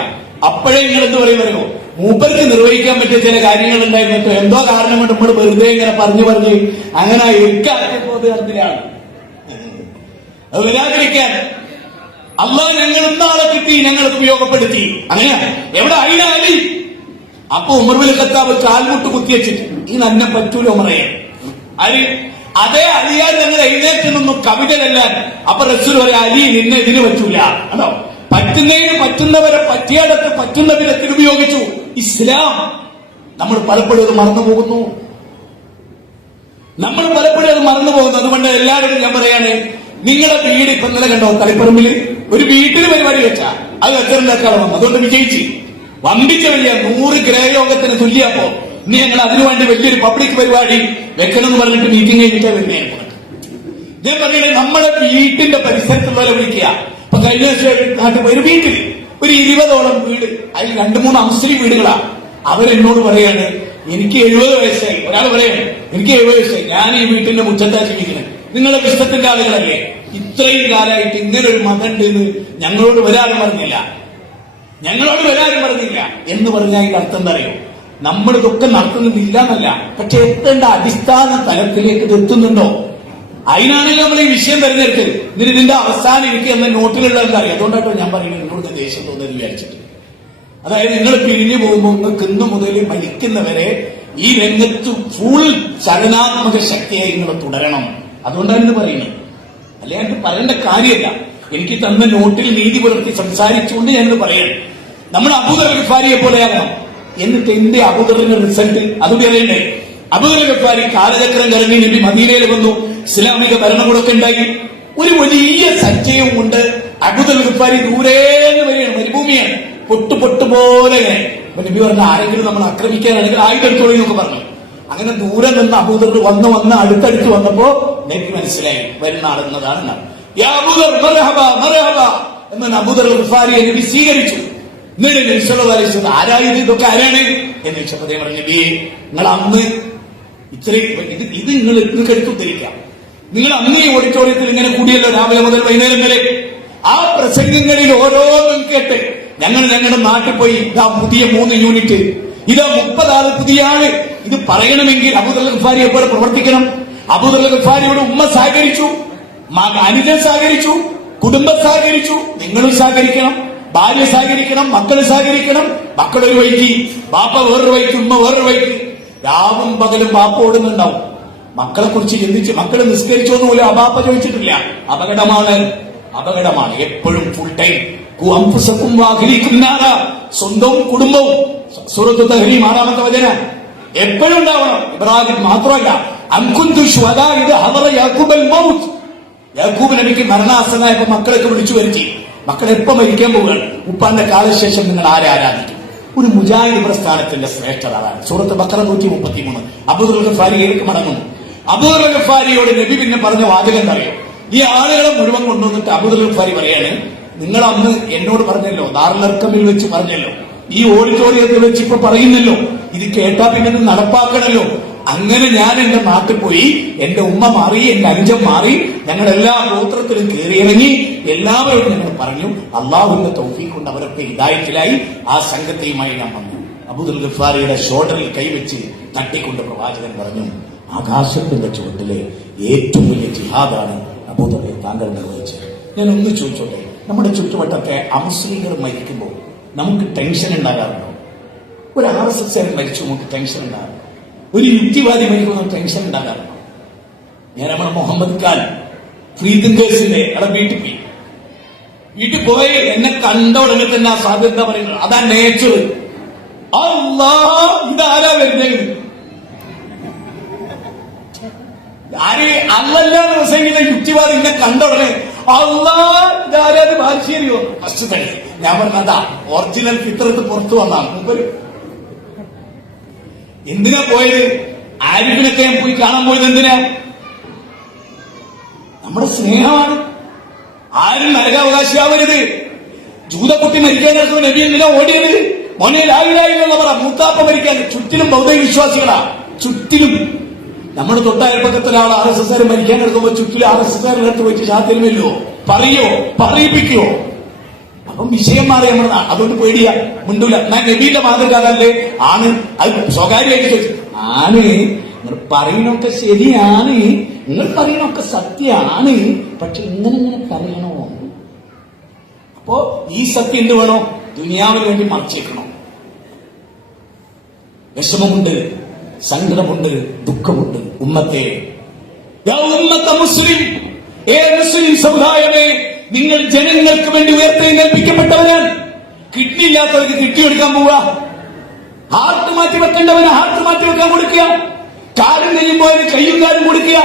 അപ്പോഴേ നിങ്ങൾ എന്ത് പറയുമോ, മൂപ്പർക്ക് നിർവഹിക്കാൻ പറ്റിയ ചില കാര്യങ്ങൾ ഉണ്ടായിരുന്നു. എന്തോ കാരണം കൊണ്ട് നമ്മൾ വെറുതെ ഇങ്ങനെ പറഞ്ഞ് അങ്ങനെ എക്കാലത്തിലാണ് അത് വരാതിരിക്കാൻ അള്ളാഹ് ഞങ്ങൾ ഇന്നാളെ കിട്ടി, ഞങ്ങളത് ഉപയോഗപ്പെടുത്തി. അങ്ങനെ എവിടെ അയിനാലി. അപ്പൊ ഉമർ ബിൻ ഖത്താബ് കാൽമുട്ട് കുത്തിവെച്ചിട്ട് ഈ നന്നെ പറ്റൂല ഉമറയെ. അലി അതേ അലിയാൻ ഞങ്ങൾ എഴുന്നേറ്റ് നിന്നും കവിത ചെല്ലാൻ. അപ്പൊ റസൂൽ പറയാ, അലി നിന്നെ ഇതിന് പറ്റൂല. അതോ പറ്റുന്നതിന് പറ്റുന്നവരെ പറ്റിയടത്ത് പറ്റുന്ന വിധത്തിൽ ഉപയോഗിച്ചു ഇസ്ലാം. നമ്മൾ പലപ്പോഴും അത് മറന്നു പോകുന്നു. അതുകൊണ്ട് എല്ലാവരും ഞാൻ പറയാണ്, നിങ്ങളുടെ വീട് ഇപ്പൊ ഇന്നലെ കണ്ടോ, തളിപ്പറമ്പിൽ ഒരു വീട്ടിൽ പരിപാടി വെച്ചാ അത് വെച്ചറിഞ്ഞാക്കാളെ വന്നു. അതുകൊണ്ട് വിജയിച്ച് വമ്പിച്ച വലിയ 100 ഗ്രഹയോഗത്തിന് തുല്യപ്പോ ഇനി ഞങ്ങൾ അതിനുവേണ്ടി വലിയൊരു പബ്ലിക് പരിപാടി വെക്കണം എന്ന് പറഞ്ഞിട്ട് മീറ്റിംഗ് കഴിഞ്ഞിട്ടാ വരുന്നേ. ഞാൻ പറയണേ, നമ്മുടെ വീട്ടിന്റെ പരിസരത്തുള്ളവരെ വിളിക്കുക. ഇപ്പൊ കഴിഞ്ഞ നാട്ടിൽ ഒരു വീട്ടിൽ ഒരു 20ഓളം വീട്, അതിൽ 2-3 മുസ്ലിം വീടുകളാ. അവരെന്നോട് പറയാണ്, എനിക്ക് 70 വയസ്സായി. ഒരാൾ പറയാണ്, എനിക്ക് 70 വയസ്സായി, ഞാൻ ഈ വീട്ടിന്റെ മുറ്റത്താ ജീവിക്കുന്നത്. നിങ്ങളുടെ ഇഷ്ടത്തിന്റെ ആളുകളല്ലേ, ഇത്രയും കാലമായിട്ട് ഇങ്ങനെ ഒരു മതം ഉണ്ട് എന്ന് ഞങ്ങളോട് വരാനും പറഞ്ഞില്ല എന്ന് പറഞ്ഞാൽ അതിന്റെ അർത്ഥം എന്താ അറിയോ, നമ്മളിതൊക്കെ നടത്തുന്നില്ല എന്നല്ല, പക്ഷെ എത്തേണ്ട അടിസ്ഥാന തലത്തിലേക്ക് ഇത് എത്തുന്നുണ്ടോ? അതിനാണെങ്കിൽ നമ്മൾ ഈ വിഷയം തെരഞ്ഞെടുക്കരുത്. എന്നിട്ട് ഇതിന്റെ അവസാനം എനിക്ക് എന്ന നോട്ടിലുള്ള എന്താ അറിയാം. അതുകൊണ്ടാട്ടോ ഞാൻ പറയുന്നത്, നിങ്ങളോട് ദേഷ്യം തോന്നുന്നത് വിചാരിച്ചിട്ട്. അതായത് നിങ്ങൾ പിരിഞ്ഞു പോകുമ്പോൾ നിങ്ങൾക്ക് ഇന്ന് മുതൽ മരിക്കുന്നവരെ ഈ രംഗത്ത് ഫുൾ ചലനാത്മക ശക്തിയായി നിങ്ങൾ തുടരണം. അതുകൊണ്ടാണ് ഇത് പറയുന്നത്. അല്ലാണ്ട് പറയേണ്ട കാര്യമല്ല. എനിക്ക് തന്ന നോട്ടിൽ നീതി പുലർത്തി സംസാരിച്ചുകൊണ്ട് ഞാനിത് പറയണം. നമ്മൾ അബൂദർ ഗഫാരിയെ പോലെയാകണം. എന്നിട്ട് എന്റെ അബൂദറിന്റെ റിസൾട്ട് അതുകൂടി അറിയണ്ടേ. അബൂദർ ഗഫാരി കാലചക്രം കറങ്ങി നബി മദീനയിൽ വന്നു, ഇസ്ലാമിക ഭരണകൂടമൊക്കെ ഉണ്ടായി. ഒരു വലിയ സഞ്ചയവും കൊണ്ട് അബൂദർ ഗഫാരി ദൂരേന്ന് വരികയാണ്, മരുഭൂമിയാണ്, പൊട്ടു പോലെ. നബി പറഞ്ഞ, ആരെങ്കിലും നമ്മൾ ആക്രമിക്കാനാണെങ്കിൽ ആയുധത്തോളി എന്നൊക്കെ പറഞ്ഞു. അങ്ങനെ ദൂരെ നിന്ന് അബൂദർ വന്ന് അടുത്തടുത്ത് വന്നപ്പോ നബി മനസ്സിലായി വരുന്ന ആളെന്നതാണ്. എന്ന് അബൂദർ ഗഫാരിയെ നബി സ്വീകരിച്ചു. എന്നിട്ട് നബി സല്ലല്ലാഹു അലൈഹി വസല്ലം, ആരായത്, ഇതൊക്കെ ആരാണ് എന്ന് ചോദിച്ചപ്പോൾ അദ്ദേഹം പറഞ്ഞു, നബിയെ, നിങ്ങൾ അന്ന് ഇത്രയും ഇത് നിങ്ങൾക്ക് എടുത്തുദ്ധരിക്കാം. നിങ്ങൾ അന്ന് ഈ ഓഡിറ്റോറിയത്തിൽ ഇങ്ങനെ കൂടിയല്ലോ, രാവിലെ മുതൽ വൈകുന്നേരം വരെ. ആ പ്രസംഗങ്ങളിൽ ഓരോന്നും കേട്ട് ഞങ്ങൾ ഞങ്ങളുടെ നാട്ടിൽ പോയി, ഇതാ പുതിയ 3 യൂണിറ്റ്, ഇതാ 30 ആള് പുതിയ ആള്. ഇത് പറയണമെങ്കിൽ അബൂദർ ഗഫാരിയെ പോലെ പ്രവർത്തിക്കണം. അബൂദർ ഗഫാരിയോട് ഉമ്മ സഹകരിച്ചു, അനുജൻ സഹകരിച്ചു, കുടുംബം സഹകരിച്ചു. നിങ്ങളും സഹകരിക്കണം, ഭാര്യ സഹകരിക്കണം, മക്കള് സഹകരിക്കണം. മക്കളൊരു വഴിക്ക്, ബാപ്പ വേറൊരു വഴിക്ക്, ഉമ്മ വേറൊരു വഴിക്ക്. രാവും പകലും ബാപ്പ ഓടുന്നുണ്ടാവും. മക്കളെ കുറിച്ച് ചിന്തിച്ച് മക്കളെ നിസ്കരിച്ചോന്നുപോലും ആ ബാപ്പ ചോദിച്ചിട്ടില്ല. അപകടമാണ് എപ്പോഴും ഫുൾ ടൈം. സ്വന്തവും കുടുംബവും. സൂറത്ത് തഹ്രീം 6-ാമത്തെ വചനം എപ്പോഴും ഉണ്ടാവണം. ഇബ്രാഹിം മാത്രമല്ല, യാക്കൂബ് നബിക്ക് മരണാസനായപ്പോ മക്കളൊക്കെ വിളിച്ചു വരുത്തി. മക്കളെ എപ്പോ മരിക്കാൻ പോവുകയാണ്, ഉപ്പാന്റെ കാലശേഷം നിങ്ങൾ ആരെ ആരാധിക്കും? ഒരു മുജാഹിദ് പ്രസ്ഥാനത്തിന്റെ ശ്രേഷ്ഠത അതാണ്. സൂറത്ത് ബഖറ 133. അബൂദർ ഗഫാരിയിലേക്ക് മടങ്ങുന്നു. അബൂദർ ഗഫാരിയോട് നബി പിന്നെ പറഞ്ഞ വാചകം അറിയോ? ഈ ആളുകളെ മുഴുവൻ കൊണ്ടുവന്നിട്ട് അബൂദർ ഗഫാരി പറയാണ്, നിങ്ങൾ അന്ന് എന്നോട് പറഞ്ഞല്ലോ, ദാറുൽ അർഖമിൽ വെച്ച് പറഞ്ഞല്ലോ, ഈ ഓഡിറ്റോറിയത്തിൽ വെച്ച് ഇപ്പൊ പറയുന്നല്ലോ, ഇത് കേട്ടാ പിന്നെ നടപ്പാക്കണല്ലോ. അങ്ങനെ ഞാൻ എന്റെ നാട്ടിൽ പോയി, എന്റെ ഉമ്മ മാറി, എന്റെ അനുജൻ മാറി, ഞങ്ങൾ എല്ലാ ഗോത്രത്തിലും കയറിയിറങ്ങി, എല്ലാവരോടും ഞങ്ങൾ പറഞ്ഞു. അള്ളാഹുവിന്റെ തൗഫീഖ് കൊണ്ട് അവരൊക്കെ ഹിദായത്തിലായി. ആ സംഘത്തെയുമായി ഞാൻ വന്നു. അബൂദർ ഗഫാരിയുടെ ഷോൾഡറിൽ കൈവച്ച് തട്ടിക്കൊണ്ട് പ്രവാചകൻ പറഞ്ഞു, ആകാശത്തിന്റെ ചുവട്ടിലെ ഏറ്റവും വലിയ ജിഹാദാണ് അബൂദറെ താങ്കൾ നിർവഹിച്ചത്. ഞാൻ ഒന്ന് ചോദിച്ചോട്ടെ, നമ്മുടെ ചുറ്റുവട്ടത്തെ അമുസ്ലിങ്ങൾ മരിക്കുമ്പോൾ നമുക്ക് ടെൻഷൻ ഉണ്ടാകാറുണ്ടോ? ഒരു RSS മരിച്ചു നമുക്ക് ടെൻഷൻ ഉണ്ടാകാറുണ്ടോ? ഒരു യുക്തിവാദി മരിക്കുമ്പോൾ ടെൻഷൻ ഉണ്ടാകാറുണ്ടോ? ഞാൻ നമ്മുടെ മുഹമ്മദ് ഖാൻ ഫ്രീ തിങ്കേഴ്സിന്റെ വീട്ടിൽ പോയി എന്നെ കണ്ട ഉടനെ തന്നെ ആ സാധ്യത പറയുന്നത് അതാ നേച്ചർ. ഇതാരാ വരുന്നത്? അല്ലല്ലാന്ന് പ്രസംഗിക്കുന്ന യുക്തിവാദി എന്നെ കണ്ട ഉടനെ ഇതാരാത് ബാലുശ്ശേരിയോ ഫസ്റ്റ് തന്നെ ഞാൻ പറഞ്ഞതാ ഒറിജിനൽ ഫിത്രത്ത് പുറത്തു വന്നാണ് മുമ്പ്. എന്തിനാ പോയത്? ആരിഫിനൊക്കെ ഞാൻ പോയി കാണാൻ പോയത് എന്തിനാ? നമ്മുടെ സ്നേഹമാണ്. ആരും നരകാവകാശിയാവരുത്. ജൂതക്കുട്ടി മരിക്കാൻ നടക്കുന്ന നബി എന്തിനാ ഓടിയത്? മോനെ ലായിലായില്ല പറ. മൂത്താപ്പ മരിക്കാൻ ചുറ്റിലും ബൗദ്ധ വിശ്വാസികളാ. ചുറ്റിലും നമ്മുടെ തൊട്ടയൽപ്പക്കത്തിൽ ഒരാൾ RSS മരിക്കാൻ എടുക്കുമ്പോൾ ചുറ്റിലും RSS അടുത്ത് വെച്ച് ശാത്തിലുമല്ലോ പറയിപ്പിക്കുവോ? അപ്പം വിഷയം മാറി നമ്മൾ. അതുകൊണ്ട് പേടിയാ, മിണ്ടൂല. ഞാൻ നബിയുടെ മാതൃകാലല്ലേ ആണ്. അത് സ്വകാര്യമായിട്ട് ചോദിച്ചു, ആണ് നിങ്ങൾ പറയുന്നൊക്കെ ശരിയാണ്, നിങ്ങൾ പറയുന്നൊക്കെ സത്യമാണ്, പക്ഷെ ഇങ്ങനെ പറയണോ? അപ്പോ ഈ സത്യം എന്ത് വേണോ? ദുനിയാവിന് വേണ്ടി മറച്ചേക്കണോ? വിഷമമുണ്ട്, സങ്കടമുണ്ട്, ദുഃഖമുണ്ട്. ഉമ്മത്തെ, മുസ്ലിം, മുസ്ലിം സമുദായമേ, നിങ്ങൾ ജനങ്ങൾക്ക് വേണ്ടി ഉയർത്തെഴുന്നേൽപ്പിക്കപ്പെട്ടവരാണ്. കിഡ്നി ഇല്ലാത്തവർക്ക് കിഡ്നി എടുക്കാൻ പോവുക, ഹാർട്ട് മാറ്റി വെക്കേണ്ടവന് ഹാർട്ട് മാറ്റി വെക്കാൻ കൊടുക്കുക, കാലും കഴിയുമ്പോൾ കയ്യും കാലും കൊടുക്കുക,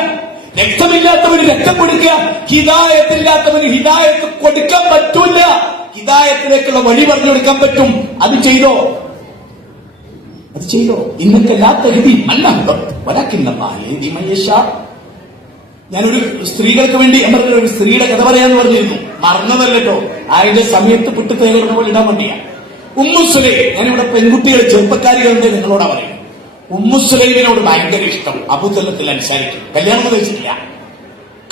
രക്തമില്ലാത്തവന് രക്തം കൊടുക്കുക. ഹിദായത്തില്ലാത്തവന് ഹിദായത്ത് കൊടുക്കാൻ പറ്റൂല, ഹിദായത്തിലേക്കുള്ള വഴി പറഞ്ഞു കൊടുക്കാൻ പറ്റും. അത് ചെയ്തോ? ഇന്നത്തെ ഞാനൊരു സ്ത്രീകൾക്ക് വേണ്ടി ഒരു സ്ത്രീയുടെ കഥ പറയാന്ന് പറഞ്ഞിരുന്നു, മറന്നതല്ലോ. അതിന്റെ സമയത്ത് പിട്ട് തേടുന്ന പോലെ ഇടാൻ വേണ്ടിയാ. ഉമ്മുസുലൈം, ഞാനിവിടെ പെൺകുട്ടികളെ ചെറുപ്പക്കാരികളുണ്ട് നിങ്ങളോടാ പറയും. ഉമ്മുസുലൈമിനോട് ഭയങ്കര ഇഷ്ടം, അബൂതലത്തിൽ അനുസരിക്കും. കല്യാണം കഴിച്ചിട്ടില്ല,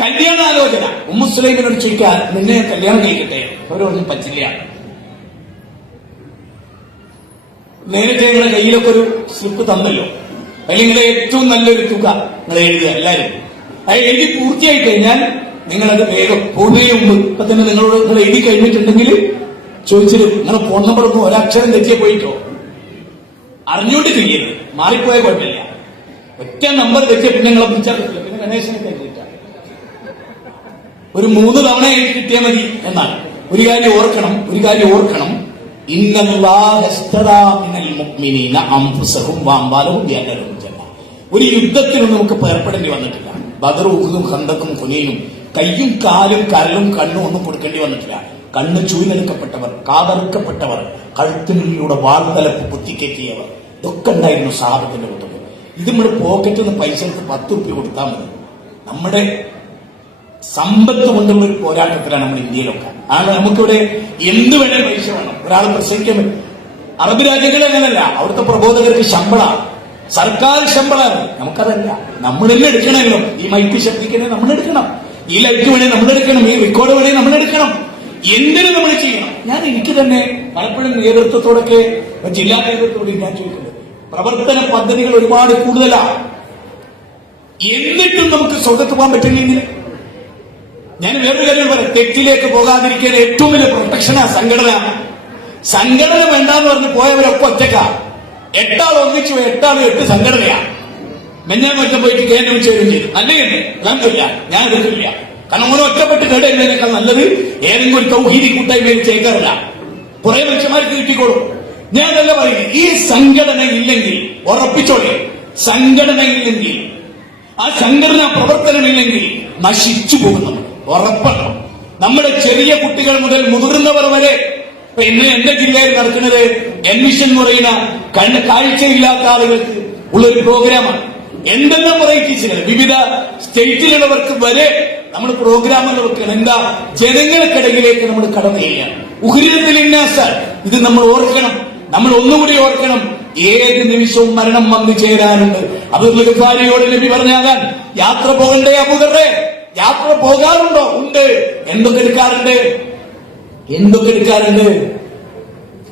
കല്യാണാലോചന. ഉമ്മുസുലൈമിനോട് ചോദിക്കാൻ, നിന്നെ കല്യാണം കഴിക്കട്ടെ? അവരൊന്നും പറ്റില്ല. നേരത്തെ നിങ്ങളുടെ കയ്യിലൊക്കെ ഒരു സ്ലിപ്പ് തന്നല്ലോ, അല്ലെങ്കിൽ ഏറ്റവും നല്ലൊരു തുക നിങ്ങൾ എഴുതുക എല്ലാവരും. അത് എഴുതി പൂർത്തിയായി കഴിഞ്ഞാൽ നിങ്ങളത് വേഗം പോകുന്നതിന് മുമ്പ് ഇപ്പൊ തന്നെ നിങ്ങളോട് നിങ്ങൾ എഴുതി കഴിഞ്ഞിട്ടുണ്ടെങ്കിൽ ചോദിച്ചിട്ട് നിങ്ങളെ ഫോൺ നമ്പർ ഒന്നും ഒരക്ഷരം തെറ്റിയെ പോയിട്ടോ, അറിഞ്ഞോണ്ട് ചെയ്യരുത്. മാറിപ്പോയ കുഴപ്പമില്ല. ഒറ്റ നമ്പർ തെറ്റിയ പിന്നെ നിങ്ങളെ വിളിച്ചാൽ പറ്റില്ല. പിന്നെ ഗണേശനെ തെറ്റിട്ടാ ഒരു 3 തവണ എനിക്ക് കിട്ടിയാൽ മതി എന്നാണ്. ഒരു കാര്യം ഓർക്കണം, ഒരു യുദ്ധത്തിനും നമുക്ക് ഏർപ്പെടേണ്ടി വന്നിട്ടില്ല. ബദർ, ഉഹുദും, ഖന്തക്കും, ഹുനൈനും കയ്യും കാലും കരലും കണ്ണും ഒന്നും കൊടുക്കേണ്ടി വന്നിട്ടില്ല. കണ്ണ് ചൂയിലെടുക്കപ്പെട്ടവർ, കാതറുക്കപ്പെട്ടവർ, കഴുത്തിനുള്ളിലൂടെ വാൾതലപ്പ് കുത്തിക്കേറ്റിയവർ, ഇതൊക്കെ ഉണ്ടായിരുന്നു സഹാബത്തിന്റെ കൂട്ടത്തിൽ. ഇത് നമ്മുടെ പോക്കറ്റിൽ നിന്ന് പൈസ എടുത്ത് 10 രൂപ കൊടുത്താൽ മതി. നമ്മുടെ സമ്പത്ത് കൊണ്ടുള്ള ഒരു പോരാട്ടത്തിലാണ് നമ്മുടെ ഇന്ത്യയിലൊക്കെ. ആണ് നമുക്കിവിടെ എന്ത് വേണേ പൈസ വേണം. ഒരാൾ പ്രസംഗിക്കാൻ പറ്റും. അറബ് രാജ്യങ്ങളിൽ അങ്ങനല്ല. അവിടുത്തെ പ്രബോധകർക്ക് ശമ്പളമാണ്, സർക്കാർ ശമ്പളമാണ്. നമുക്കതല്ല. നമ്മൾ തന്നെ എടുക്കണമല്ലോ. ഈ മൈക്ക് ശബ്ദിക്കണേ നമ്മളെടുക്കണം, ഈ ലൈറ്റ് വേണേ നമ്മളെടുക്കണം, ഈ റെക്കോർഡ് വേണേ നമ്മളെടുക്കണം. എന്തിനു നമ്മൾ ചെയ്യണം? എനിക്ക് തന്നെ പലപ്പോഴും നേതൃത്വത്തോടൊക്കെ, ജില്ലാ നേതൃത്വത്തോട് ഞാൻ ചോദിക്കുന്നത്, പ്രവർത്തന പദ്ധതികൾ ഒരുപാട് കൂടുതലാണ്. എന്നിട്ടും നമുക്ക് സ്വർഗത്ത് പോകാൻ പറ്റില്ലെങ്കിൽ ഞാൻ വേറൊരു കാര്യം പറയാം. തെറ്റിലേക്ക് പോകാതിരിക്കാൻ ഏറ്റവും വലിയ പ്രൊട്ടക്ഷനാ സംഘടന വേണ്ടാന്ന് പറഞ്ഞ് പോയവരൊക്കെ ഒറ്റക്കാ. 8 ആൾ ഒന്നിച്ചു, 8 ആൾ 8 സംഘടനയാ. മെഞ്ഞാൻ മറ്റം പോയിട്ട് കേന്ദ്രം ചേരും ചെയ്തു. അല്ലെങ്കിൽ അതൊന്നുമില്ല, ഞാൻ എടുക്കില്ല. കാരണം ഓരോ ഒറ്റപ്പെട്ട് കേടേണ്ടതിനേക്കാൾ നല്ലത് ഏതെങ്കിലും ഒരു തൗഹീദി കൂട്ടായ്മയിൽ ചേക്കാറില്ല. കുറെ മനുഷ്യന്മാർക്ക് കിട്ടിക്കോളും. ഞാൻ അതല്ല പറയുന്നത്. ഈ സംഘടന ഇല്ലെങ്കിൽ ഉറപ്പിച്ചോളെ, സംഘടന ഇല്ലെങ്കിൽ, ആ സംഘടനാ പ്രവർത്തനമില്ലെങ്കിൽ നശിച്ചു പോകുന്നു, ഉറപ്പാണ്. നമ്മുടെ ചെറിയ കുട്ടികൾ മുതൽ മുതിർന്നവർ വരെ. ഇന്ന് എന്റെ ജില്ലയിൽ നടക്കുന്നത് എൻവിഷൻ എന്ന് പറയുന്ന കാഴ്ചയില്ലാത്ത ആളുകൾക്ക് ഉള്ളൊരു പ്രോഗ്രാമാണ്. എന്തെല്ലാം വെറൈറ്റീസുകൾ വിവിധ സ്റ്റേറ്റിലുള്ളവർക്ക് വരെ നമ്മൾ പ്രോഗ്രാമുകൾ വെക്കണം. എന്താ? ജനങ്ങൾക്കിടയിലേക്ക് നമ്മൾ കടന്നു ചെയ്യുകയാണ്. ഇത് നമ്മൾ ഓർക്കണം. നമ്മൾ ഒന്നുകൂടി ഓർക്കണം, ഏത് നിമിഷവും മരണം വന്നു ചേരാനുണ്ട്. അബൂദർ ഗഫാരിയോട് നബി പറഞ്ഞാകാൻ, യാത്ര പോകണ്ടേ അബൂദറേ? യാത്ര പോകാറുണ്ടോ? ഉണ്ട്. എന്തൊക്കെ എടുക്കാറുണ്ട്?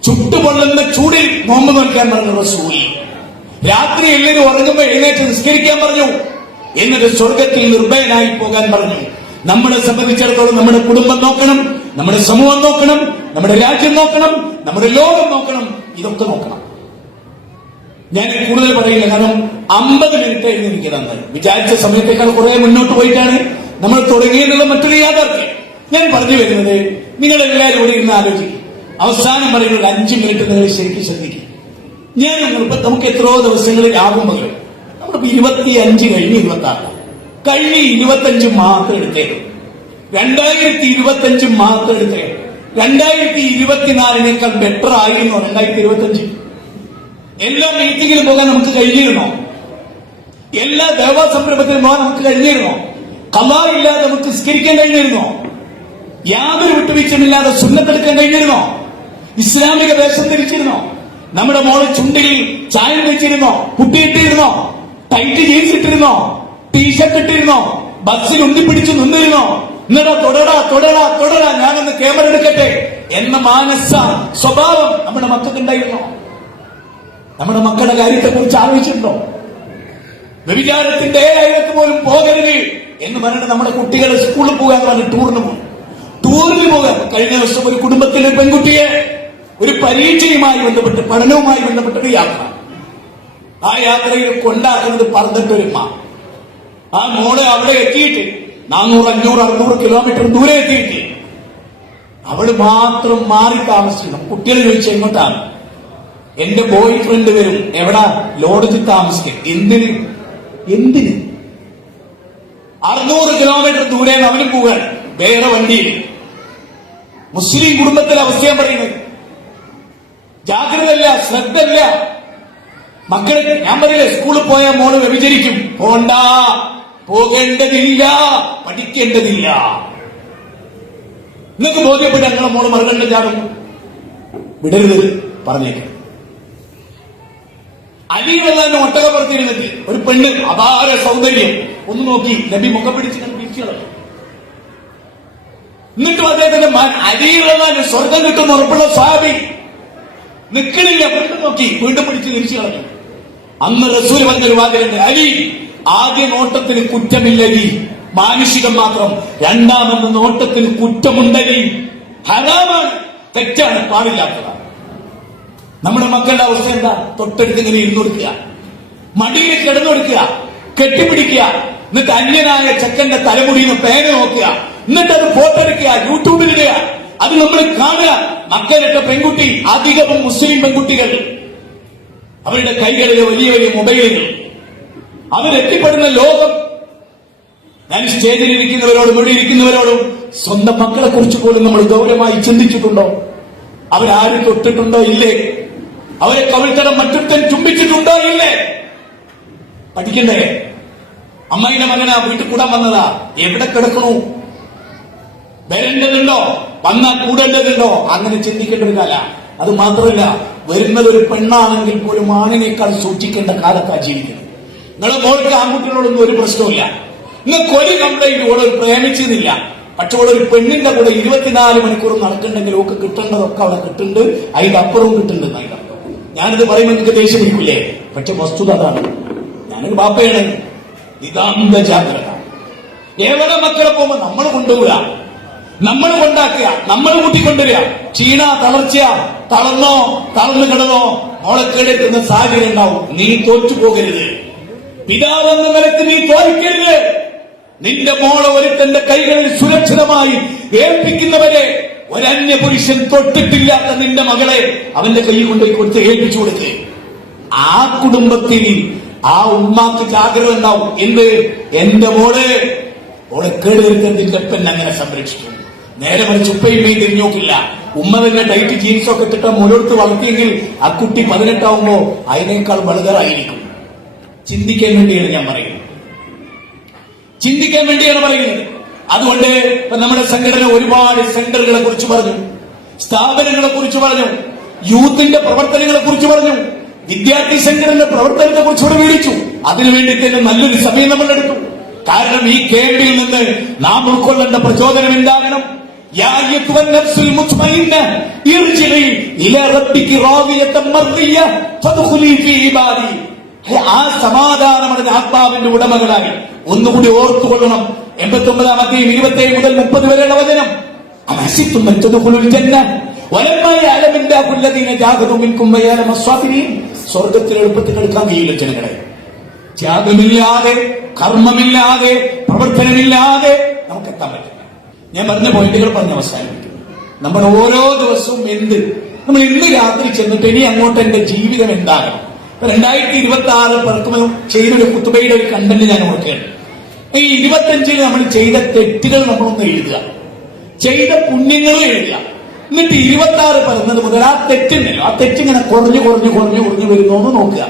ചുട്ടുപൊള്ളുന്ന ചൂടിൽ നോമ്പ് നോക്കാൻ പറഞ്ഞു റസൂൽ. രാത്രി എല്ലാവരും ഉറങ്ങുമ്പോൾ എഴുന്നേറ്റ് നിസ്കരിക്കാൻ പറഞ്ഞു. എന്നിട്ട് സ്വർഗത്തിൽ നിർഭയനായി പോകാൻ പറഞ്ഞു. നമ്മളെ സംബന്ധിച്ചിടത്തോളം നമ്മുടെ കുടുംബം നോക്കണം, നമ്മുടെ സമൂഹം നോക്കണം, നമ്മുടെ രാജ്യം നോക്കണം, നമ്മുടെ ലോകം നോക്കണം, ഇതൊക്കെ നോക്കണം. ഞാൻ കൂടുതൽ പറയില്ല, കാരണം 50 മിനിറ്റ് എനിക്ക് തന്നത്. വിചാരിച്ച സമയത്തേക്കാൾ കുറെ മുന്നോട്ട് പോയിട്ടാണ് നമ്മൾ തുടങ്ങിയെന്നുള്ള മറ്റൊരു യാഥാർത്ഥ്യം. ഞാൻ പറഞ്ഞു വരുന്നത്, നിങ്ങളെല്ലാവരും ഇവിടെ ഇരുന്ന് ആലോചിക്കും. അവസാനം പറയുന്നത് 5 മിനിറ്റ് നിങ്ങൾ ശരിക്കും ശ്രദ്ധിക്കും. നമുക്ക് എത്രയോ ദിവസങ്ങളിൽ ആകുമ്പോൾ നമ്മളിപ്പോ 25 കഴിഞ്ഞ് 26 കഴിഞ്ഞ് 25 മാത്രം എടുത്തേക്കും. 2025 മാത്രം എടുത്തേക്കും. 2024 ബെറ്റർ ആയിരുന്നു 2025. എല്ലാ മീറ്റിംഗിലും പോകാൻ നമുക്ക് കഴിഞ്ഞിരുന്നോ? എല്ലാ ദേവാ സംരംഭത്തിലും പോകാൻ നമുക്ക് കഴിഞ്ഞിരുന്നോ? ഖളാ ഇല്ലാതെ നമുക്ക് നിസ്കരിക്കാൻ കഴിഞ്ഞിരുന്നോ? യാതൊരു വിട്ടുവീഴ്ചയുമില്ലാതെ സുന്നത്തെടുക്കാൻ കഴിഞ്ഞിരുന്നോ? ഇസ്ലാമിക വേഷം ധരിച്ചിരുന്നോ? നമ്മുടെ മോള് ചുണ്ടിൽ ചായം വെച്ചിരുന്നോ? കുട്ടിയിട്ടിരുന്നോ? ടൈറ്റ് ജീൻസ് ഇട്ടിരുന്നോ? ടീഷർട്ട് ഇട്ടിരുന്നോ? ബസ്സിൽ ഉന്തിപ്പിടിച്ചു നിന്നിരുന്നോ? എന്നിടാ തൊടടാ തൊടടാ തൊടടാ ഞാനൊന്ന് ക്യാമറ എടുക്കട്ടെ എന്ന മാനസ സ്വഭാവം നമ്മുടെ മക്കൾക്ക് ഉണ്ടായിരുന്നോ? നമ്മുടെ മക്കളുടെ കാര്യത്തെ കുറിച്ച് ആലോചിച്ചിട്ടുണ്ടോ? വ്യഭിചാരത്തിന്റെ ഏഴായിരത്ത് പോലും പോകരുത് എന്ന് പറഞ്ഞിട്ട് നമ്മുടെ കുട്ടികൾ സ്കൂളിൽ പോകാൻ പറഞ്ഞ് ടൂറിന് പോകാൻ. കഴിഞ്ഞ ദിവസം ഒരു കുടുംബത്തിലെ പെൺകുട്ടിയെ ഒരു പരീക്ഷയുമായി ബന്ധപ്പെട്ട് പഠനവുമായി ബന്ധപ്പെട്ടൊരു യാത്ര, ആ യാത്രയിൽ കൊണ്ടാക്കുന്നത് പറഞ്ഞിട്ടൊരുമ്മ. ആ മോളെ അവിടെ എത്തിയിട്ട് 400, 500, 600 കിലോമീറ്റർ ദൂരെ എത്തിയിട്ട് അവള് മാത്രം മാറി താമസിക്കണം. കുട്ടികൾ ചോദിച്ച എങ്ങോട്ടാണ്? എന്റെ ബോയ് ഫ്രണ്ട് വരും. എവിടാ? ലോഡ്ജിൽ താമസിക്കും. എന്തിന്? 600 കിലോമീറ്റർ ദൂരെ അവനും പോകാൻ വേറെ വണ്ടിയിൽ. മുസ്ലിം കുടുംബത്തിലെ അവസ്ഥയാണ് പറയുന്നത്. ജാഗ്രതല്ല, ശ്രദ്ധല്ല. മക്കളെ ഞാൻ പറയില്ലേ, സ്കൂളിൽ പോയാൽ മോള് വ്യഭിചരിക്കും. പോകേണ്ടതില്ല, പഠിക്കേണ്ടതില്ല. നിങ്ങൾക്ക് ബോധ്യപ്പെട്ട് ഞങ്ങളെ മോള് മറുകണ്ട ചാടും വിടരുത് പറഞ്ഞേക്കാം. അലിവല്ലാന്റെ ഒട്ടകപ്പുറത്തിരുന്നിട്ട് ഒരു പെണ്ണ് അപാര സൗന്ദര്യം ഒന്ന് നോക്കി നബി മുഖം പിടിച്ച് പിടിച്ചു കളഞ്ഞു. എന്നിട്ടും അദ്ദേഹത്തിന്റെ അലിവല്ലാന്റെ സ്വർഗം കിട്ടുന്ന ഉറപ്പുള്ള സ്വഹാബി നിൽക്കണില്ല. വീണ്ടും നോക്കി, വീണ്ടും പിടിച്ച് തിരിച്ചു കളഞ്ഞു. അന്ന് റസൂൽ പറഞ്ഞൊരു വാക്കുണ്ട്, അലി ആദ്യ നോട്ടത്തിന് കുറ്റമില്ലലി, മാനുഷികം മാത്രം. രണ്ടാമെന്ന നോട്ടത്തിന് കുറ്റമുണ്ടലി, ഹറാമാണ്, തെറ്റാണ്, പാടില്ലാത്തതാണ്. നമ്മുടെ മക്കളുടെ അവസ്ഥ എന്താ? തൊട്ടടുത്ത് ഇങ്ങനെ ഇരുന്നു കൊടുക്കുക, മടിയിൽ കിടന്നുകൊടുക്കുക, കെട്ടിപ്പിടിക്കുക, എന്നിട്ട് അന്യനായ ചെക്കന്റെ തലമുടിയിൽ പേന നോക്കുക, എന്നിട്ട് അത് ഫോട്ടോ എടുക്കുക, യൂട്യൂബിലിടുക, അത് നമ്മൾ കാണുക. മക്കളിട്ട പെൺകുട്ടി, അധികവും മുസ്ലിം പെൺകുട്ടികൾ, അവരുടെ കൈകളിൽ വലിയ വലിയ മൊബൈലുകൾ, അവരെത്തിപ്പെടുന്ന ലോകം. ഞാൻ സ്റ്റേജിൽ ഇരിക്കുന്നവരോടും ഇവിടെ ഇരിക്കുന്നവരോടും സ്വന്തം മക്കളെ കുറിച്ച് പോലും നമ്മൾ ഗൗരവമായി ചിന്തിച്ചിട്ടുണ്ടോ? അവരാരും തൊട്ടിട്ടുണ്ടോ? ഇല്ലേ? അവരെ കവിൾത്തരം മറ്റൊരുത്തൻ ചുംബിച്ചിട്ടുണ്ടോ? ഇല്ലേ? പഠിക്കണ്ടേ? അമ്മയുടെ മകനാ വീട്ടിൽ കൂടാൻ വന്നതാ, എവിടെ കിടക്കണു? വരേണ്ടതുണ്ടോ? വന്നാൽ കൂടേണ്ടതുണ്ടോ? അങ്ങനെ ചിന്തിക്കേണ്ട ഒരു കാല. അത് മാത്രമല്ല, വരുന്നത് ഒരു പെണ്ണാണെങ്കിൽ പോലും ആണിനേക്കാൾ സൂക്ഷിക്കേണ്ട കാലത്താണ് ജീവിക്കുന്നത്. നിങ്ങളെ മോൾക്ക് ആൺകുട്ടികളോടൊന്നും ഒരു പ്രശ്നമില്ല, നിങ്ങൾക്ക് ഒരു കംപ്ലൈന്റ് ഓടെ പ്രേമിച്ചതില്ല. പക്ഷെ ഓടെ ഒരു പെണ്ണിന്റെ കൂടെ 24 മണിക്കൂർ നടക്കണ്ടെങ്കിൽ ഒക്കെ കിട്ടേണ്ടതൊക്കെ അവിടെ കിട്ടുന്നുണ്ട്, അതിന്റെ അപ്പുറവും കിട്ടുന്നുണ്ട്. ഞാനിത് പറയുമ്പോൾ നിങ്ങൾക്ക് ദേഷ്യം പിടിക്കില്ലേ? പക്ഷെ വസ്തുത അതാണ്. ഞാനൊരു ബാപ്പയാണ്. നിതാന്ത ജാഗ്രത. എവിടെ മക്കളെ പോകുമ്പോ നമ്മൾ കൊണ്ടുപോകുക, നമ്മൾ കൊണ്ടാക്കുക, നമ്മൾ കൂട്ടിക്കൊണ്ടുവരിക. ക്ഷീണ, തളർച്ച, തളർന്നോ, തളർന്നു കിടന്നോ, മോളെ കേടെത്തുന്ന സാഹചര്യം ഉണ്ടാവും. നീ തോറ്റു പോകരുത്. പിതാവെന്ന നിലക്ക് നീ തോൽക്കരുത്. നിന്റെ മോളെ ഒരുത്തന്റെ കൈകളിൽ സുരക്ഷിതമായി ഏൽപ്പിക്കുന്നവരെ ഒരന്യ പുരുഷൻ തൊട്ടിട്ടില്ലാത്ത നിന്റെ മകളെ അവന്റെ കൈ കൊണ്ടുപോയി കൊടുത്ത് ഏൽപ്പിച്ചു കൊടുക്ക്. ആ കുടുംബത്തിൽ ആ ഉമ്മാക്ക് ജാഗ്രത ഉണ്ടാവും. എന്ത്? എന്റെ മോളെ കേടുവരുത്തതിന്റെ അപ്പൻ അങ്ങനെ സംരക്ഷിച്ചു. നേരെ മറിച്ച് ഉപ്പയും മെയ് തിരിഞ്ഞു നോക്കില്ല. ഉമ്മ തന്നെ ടൈറ്റ് ജീൻസൊക്കെ ഇട്ടിട്ട് മുലോട്ട് വളർത്തിയെങ്കിൽ ആ കുട്ടി 18 അതിനേക്കാൾ വലുതായിരിക്കും. ചിന്തിക്കാൻ വേണ്ടിയാണ് ഞാൻ പറയുന്നത്, ചിന്തിക്കാൻ വേണ്ടിയാണ് പറയുന്നത്. അതുകൊണ്ട് നമ്മുടെ സംഘടന ഒരുപാട് സെന്ററുകളെ കുറിച്ച് പറഞ്ഞു, സ്ഥാപനങ്ങളെ കുറിച്ച് പറഞ്ഞു, യൂത്തിന്റെ പ്രവർത്തനങ്ങളെ കുറിച്ച് പറഞ്ഞു, വിദ്യാർത്ഥി സംഘടനയുടെ പ്രവർത്തനത്തെ കുറിച്ച് ഇവിടെ വിളിച്ചു. അതിനുവേണ്ടി തന്നെ നല്ലൊരു സമയം നമ്മൾ എടുത്തു. കാരണം ഈ ക്യാമ്പിൽ നിന്ന് നാം ഉൾക്കൊള്ളേണ്ട പ്രചോദനം എന്താകണം? ആ സമാധാനമടഞ്ഞ ആത്മാവിന്റെ ഉടമകളായി ഒന്നുകൂടി ഓർത്തുകൊള്ളണം. 89-ാം അധ്യായം 27 മുതൽ 30 വരെയുള്ള വചനം. സ്വർഗത്തിൽ എളുപ്പത്തിൽ എടുക്കാൻ കഴിയില്ല ജനങ്ങളെ. ത്യാഗമില്ലാതെ, കർമ്മമില്ലാതെ, പ്രവർത്തനമില്ലാതെ നമുക്ക് എത്താൻ പറ്റില്ല. ഞാൻ പറഞ്ഞ പോയിന്റുകൾ പറഞ്ഞ് അവസാനിപ്പിക്കും. നമ്മൾ ഓരോ ദിവസവും നമ്മൾ ഇന്ന് രാത്രി ചെന്നിട്ട് ഇനി അങ്ങോട്ട് എന്റെ ജീവിതം എന്താകണം? 2026 പിറക്കുമ്പോൾ ചെയ്തൊരു കുത്തുബയുടെ ഒരു കണ്ടന്റ് ഞാൻ ഓർക്കുകയാണ്. ഈ 25-ൽ നമ്മൾ ചെയ്ത തെറ്റുകൾ നമ്മളൊന്ന് എഴുതുക, ചെയ്ത പുണ്യങ്ങളും എഴുതുക. എന്നിട്ട് 26 പിറന്നത് മുതൽ ആ തെറ്റുണ്ടല്ലോ, ആ തെറ്റിങ്ങനെ കുറഞ്ഞു വരുന്നോന്ന് നോക്കുക.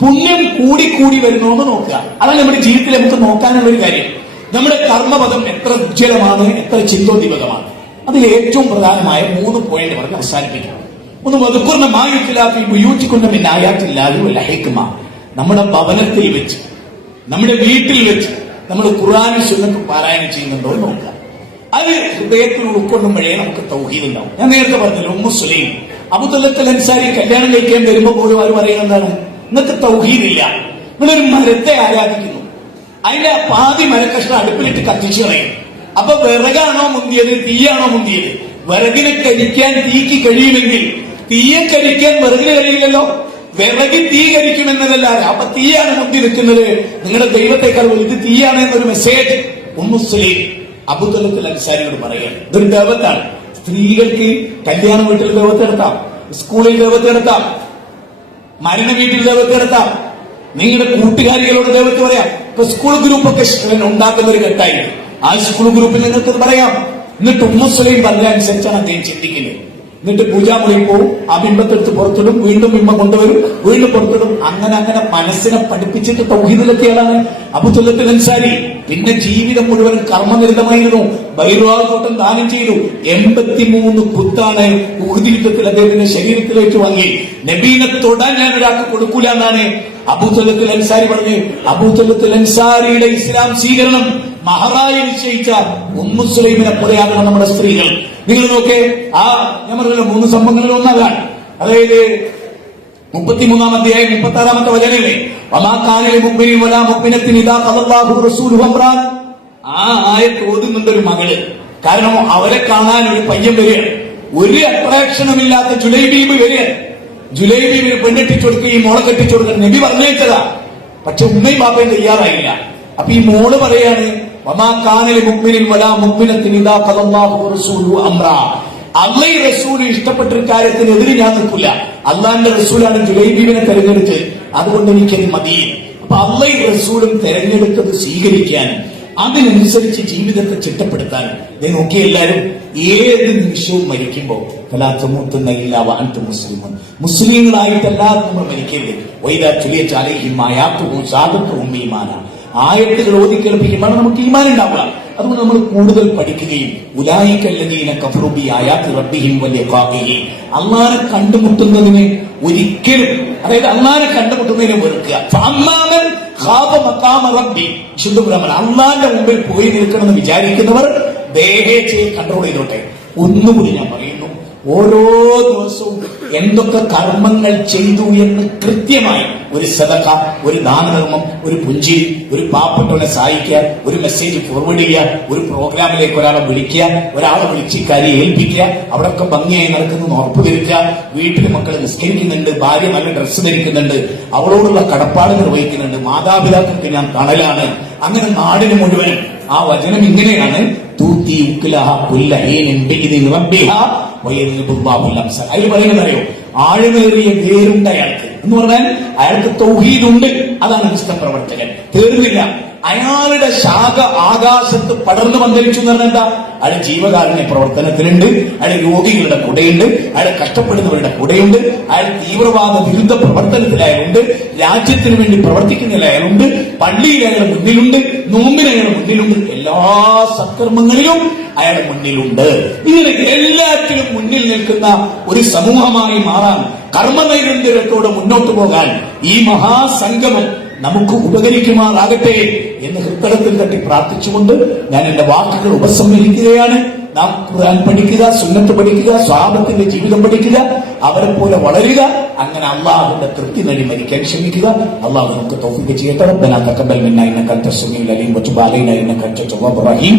പുണ്യം കൂടി വരുന്നോന്ന് നോക്കുക. അതാണ് നമ്മുടെ ജീവിതത്തിൽ നമുക്ക് നോക്കാനുള്ള ഒരു കാര്യം. നമ്മുടെ കർമ്മപദം എത്ര ഉജ്ജ്വലമാണ്, എത്ര ചിന്തോദ്ദീപകമാണ്. അതിൽ ഏറ്റവും പ്രധാനമായ 3 പോയിന്റ് പറഞ്ഞ് അവസാനിപ്പിക്കണം. ഒന്ന്, വധുക്കുറിന്റെ മായുറ്റിലാഫി ഉപയോഗിച്ചുകൊണ്ട് പിന്നെ ആയാറ്റില്ലാതെ ഹിക്മ. നമ്മുടെ ഭവനത്തിൽ വെച്ച് നമ്മുടെ വീട്ടിൽ വെച്ച് നമ്മൾ ഖുർആനും സുന്നത്തും പാരായണം ചെയ്യുന്നുണ്ടോ എന്ന് നോക്കാം. അത് ഹൃദയത്തിൽ ഉൾക്കൊള്ളുമ്പോഴേ നമുക്ക് തൗഹീദ് ഉണ്ടാവും. ഞാൻ നേരത്തെ പറഞ്ഞല്ലോ, ഉമ്മു സുലൈം അബൂ തൽഹത്തുൽ അൻസാരി കല്യാണം കഴിക്കാൻ വരുമ്പോൾ പോലും അവർ പറയുന്നത് എന്താണ്? നിങ്ങൾക്ക് തൗഹീദില്ല, നിങ്ങളൊരു മരത്തെ ആരാധിക്കുന്നു, അതിന്റെ പാതി മരക്കഷ്ണം അടുപ്പിലിട്ട് കത്തിച്ചു കളയും. അപ്പൊ വിറകാണോ മുന്തിയത്, തീയാണോ മുന്തിയത്? വിറകിനെ കരിക്കാൻ തീക്ക് കഴിയുമെങ്കിൽ തീയെ കരിക്കാൻ വിറകിന് കഴിയില്ലല്ലോ. വിറകി തീ കരിക്കുമെന്നതല്ല, അപ്പൊ തീയാണ് മുന്തി നിൽക്കുന്നത്. നിങ്ങളുടെ ദൈവത്തെക്കാൾ വലുത് തീയാണ് എന്നൊരു മെസ്സേജ് ഉമ്മു സുലൈം അബൂ തൽഹത്തുൽ അൻസാരിയോട് പറയുകയാണ്. ഇതൊരു ദൈവത്താണ്. സ്ത്രീകൾക്ക് കല്യാണ വീട്ടിൽ ദൈവത്തെടുത്താം, സ്കൂളിൽ ദൈവത്തെടുത്താം, മരണ വീട്ടിൽ ദൈവത്തെടുത്താം, നിങ്ങളുടെ കൂട്ടുകാരികളോട് ദൈവത്തെ പറയാം. ഇപ്പൊ സ്കൂൾ ഗ്രൂപ്പൊക്കെ ഉണ്ടാക്കുന്ന ഒരു ഘട്ടമായിരുന്നു. ആ സ്കൂൾ ഗ്രൂപ്പിൽ നിങ്ങൾക്ക് പറയാം. എന്നിട്ട് ഉമ്മു സുലൈം പറഞ്ഞ അനുസരിച്ചാണ് അദ്ദേഹം ചിന്തിക്കുന്നത്. എന്നിട്ട് പൂജാമുറിയിൽ പോവും, ആ ബിംബത്തെടുത്ത് പുറത്തിടും, വീണ്ടും ബിംബം കൊണ്ടുവരും, വീണ്ടും പുറത്തിടും. അങ്ങനെ അങ്ങനെ മനസ്സിനെ പഠിപ്പിച്ചിട്ട് തൗഹീദിലെത്തിയാലാണ് അബൂ തൽഹത്തുൽ അൻസാരി. പിന്നെ ജീവിതം മുഴുവൻ കർമ്മനിരതമായിരുന്നു. ബൈറുവാത്തോട്ടം ദാനം ചെയ്തു. 83 കുത്താണ് ഉഹുദ് യുദ്ധത്തിൽ അദ്ദേഹത്തിന്റെ ശരീരത്തിലേക്ക് വാങ്ങി. നബീനെ തൊടാൻ ഞാൻ ഒരാൾക്ക് കൊടുക്കൂല എന്നാണ് അബൂ തൽഹത്തുൽ അൻസാരി പറഞ്ഞു. അബൂ തൽഹത്തുൽ അൻസാരിയുടെ ഇസ്ലാം സ്വീകരണം മഹറായി നിശ്ചയിച്ച ഉമ്മു സുലൈമിനെ പോലെയാകണം നമ്മുടെ സ്ത്രീകൾ. നിങ്ങൾ നോക്കേ, ആ ഞാൻ പറഞ്ഞല്ലോ 3 സംഭവങ്ങളിൽ ഒന്നാകാൻ. അതായത് 33 അധ്യായം 36 വചനങ്ങളെ ആ ആയത്ത് ഓതുന്നുണ്ട് ഒരു മകള്. കാരണം അവരെ കാണാൻ ഒരു പയ്യൻ വരികയാണ്. ഒരു അട്രാക്ഷനും ഇല്ലാത്ത ജുലൈബീബ് വരികയാണ്. ജുലൈബീബിന് പെണ്ണെട്ടിച്ചു കൊടുക്കുകയും മോളെ കെട്ടിച്ചു കൊടുക്കണം നബി പറഞ്ഞേച്ചതാ. പക്ഷെ ഉമ്മയും ബാപ്പയും തയ്യാറായില്ല. അപ്പൊ ഈ മോള് പറയാണ്, അള്ളാഹു റസൂൽ ഇഷ്ടപ്പെട്ട ഒരു കാര്യത്തിനെതിരെ ഞാൻ നിൽക്കില്ല. അള്ളാഹിന്റെ റസൂലാണ് ജുലൈബീബിനെ തെരഞ്ഞെടുത്ത്, അതുകൊണ്ട് എനിക്കത് മതി. അപ്പൊ അള്ളാഹു റസൂലും തെരഞ്ഞെടുത്തത് സ്വീകരിക്കാൻ, അതിനനുസരിച്ച് ജീവിതത്തെ ചിട്ടപ്പെടുത്താനും. ഇത് നോക്കിയ എല്ലാവരും ഏത് നിമിഷവും മരിക്കുമ്പോ മുസ്ലിങ്ങളായിട്ടല്ലാതെ നമ്മൾ മരിക്കരുത്. ആയത്തുകൾ ഓതി കേൾപ്പിക്കുമ്പോൾ നമുക്ക് ഈമാൻ ഉണ്ടാവുക. അതുകൊണ്ട് നമ്മൾ കൂടുതൽ പഠിക്കുകയും അള്ളാനെ കണ്ടുമുട്ടുന്നതിന് ഒരിക്കലും, അതായത് അള്ളാനെ കണ്ടുമുട്ടുന്നതിനെ വെറുക്കുക. അള്ളാന്റെ മുമ്പിൽ പോയി നിൽക്കണമെന്ന് വിചാരിക്കുന്നവർ ദേഹേച്ഛയെ കൺട്രോൾ ചെയ്തോട്ടെ. ഒന്നുകൂടി ഞാൻ പറയുന്നു, ഓരോ ദിവസവും എന്തൊക്കെ കർമ്മങ്ങൾ ചെയ്തു എന്ന് കൃത്യമായി ഒരു സദഖ, ഒരു ദാനധർമ്മം, ഒരു പുഞ്ചിരി, ഒരു പാവപ്പെട്ടവനെ സഹായിക്കുക, ഒരു മെസ്സേജ് ഫോർവേഡ് ചെയ്യുക, ഒരു പ്രോഗ്രാമിലേക്ക് ഒരാളെ വിളിക്കുക, ഒരാളെ വിളിച്ച് കാര്യം ഏൽപ്പിക്കുക, അവിടെയൊക്കെ ഭംഗിയായി നടക്കുന്നു ഉറപ്പ് വരുത്തുക. വീട്ടിൽ മക്കൾ നിസ്കരിക്കുന്നുണ്ട്, ഭാര്യ നല്ല ഡ്രസ്സ് ധരിക്കുന്നുണ്ട്, അവളോടുള്ള കടപ്പാട് നിർവഹിക്കുന്നുണ്ട്, മാതാപിതാക്കൾക്ക് ഞാൻ തണലാണ്. അങ്ങനെ നാടിന് മുഴുവനും ആ വചനം ഇങ്ങനെയാണ്, അതിൽ പറയുന്നത് അറിയോ, ആഴമേറിയ വേരുണ്ട് അയാൾക്ക് എന്ന് പറഞ്ഞാൽ അയാൾക്ക് തൗഹീദുണ്ട്. അതാണ് ക്രിസ്ത്യൻ പ്രവർത്തകൻ. തീർന്നില്ല, അയാളുടെ ശാഖ ആകാശത്ത് പടർന്നു പന്തലിച്ചു എന്ന് പറഞ്ഞാൽ എന്താ? അയാൾ ജീവകാരുണ്യ പ്രവർത്തനത്തിലുണ്ട്, അയാൾ രോഗികളുടെ കൂടെയുണ്ട്, അയാൾ കഷ്ടപ്പെടുന്നവരുടെ കൂടെയുണ്ട്, അയാൾ തീവ്രവാദ വിരുദ്ധ പ്രവർത്തനത്തിൽ അയാളുണ്ട്, രാജ്യത്തിന് വേണ്ടി പ്രവർത്തിക്കുന്നതിൽ അയാളുണ്ട്, പള്ളിയിൽ അയാളുടെ മുന്നിലുണ്ട്, നോമ്പിന് അയാളുടെ മുന്നിലുണ്ട്, എല്ലാ സത്കർമ്മങ്ങളിലും അയാളുടെ മുന്നിലുണ്ട്. ഇങ്ങനെ എല്ലാത്തിലും മുന്നിൽ നിൽക്കുന്ന ഒരു സമൂഹമായി മാറാൻ, കർമ്മനൈരന്തര്യത്തോടെ മുന്നോട്ട് പോകാൻ ഈ മഹാസംഗമം നമുക്ക് ഉപകരിക്കുമാറാകട്ടെ എന്ന് ഹൃദയത്തിൽ തട്ടി പ്രാർത്ഥിച്ചുകൊണ്ട് ഞാൻ എന്റെ വാക്കുകൾ ഉപസംഹരിക്കുകയാണ്. നാം ഖുർആൻ പഠിക്കുക, സുന്നത്ത് പഠിക്കുക, സ്വഹാബത്തിന്റെ ജീവിതം പഠിക്കുക, അവരെ പോലെ വളരുക. അങ്ങനെ അള്ളാഹുവിന്റെ തൃപ്തി നേടി മരിക്കാൻ ശ്രമിക്കുക. അള്ളാഹു നമുക്ക് തൗഫീഖ് ചെയ്യട്ടെ. റബ്ബനാ തഖബ്ബൽ മിന്നാ ഇന്നക അൻതസ് സമീഉൽ അലീം വതുബ് അലൈനാ ഇന്നക അൻതത് തവ്വാബുർ റഹീം.